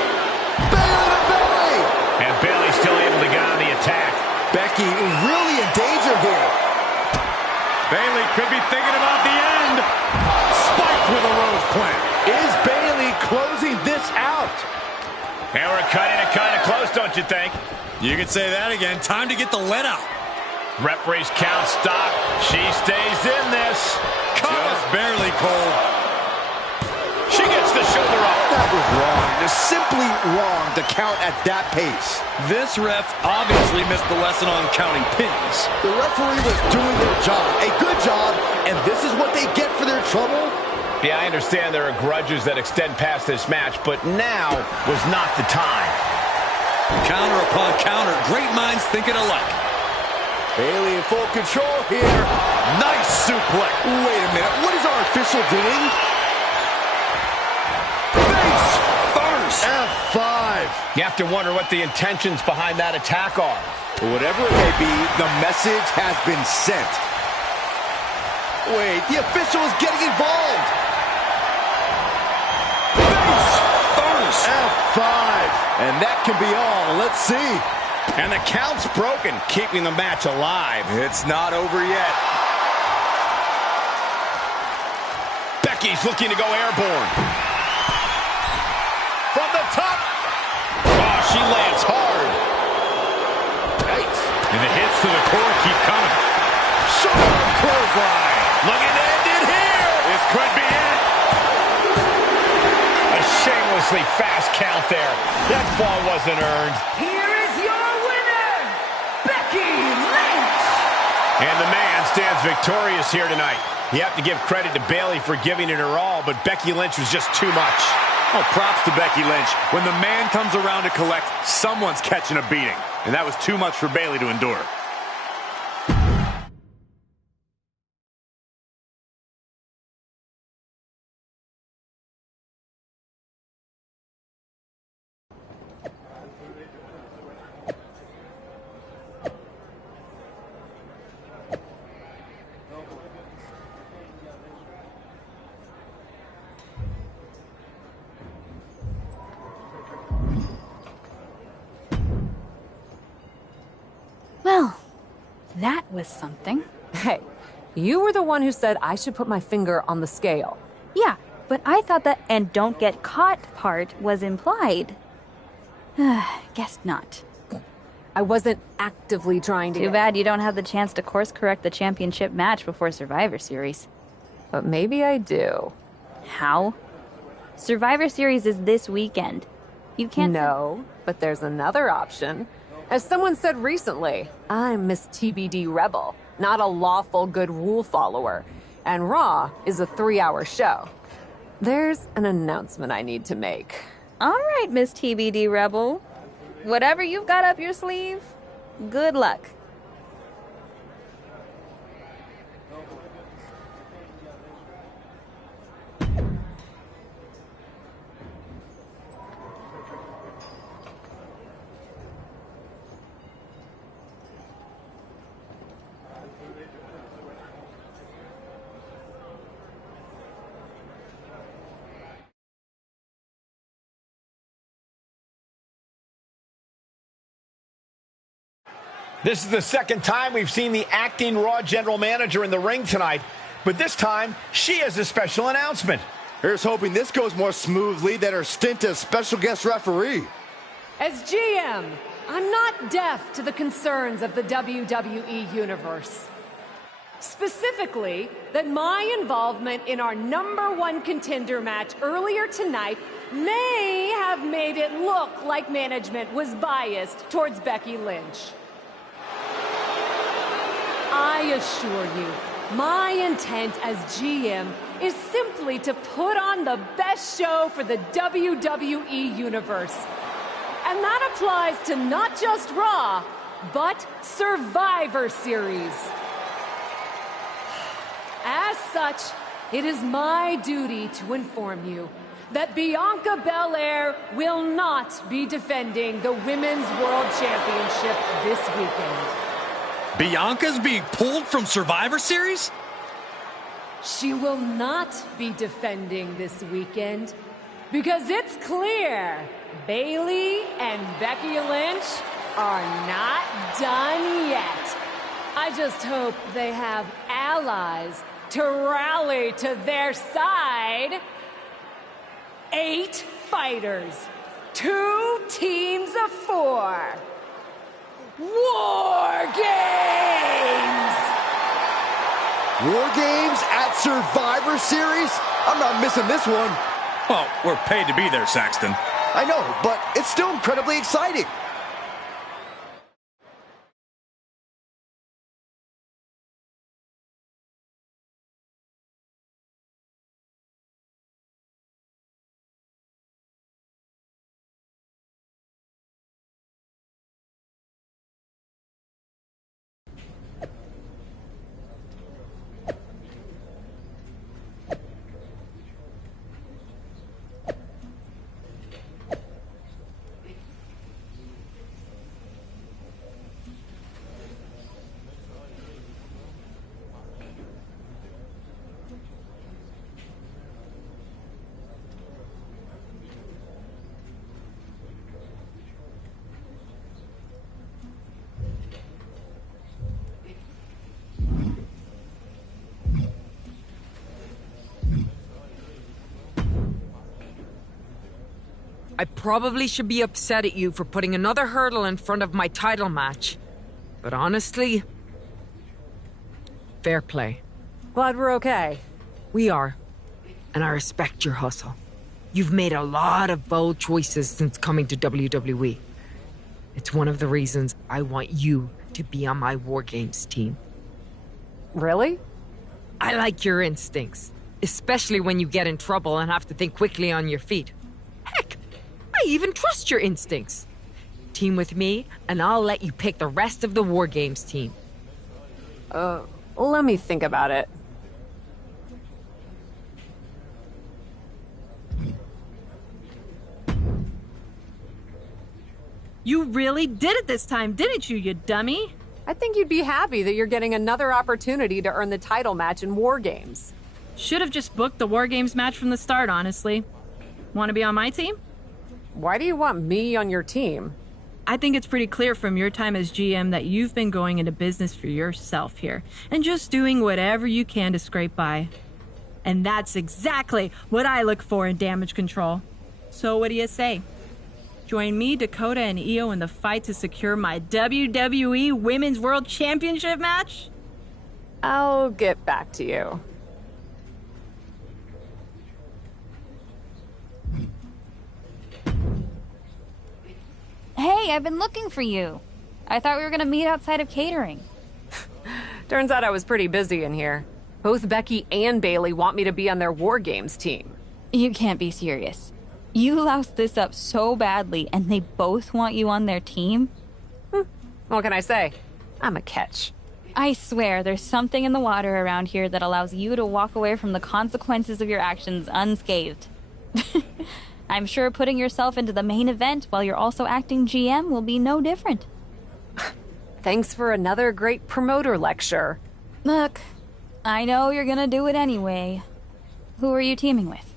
Bayley to belly. And Bayley's still able to get on the attack. Becky really in danger here. Bayley could be thinking about the end. Spiked with a rose plant. Is Bayley closing this out? And we're cutting it kind of close, don't you think? You could say that again. Time to get the let out. Referee's count stop. She stays in this. Just barely, Cole. She gets the shoulder up. That was wrong. It's simply wrong to count at that pace. This ref obviously missed the lesson on counting pins. The referee was doing their job, a good job, and this is what they get for their trouble? Yeah, I understand there are grudges that extend past this match, but now was not the time. Counter upon counter. Great minds thinking alike. Bayley in full control here. Nice suplex. Wait a minute. What is our official doing? Face first. F5. You have to wonder what the intentions behind that attack are. Whatever it may be, the message has been sent. Wait, the official is getting involved. Face first. F5. And that can be all. Let's see. And the count's broken, keeping the match alive. It's not over yet. Becky's looking to go airborne. From the top. Oh, she lands hard. Nice. And the hits to the core keep coming. Sharp clothesline. Looking to end it here. This could be it. A shamelessly fast count there. That fall wasn't earned. Here is your winner, Becky Lynch. And the man stands victorious here tonight. You have to give credit to Bayley for giving it her all, but Becky Lynch was just too much. Oh, props to Becky Lynch. When the man comes around to collect, someone's catching a beating. And that was too much for Bayley to endure. Well, that was something. Hey, you were the one who said I should put my finger on the scale. Yeah, but I thought that "and don't get caught" part was implied. Guess not. I wasn't actively trying to Too bad you don't have the chance to course correct the championship match before Survivor Series. But maybe I do. How? Survivor Series is this weekend. You can't... No, but there's another option. As someone said recently, I'm Miss TBD Rebel, not a lawful good rule follower. And Raw is a 3-hour show. There's an announcement I need to make. All right, Miss TBD Rebel. Whatever you've got up your sleeve, good luck. This is the second time we've seen the acting Raw general manager in the ring tonight, but this time she has a special announcement. Here's hoping this goes more smoothly than her stint as special guest referee. As GM, I'm not deaf to the concerns of the WWE Universe. Specifically, that my involvement in our #1 contender match earlier tonight may have made it look like management was biased towards Becky Lynch. I assure you, my intent as GM is simply to put on the best show for the WWE Universe. And that applies to not just Raw, but Survivor Series. As such, it is my duty to inform you that Bianca Belair will not be defending the Women's World Championship this weekend. Bianca's being pulled from Survivor Series? She will not be defending this weekend because it's clear Bayley and Becky Lynch are not done yet. I just hope they have allies to rally to their side. 8 fighters, 2 teams of 4. War Games! War Games at Survivor Series? I'm not missing this one. Well, we're paid to be there, Saxton. I know, but it's still incredibly exciting. I probably should be upset at you for putting another hurdle in front of my title match. But honestly, fair play. Glad we're okay. We are. And I respect your hustle. You've made a lot of bold choices since coming to WWE. It's one of the reasons I want you to be on my War Games team. Really? I like your instincts, especially when you get in trouble and have to think quickly on your feet. Heck, I even trust your instincts. Team with me, and I'll let you pick the rest of the War Games team. Let me think about it. You really did it this time, didn't you, you dummy? I think you'd be happy that you're getting another opportunity to earn the title match in War Games. Should have just booked the War Games match from the start, honestly. Want to be on my team? Why do you want me on your team? I think it's pretty clear from your time as GM that you've been going into business for yourself here, and just doing whatever you can to scrape by. And that's exactly what I look for in Damage Control. So what do you say? Join me, Dakota, and Io in the fight to secure my WWE Women's World Championship match? I'll get back to you. Hey, I've been looking for you. I thought we were gonna meet outside of catering. Turns out I was pretty busy in here. Both Becky and Bailey want me to be on their War Games team. You can't be serious. You loused this up so badly, and they both want you on their team? What can I say? I'm a catch. I swear, there's something in the water around here that allows you to walk away from the consequences of your actions unscathed. I'm sure putting yourself into the main event while you're also acting GM will be no different. Thanks for another great promoter lecture. Look, I know you're gonna do it anyway. Who are you teaming with?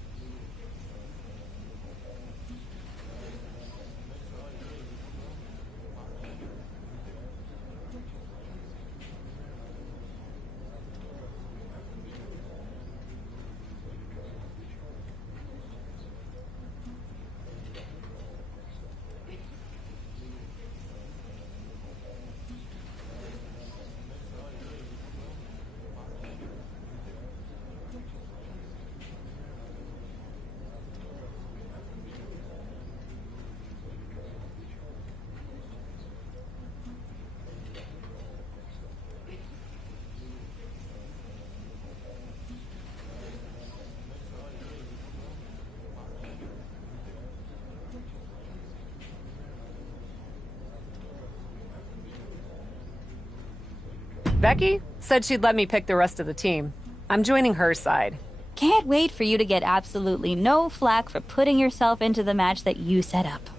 Becky said she'd let me pick the rest of the team. I'm joining her side. Can't wait for you to get absolutely no flack for putting yourself into the match that you set up.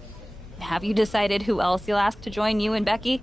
Have you decided who else you'll ask to join you and Becky?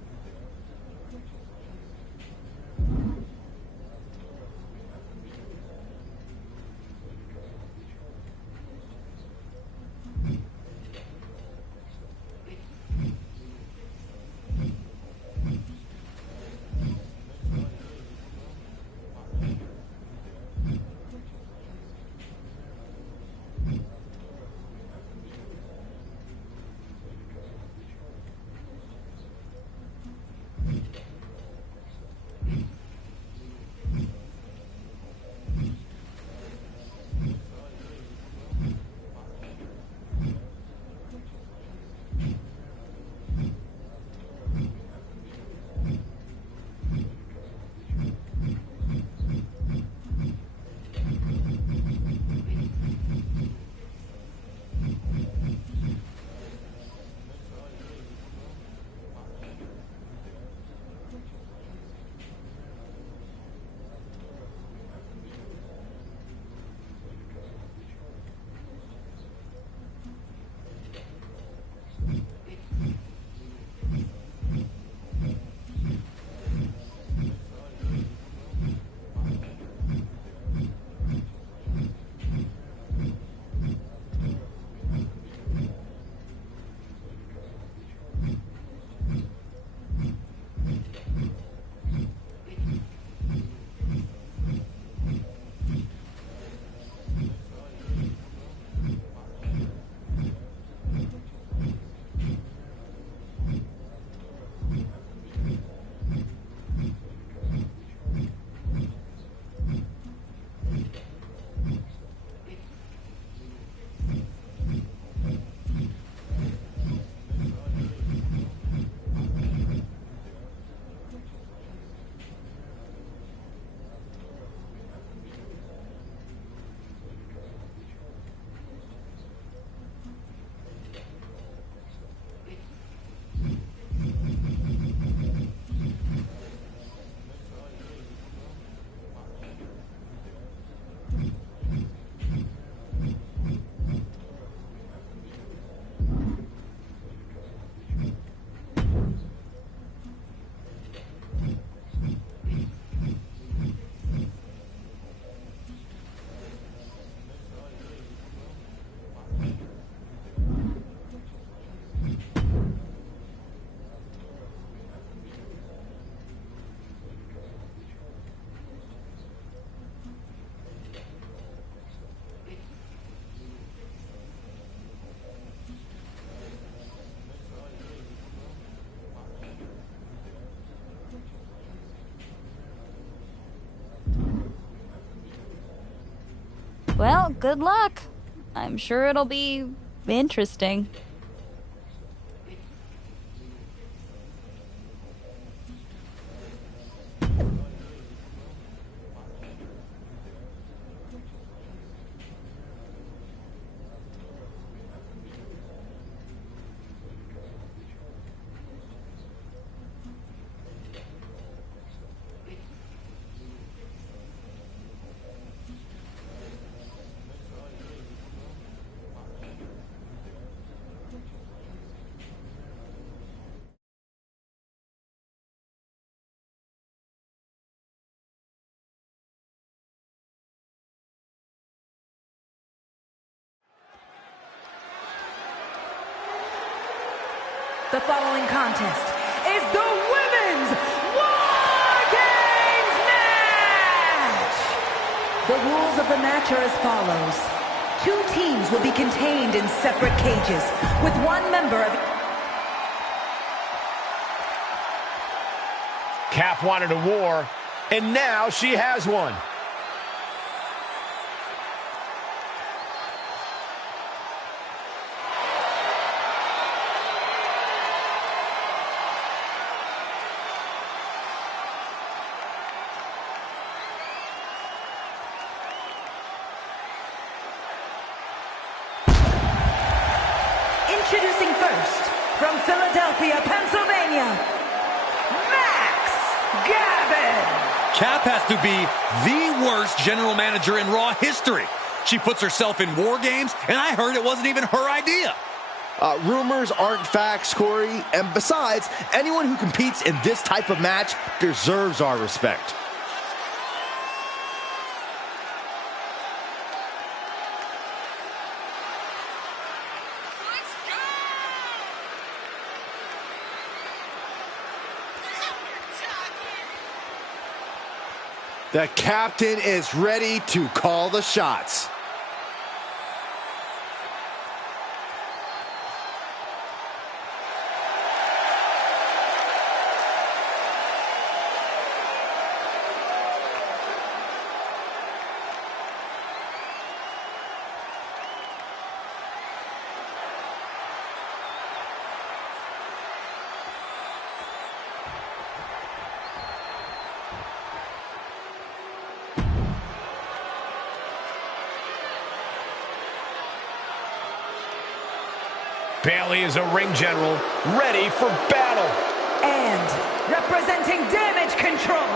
Well, good luck. I'm sure it'll be interesting. The following contest is the Women's War Games match! The rules of the match are as follows. 2 teams will be contained in separate cages, with one member of... Cap wanted a war, and now she has one. Introducing first, from Philadelphia, Pennsylvania, Max Gavin! Cap has to be the worst general manager in Raw history. She puts herself in war games, and I heard it wasn't even her idea. Rumors aren't facts, Corey. And besides, anyone who competes in this type of match deserves our respect. The captain is ready to call the shots. Bayley is a ring general, ready for battle. And representing Damage Control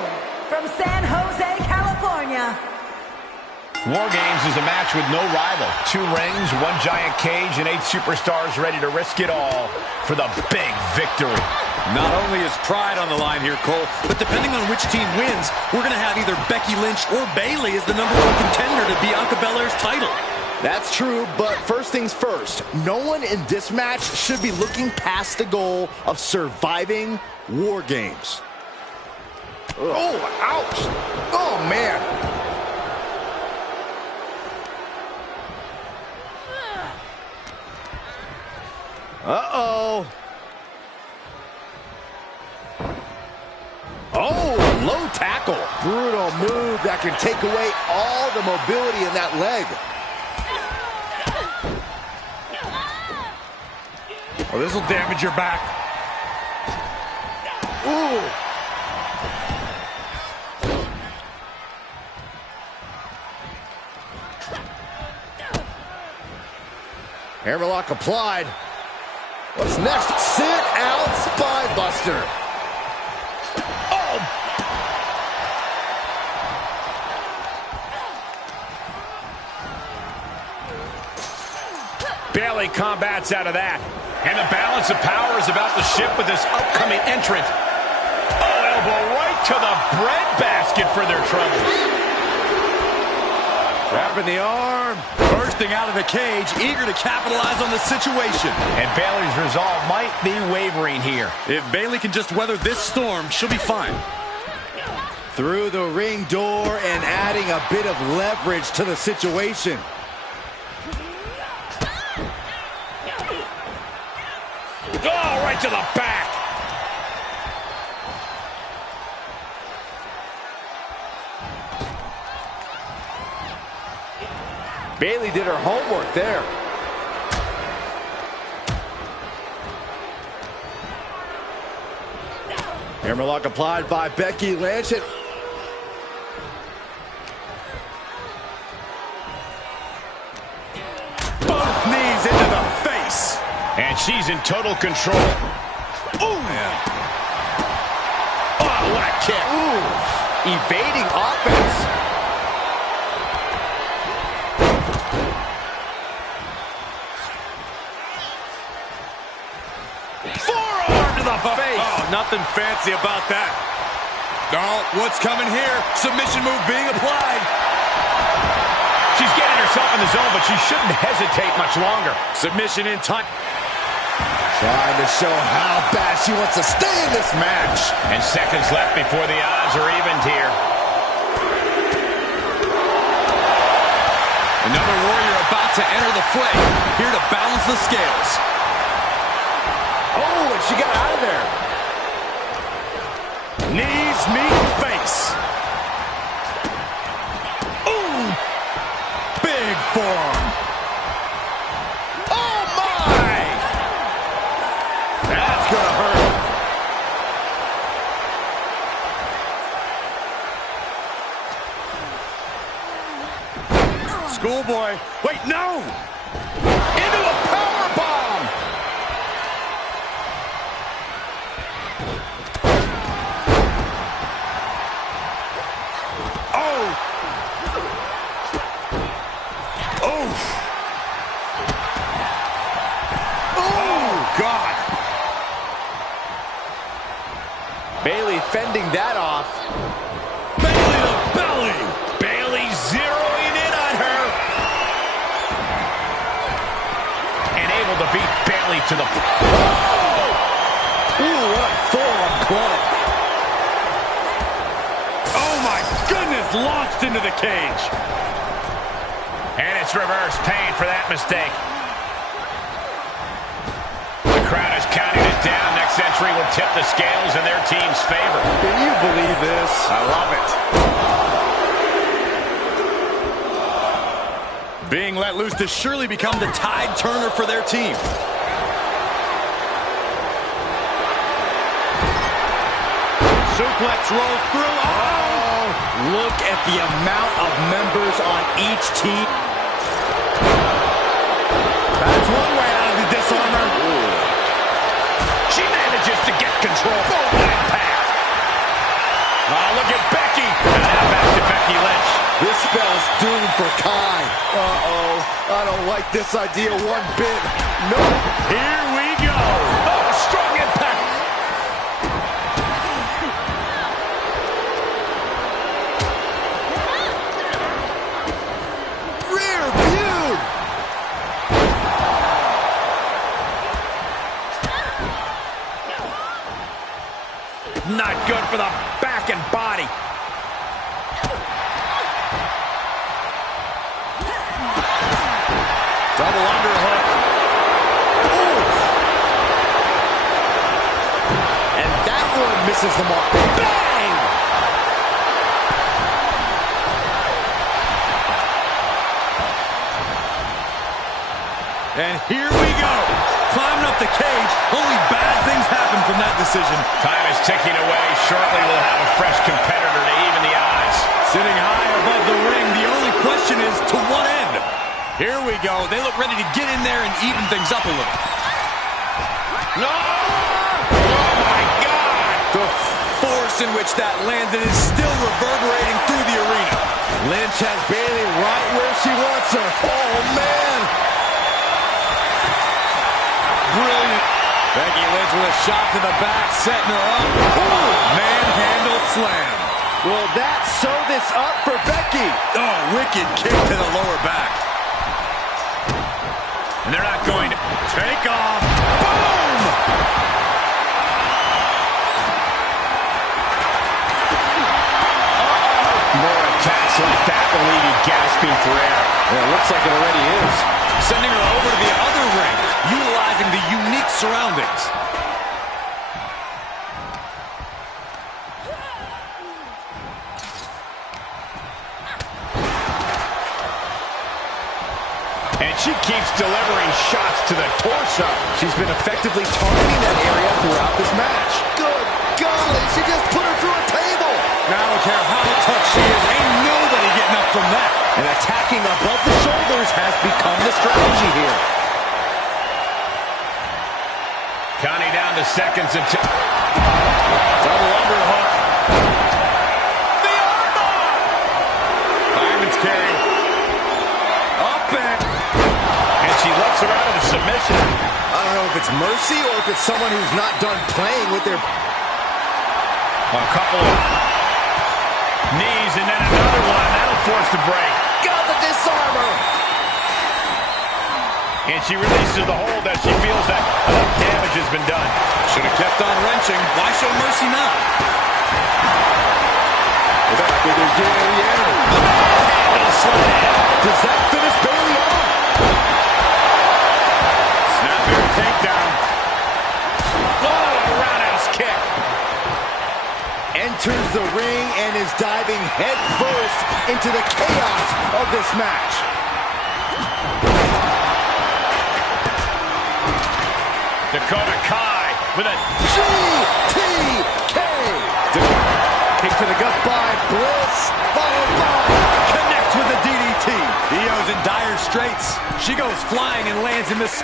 from San Jose, California. War Games is a match with no rival. 2 rings, 1 giant cage, and 8 superstars ready to risk it all for the big victory. Not only is pride on the line here, Cole, but depending on which team wins, we're going to have either Becky Lynch or Bayley as the #1 contender to Bianca Belair's title. That's true, but first things first, no one in this match should be looking past the goal of surviving War Games. Oh, ouch! Oh, man! Uh-oh! Oh, low tackle. Brutal move that can take away all the mobility in that leg. Oh, this will damage your back. Ooh. Hammerlock applied. What's next? Sit out spine buster. Oh. Bayley combats out of that. And the balance of power is about to shift with this upcoming entrant. Oh, elbow right to the breadbasket for their troubles. Grabbing the arm, bursting out of the cage, eager to capitalize on the situation. And Bayley's resolve might be wavering here. If Bayley can just weather this storm, she'll be fine. Through the ring door and adding a bit of leverage to the situation. Oh, right to the back. Bayley did her homework there. Hammerlock applied by Becky Lynch. Both knees into the face. And she's in total control. Ooh! Man. Oh, what a kick. Ooh. Evading offense. Forearm to the face. Oh, nothing fancy about that. Oh, what's coming here? Submission move being applied. She's getting herself in the zone, but she shouldn't hesitate much longer. Submission in time. Trying to show how bad she wants to stay in this match. And seconds left before the odds are evened here. Another warrior about to enter the fray. Here to balance the scales. Oh, and she got out of there. Knees meet face. Ooh! Big forearm. Oh, my! That's gonna hurt. Schoolboy. Wait, no! Into a power bomb! Oh! Oh! Oh, God! Bayley fending that off. Bayley to belly! Bayley zeroing in on her. And able to beat Bayley to the... Oh! Ooh, what a forearm club. Oh, my goodness! Launched into the cage. And it's reverse pain for that mistake. The crowd is counting it down. Next entry will tip the scales in their team's favor. Can you believe this? I love it. Being let loose to surely become the tide turner for their team. Suplex rolls through. Oh! Look at the amount of members on each team. That's one way out of the disarmor. She manages to get control. Boom, impact. Oh, look at Becky. And now back to Becky Lynch. This spell's doomed for Kai. Uh-oh. I don't like this idea one bit. No. Here we go. Oh, strong impact. Rear view. Not good for the back and body. Double underhook. And that one misses the mark. Bang! And here we go. Climbing up the cage. Only bad things happen from that decision. Time is ticking away. Shortly we'll have a fresh competitor to even the odds. Sitting high above the ring, the only question is to what end? Here we go. They look ready to get in there and even things up a little. No! Oh, my God! The force in which that landed is still reverberating through the arena. Lynch has Bayley right where she wants her. Oh, man. Brilliant. Becky Lynch with a shot to the back, setting her up. Ooh, manhandle slam. Will that sew this up for Becky? Oh, wicked kick to the lower back. And they're not going to take off. Boom! More attacks like that will leave you gasping for air. Well, it looks like it already is. Sending her over to the other ring, utilizing the unique surroundings. She keeps delivering shots to the torso. She's been effectively targeting that area throughout this match. Good golly, she just put her through a table. Now I don't care how tough she is, ain't nobody getting up from that. And attacking above the shoulders has become the strategy here. Counting down to seconds until... Double underhook. The armbar! Fireman's carry. Up and she lets her out of the submission. I don't know if it's mercy or if it's someone who's not done playing with their... A couple of knees and then another one. That'll force the break. Got the disarmer. And she releases the hold as she feels that enough damage has been done. should have kept on wrenching. Why show mercy now? Back with his Does that finish Bailey off? Snap-air takedown. Oh, a roundhouse kick. Enters the ring and is diving headfirst into the chaos of this match. Dakota Kai with a GTK. Kick to the gut by Bliss, followed by connects with the DDT. Io's in dire straits. She goes flying and lands in this.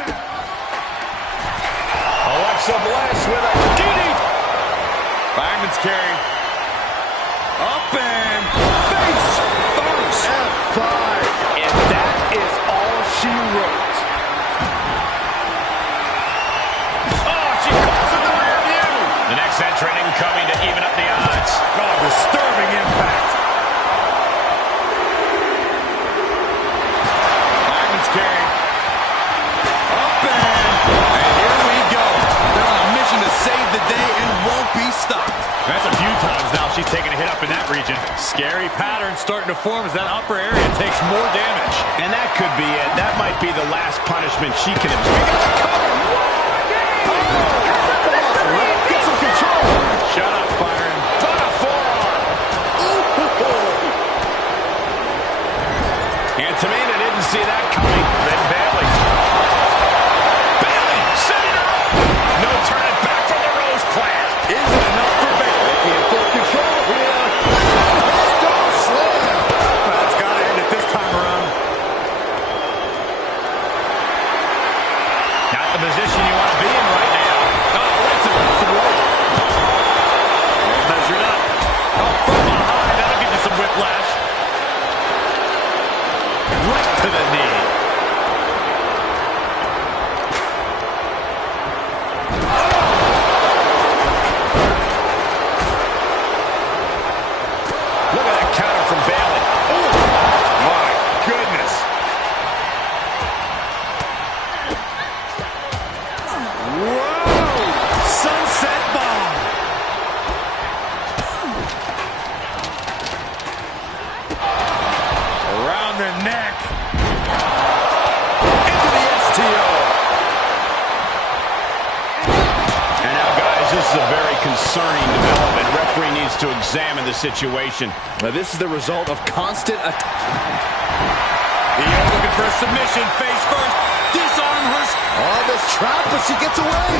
Alexa Bliss with a DDT. Fireman's carry. Up and face first. F5. And that is all she wrote. Oh, she calls in the rear view. The next entrant incoming to even up the odds. Oh, disturbing impact. Fireman's carry. Up and here we go. They're on a mission to save the day and won't be stopped. That's a few times now she's taken a hit up in that region. Scary pattern starting to form as that upper area takes more damage. And that could be it. That might be the last punishment she can absorb. Get some control. Shut up, Byron. What a forearm. And Tamina didn't see that coming. Then Bailey. Bailey setting her up. No turning back from the Rose Plant. Isn't enough for Bailey. In full control here. Slam. That's got to end it this time around. Not the position you want to be in right now. Oh, right to the throat. Measured up. Oh, from behind. That'll give you some whiplash. Right to the knee. Look at that counter from Bailey. Oh, My goodness. Whoa! Sunset bomb. Around the neck. Into the STO. and now, guys, this is a very concerning development. Referee needs to examine the situation. Now, this is the result of constant attack. Io looking for a submission. Face first. Disarm her. On this trap, but she gets away.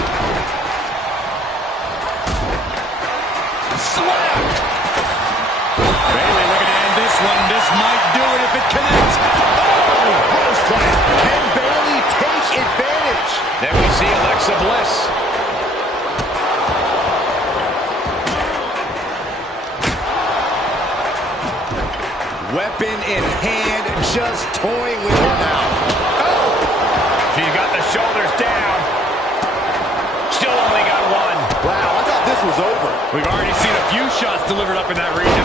Slap. Bailey looking to end this one. This might do it if it connects. Oh, Rose Plant. Can Bailey take advantage? Then we see Alexa Bliss. Weapon in hand, just toying with her now. Oh! She's got the shoulders down. Still only got one. Wow, I thought this was over. We've already seen a few shots delivered up in that region.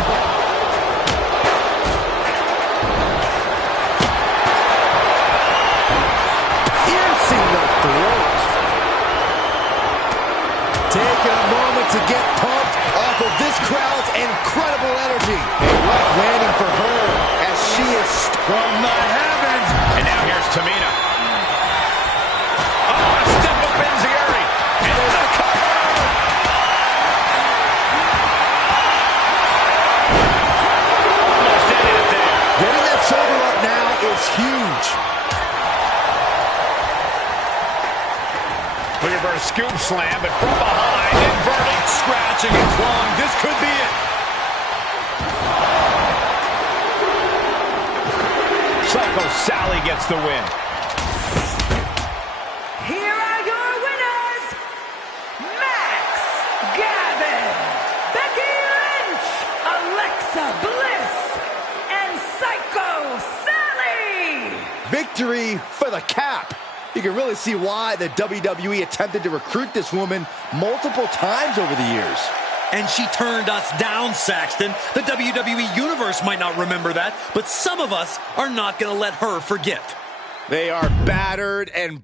Piercing the throat. Taking a moment to get pumped off of this crowd's incredible energy. A rough landing for her as she is From the heavens. And now here's Tamina. Oh, a step up Enziguri. Into the cover. Almost ended it there. getting that shoulder up now is huge. for a scoop slam, but from behind, inverted. Scratching and clawing. This could be it. Psycho Sally gets the win. Here are your winners, Max Gavin, Becky Lynch, Alexa Bliss, and Psycho Sally. Victory for the cap. You can really see why the WWE attempted to recruit this woman multiple times over the years. And she turned us down, Saxton. The WWE Universe might not remember that, but some of us are not going to let her forget. They are battered and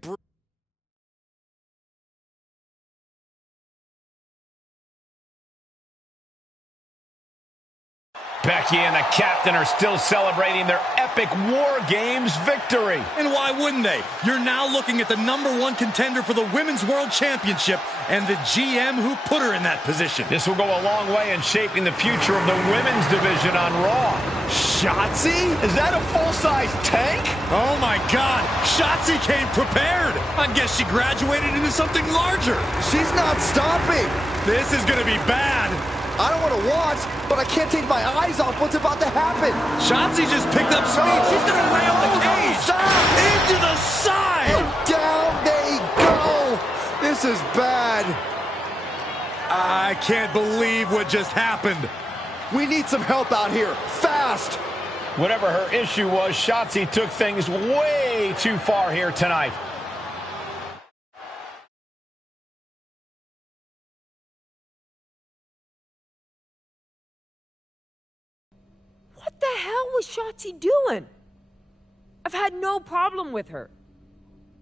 Becky and the captain are still celebrating their epic War Games victory. And why wouldn't they? You're now looking at the #1 contender for the Women's World Championship and the GM who put her in that position. This will go a long way in shaping the future of the women's division on Raw. Shotzi? Is that a full-size tank? Oh my God, Shotzi came prepared. I guess she graduated into something larger. she's not stopping. This is gonna be bad. I don't want to watch, but I can't take my eyes off what's about to happen. Shotzi just picked up speed. She's going to ram the cage. Stop. Into the side. And down they go. This is bad. I can't believe what just happened. We need some help out here. Fast. Whatever her issue was, Shotzi took things way too far here tonight. What the hell was Shotzi doing? I've had no problem with her.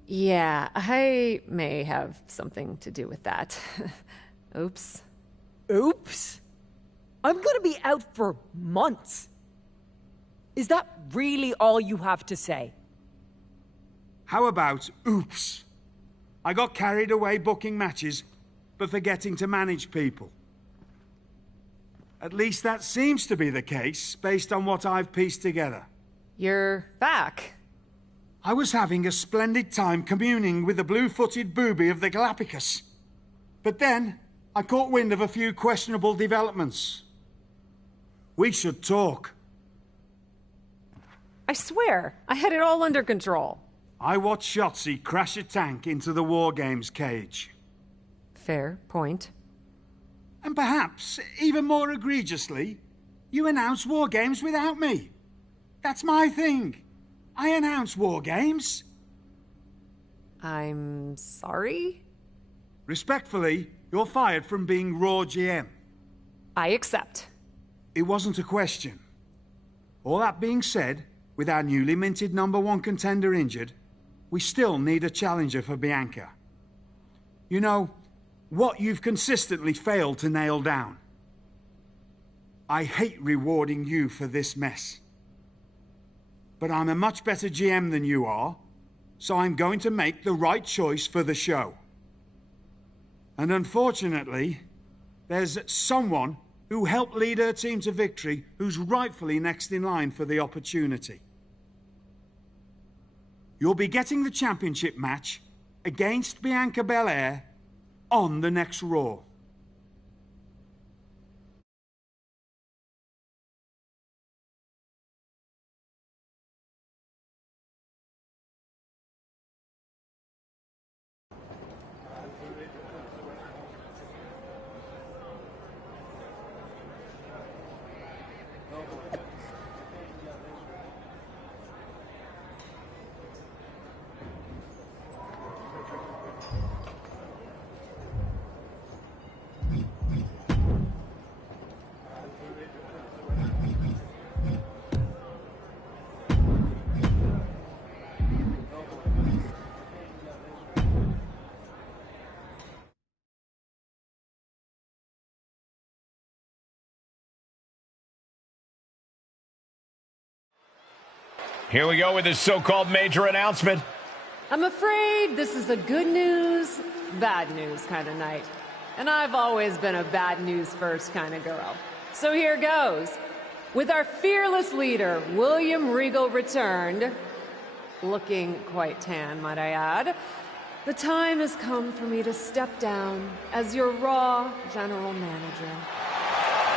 Yeah, I may have something to do with that. Oops. Oops? I'm gonna be out for months. Is that really all you have to say? How about oops? I got carried away booking matches, but forgetting to manage people. At least that seems to be the case, based on what I've pieced together. You're back. I was having a splendid time communing with the blue-footed booby of the Galapagos. But then, I caught wind of a few questionable developments. We should talk. I swear, I had it all under control. I watched Shotzi crash a tank into the War Games cage. Fair point. And perhaps, even more egregiously, you announce War Games without me. That's my thing. I announce War Games. I'm sorry? Respectfully, you're fired from being Raw GM. I accept. It wasn't a question. All that being said, with our newly minted #1 contender injured, we still need a challenger for Bianca. You know, what you've consistently failed to nail down. I hate rewarding you for this mess. But I'm a much better GM than you are, so I'm going to make the right choice for the show. And unfortunately, there's someone who helped lead her team to victory who's rightfully next in line for the opportunity. You'll be getting the championship match against Bianca Belair on the next Raw. Here we go with this so-called major announcement. I'm afraid this is a good news, bad news kind of night. And I've always been a bad news first kind of girl. So here goes. With our fearless leader, William Regal returned, looking quite tan, might I add, The time has come for me to step down as your Raw General Manager.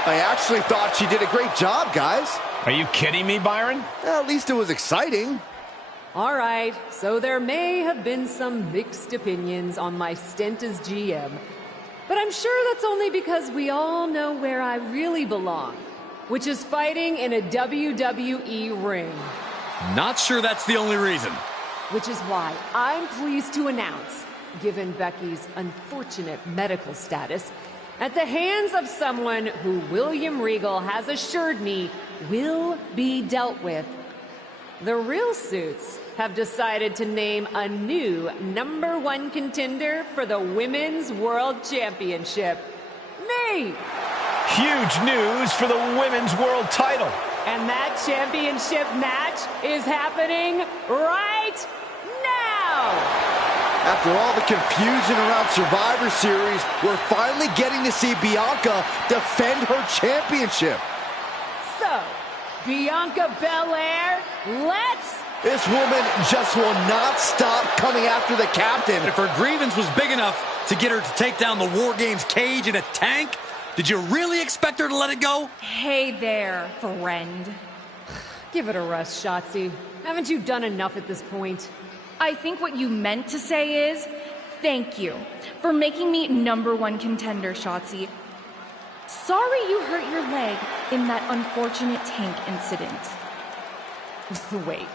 I actually thought she did a great job, guys. Are you kidding me, Byron? At least it was exciting. All right, so there may have been some mixed opinions on my stint as GM, but I'm sure that's only because we all know where I really belong, which is fighting in a WWE ring. Not sure that's the only reason. Which is why I'm pleased to announce, given Becky's unfortunate medical status, at the hands of someone who William Regal has assured me will be dealt with, the Real Suits have decided to name a new #1 contender for the Women's World Championship. Me! Huge news for the Women's World title. And that championship match is happening right now! After all the confusion around Survivor Series, we're finally getting to see Bianca defend her championship. So, Bianca Belair, let's... This woman just will not stop coming after the captain. If her grievance was big enough to get her to take down the War Games cage in a tank, did you really expect her to let it go? Hey there, friend. Give it a rest, Shotzi. Haven't you done enough at this point? I think what you meant to say is, thank you for making me #1 contender, Shotzi. Sorry you hurt your leg in that unfortunate tank incident. Wait.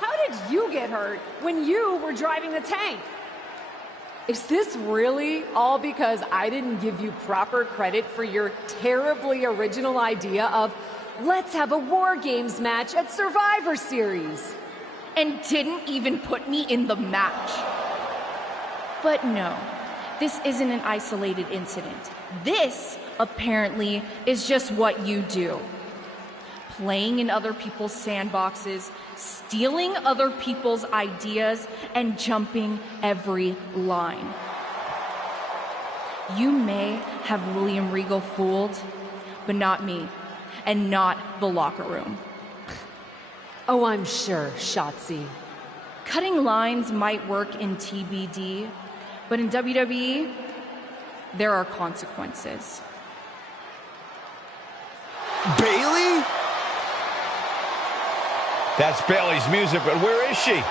How did you get hurt when you were driving the tank? Is this really all because I didn't give you proper credit for your terribly original idea of, let's have a War Games match at Survivor Series? And didn't even put me in the match. But no, this isn't an isolated incident. This, apparently, is just what you do. Playing in other people's sandboxes, stealing other people's ideas, and jumping every line. You may have William Regal fooled, but not me, and not the locker room. Oh, I'm sure, Shotzi. Cutting lines might work in TBD, but in WWE, there are consequences. Bayley? That's Bayley's music, but where is she?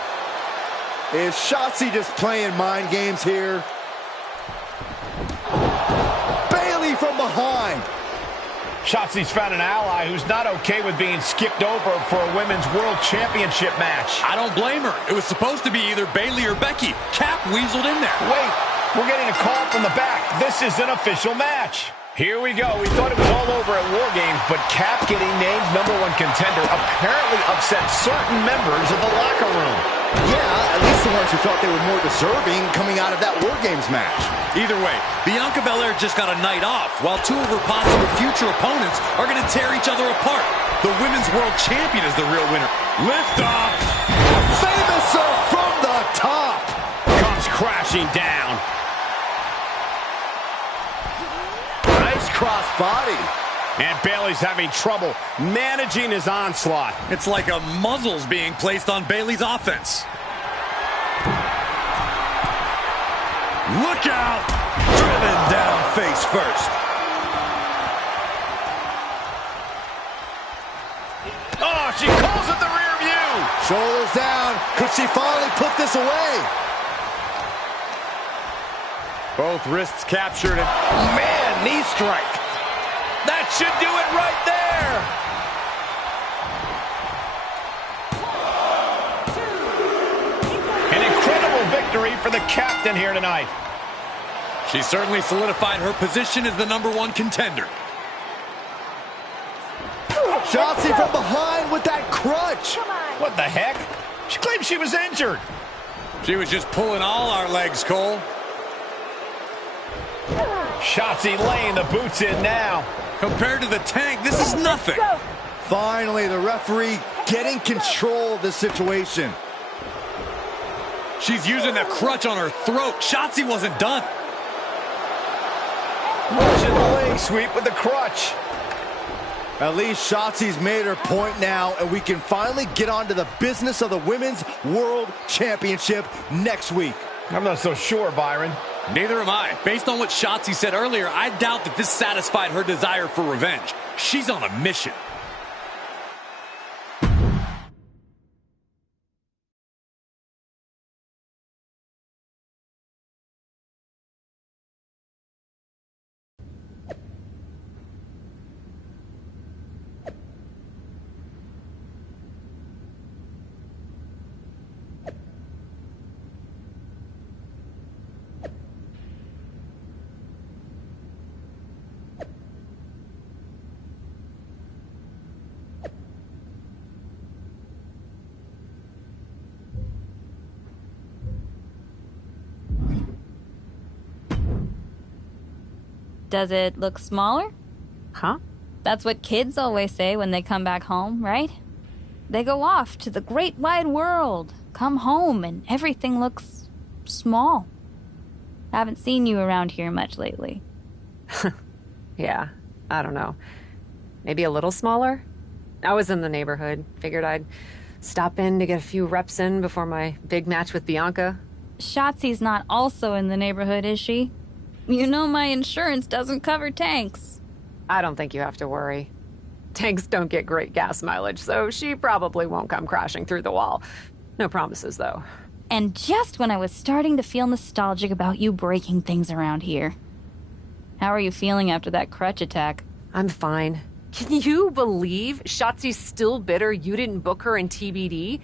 Is Shotzi just playing mind games here? Bayley from behind. Shotzi's found an ally who's not okay with being skipped over for a Women's World Championship match. I don't blame her. It was supposed to be either Bayley or Becky. Cap weaseled in there. Wait, we're getting a call from the back. This is an official match. Here we go. We thought it was all over at War Games, but Cap getting named #1 contender apparently upset certain members of the locker room. Yeah, at least the ones who thought they were more deserving coming out of that War Games match. Either way, Bianca Belair just got a night off, while two of her possible future opponents are going to tear each other apart. The Women's World Champion is the real winner. Lift off! Famous from the top! Comes crashing down. Nice cross body. And Bayley's having trouble managing his onslaught. It's like a muzzle's being placed on Bayley's offense. Look out! Driven down face first. Oh, she calls it the rear view. Shoulders down. Could she finally put this away? Both wrists captured and, man, knee strike. That should do it right there. An incredible victory for the captain here tonight. She certainly solidified her position as the #1 contender. Shotzi from behind with that crutch. What the heck? She claimed she was injured. She was just pulling all our legs, Cole. Shotzi laying the boots in now. Compared to the tank, this is nothing. Finally, the referee getting control of the situation. She's using that crutch on her throat. Shotzi wasn't done. Russian leg sweep with the crutch. At least Shotzi's made her point now, and we can finally get on to the business of the Women's World Championship next week. I'm not so sure, Byron. Neither am I. Based on what Shotzi said earlier, I doubt that this satisfied her desire for revenge. She's on a mission. Does it look smaller? Huh? That's what kids always say when they come back home, right? They go off to the great wide world, come home, and everything looks small. Haven't seen you around here much lately. Yeah, I don't know. Maybe a little smaller? I was in the neighborhood. Figured I'd stop in to get a few reps in before my big match with Bianca. Shotzi's not also in the neighborhood, is she? You know my insurance doesn't cover tanks. I don't think you have to worry. Tanks don't get great gas mileage, so she probably won't come crashing through the wall. No promises, though. And just when I was starting to feel nostalgic about you breaking things around here. How are you feeling after that crutch attack? I'm fine. Can you believe Shotzi's still bitter you didn't book her in TBD?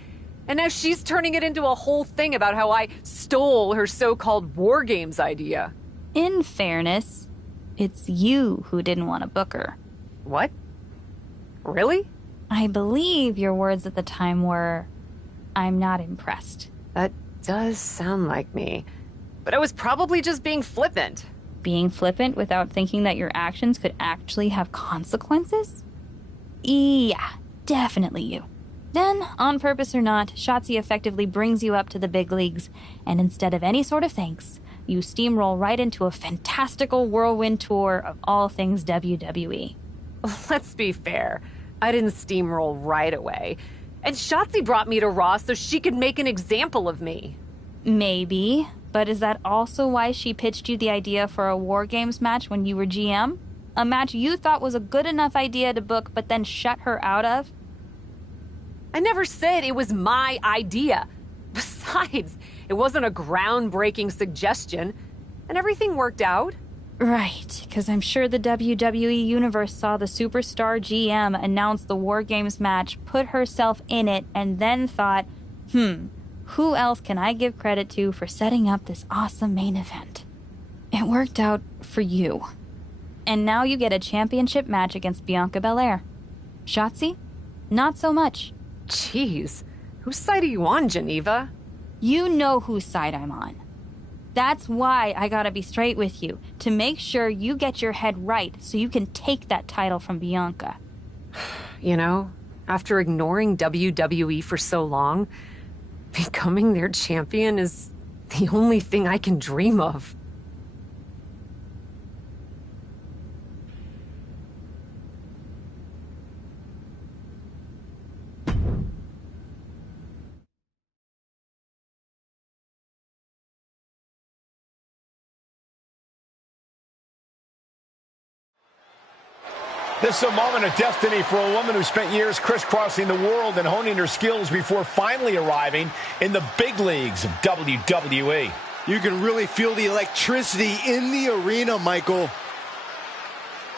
And now she's turning it into a whole thing about how I stole her so-called War Games idea. In fairness, it's you who didn't want to book her. What? Really? I believe your words at the time were, "I'm not impressed." That does sound like me. But I was probably just being flippant. Being flippant without thinking that your actions could actually have consequences? Yeah, definitely you. Then, on purpose or not, Shotzi effectively brings you up to the big leagues, and instead of any sort of thanks, you steamroll right into a fantastical whirlwind tour of all things WWE. Let's be fair. I didn't steamroll right away. And Shotzi brought me to Raw so she could make an example of me. Maybe, but is that also why she pitched you the idea for a War Games match when you were GM? A match you thought was a good enough idea to book but then shut her out of? I never said it was my idea. Besides, it wasn't a groundbreaking suggestion, and everything worked out. Right, because I'm sure the WWE Universe saw the superstar GM announce the War Games match, put herself in it, and then thought, who else can I give credit to for setting up this awesome main event? It worked out for you. And now you get a championship match against Bianca Belair. Shotzi? Not so much. Jeez, whose side are you on, Geneva? You know whose side I'm on. That's why I gotta be straight with you, to make sure you get your head right so you can take that title from Bianca. You know, after ignoring WWE for so long, becoming their champion is the only thing I can dream of. This is a moment of destiny for a woman who spent years crisscrossing the world and honing her skills before finally arriving in the big leagues of WWE. You can really feel the electricity in the arena, Michael.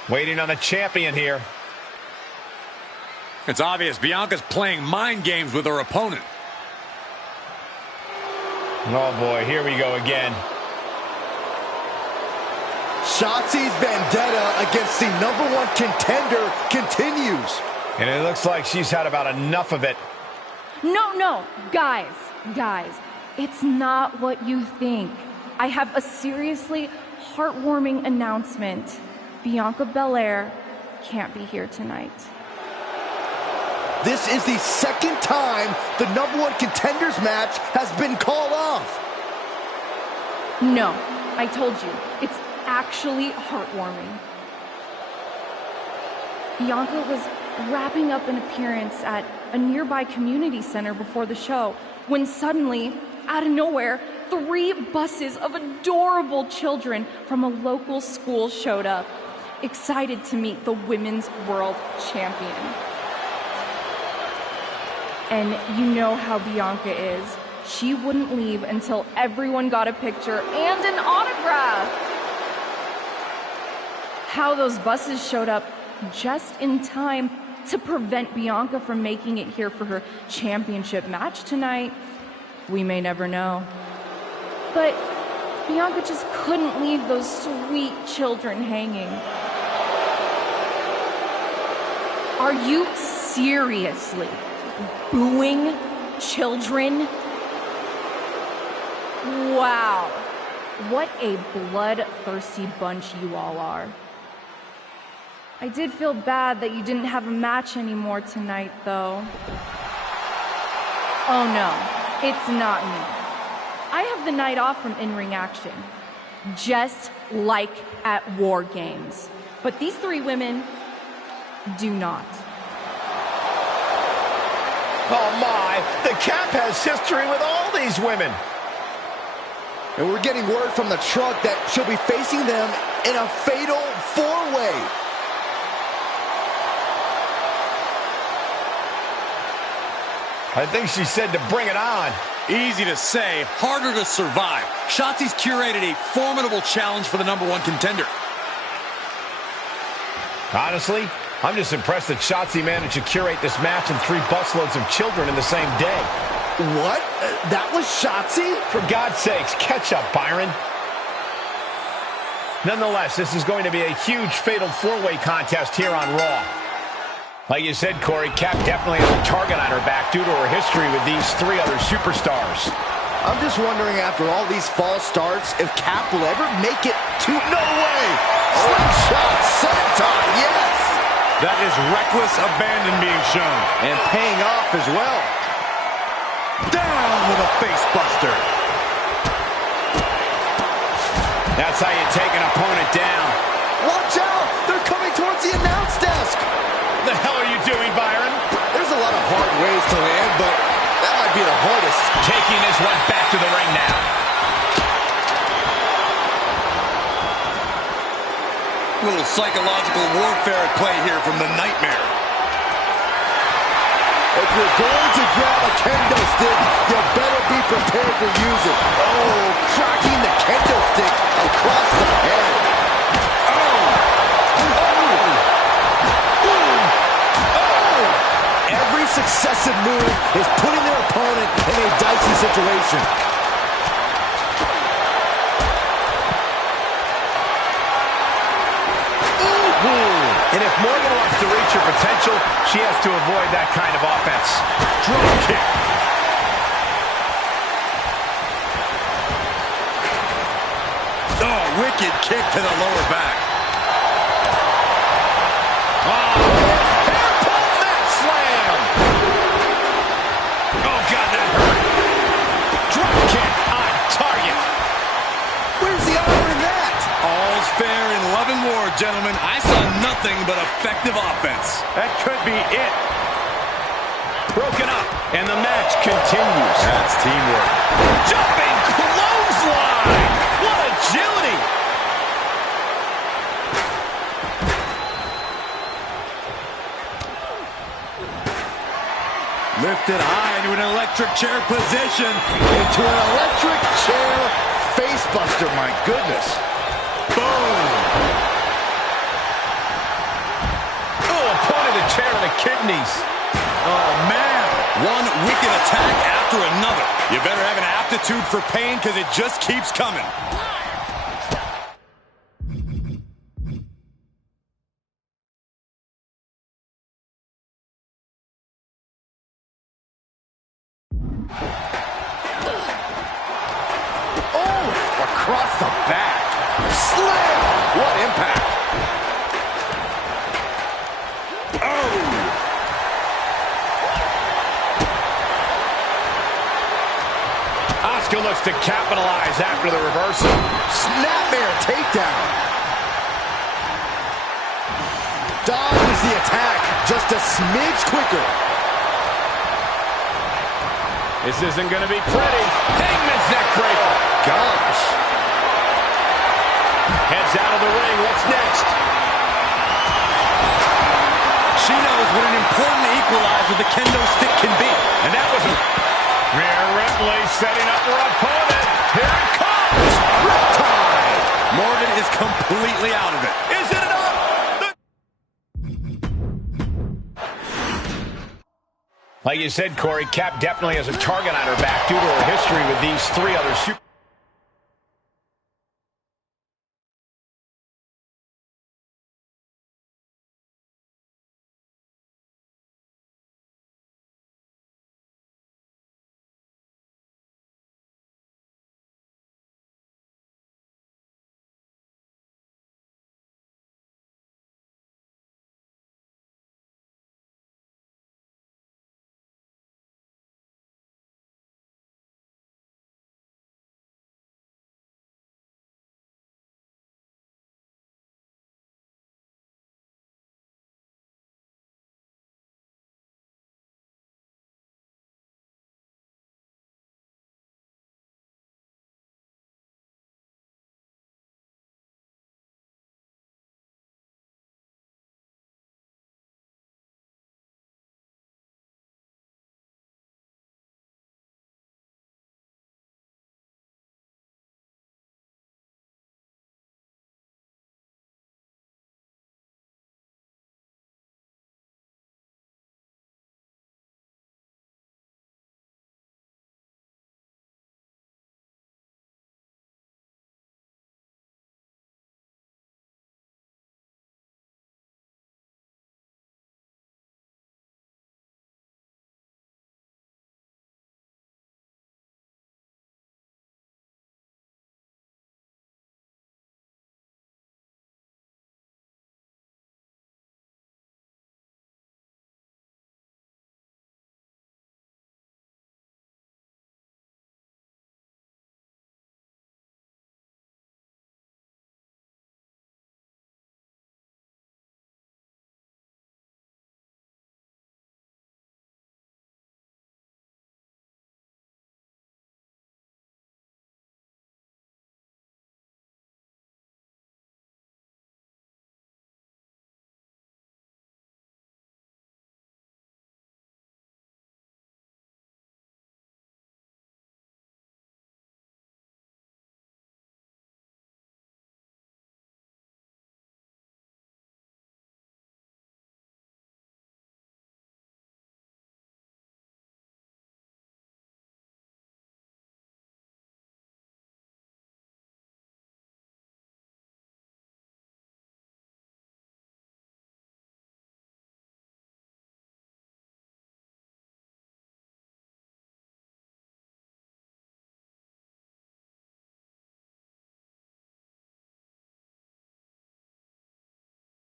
Waiting on the champion here. It's obvious Bianca's playing mind games with her opponent. Oh boy, here we go again. Shotzi's vendetta against the #1 contender continues. And it looks like she's had about enough of it. No, guys, it's not what you think. I have a seriously heartwarming announcement. Bianca Belair can't be here tonight. This is the second time the #1 contenders match has been called off. No, I told you, it's actually heartwarming. Bianca was wrapping up an appearance at a nearby community center before the show when suddenly, out of nowhere, 3 buses of adorable children from a local school showed up, excited to meet the Women's World Champion. And you know how Bianca is. She wouldn't leave until everyone got a picture and an autograph. How those buses showed up just in time to prevent Bianca from making it here for her championship match tonight, we may never know. But Bianca just couldn't leave those sweet children hanging. Are you seriously booing children? Wow. What a bloodthirsty bunch you all are. I did feel bad that you didn't have a match anymore tonight, though. Oh no, it's not me. I have the night off from in-ring action, just like at War Games. But these 3 women do not. Oh my, the Cap has history with all these women. And we're getting word from the truck that she'll be facing them in a fatal 4-way. I think she said to bring it on. Easy to say, harder to survive. Shotzi's curated a formidable challenge for the #1 contender. Honestly, I'm just impressed that Shotzi managed to curate this match and 3 busloads of children in the same day. What? That was Shotzi? For God's sakes, catch up, Byron. Nonetheless, this is going to be a huge fatal 4-way contest here on Raw. Like you said, Corey, Cap definitely has a target on her back due to her history with these 3 other superstars. I'm just wondering, after all these false starts, if Cap will ever make it to... No way! Slingshot senton, yes! That is reckless abandon being shown. And paying off as well. Down with a face buster. That's how you take an opponent down. Watch out! They're coming towards the announce desk! What the hell are you doing, Byron? There's a lot of hard ways to land, but that might be the hardest. Taking this one back to the ring now. A little psychological warfare at play here from the Nightmare. If you're going to grab a kendo stick, you better be prepared to use it. Oh, cracking the kendo stick across the head. Every successive move is putting their opponent in a dicey situation. And if Morgan wants to reach her potential, she has to avoid that kind of offense. Drop kick. Oh, wicked kick to the lower back. Fair in love and war, gentlemen. I saw nothing but effective offense. That could be it. Broken up, and the match continues. That's teamwork. Jumping clothesline! What agility! Lifted high into an electric chair position. Into an electric chair facebuster, my goodness. Boom! Oh, pointed the chair to the kidneys. Oh, man. One wicked attack after another. You better have an aptitude for pain because it just keeps coming. Oh, across the back. Slam! What impact! Oh! Asuka looks to capitalize after the reversal. Snapmare takedown. Dodges the attack just a smidge quicker. This isn't going to be pretty. Hangman's neck breaker. Gosh. Heads out of the ring. What's next? She knows what an important equalizer the kendo stick can be. And that was Rhea Ripley setting up her opponent. Here it comes. Riptide. Morgan is completely out of it. Is it enough? Like you said, Corey, Cap definitely has a target on her back due to her history with these three other super...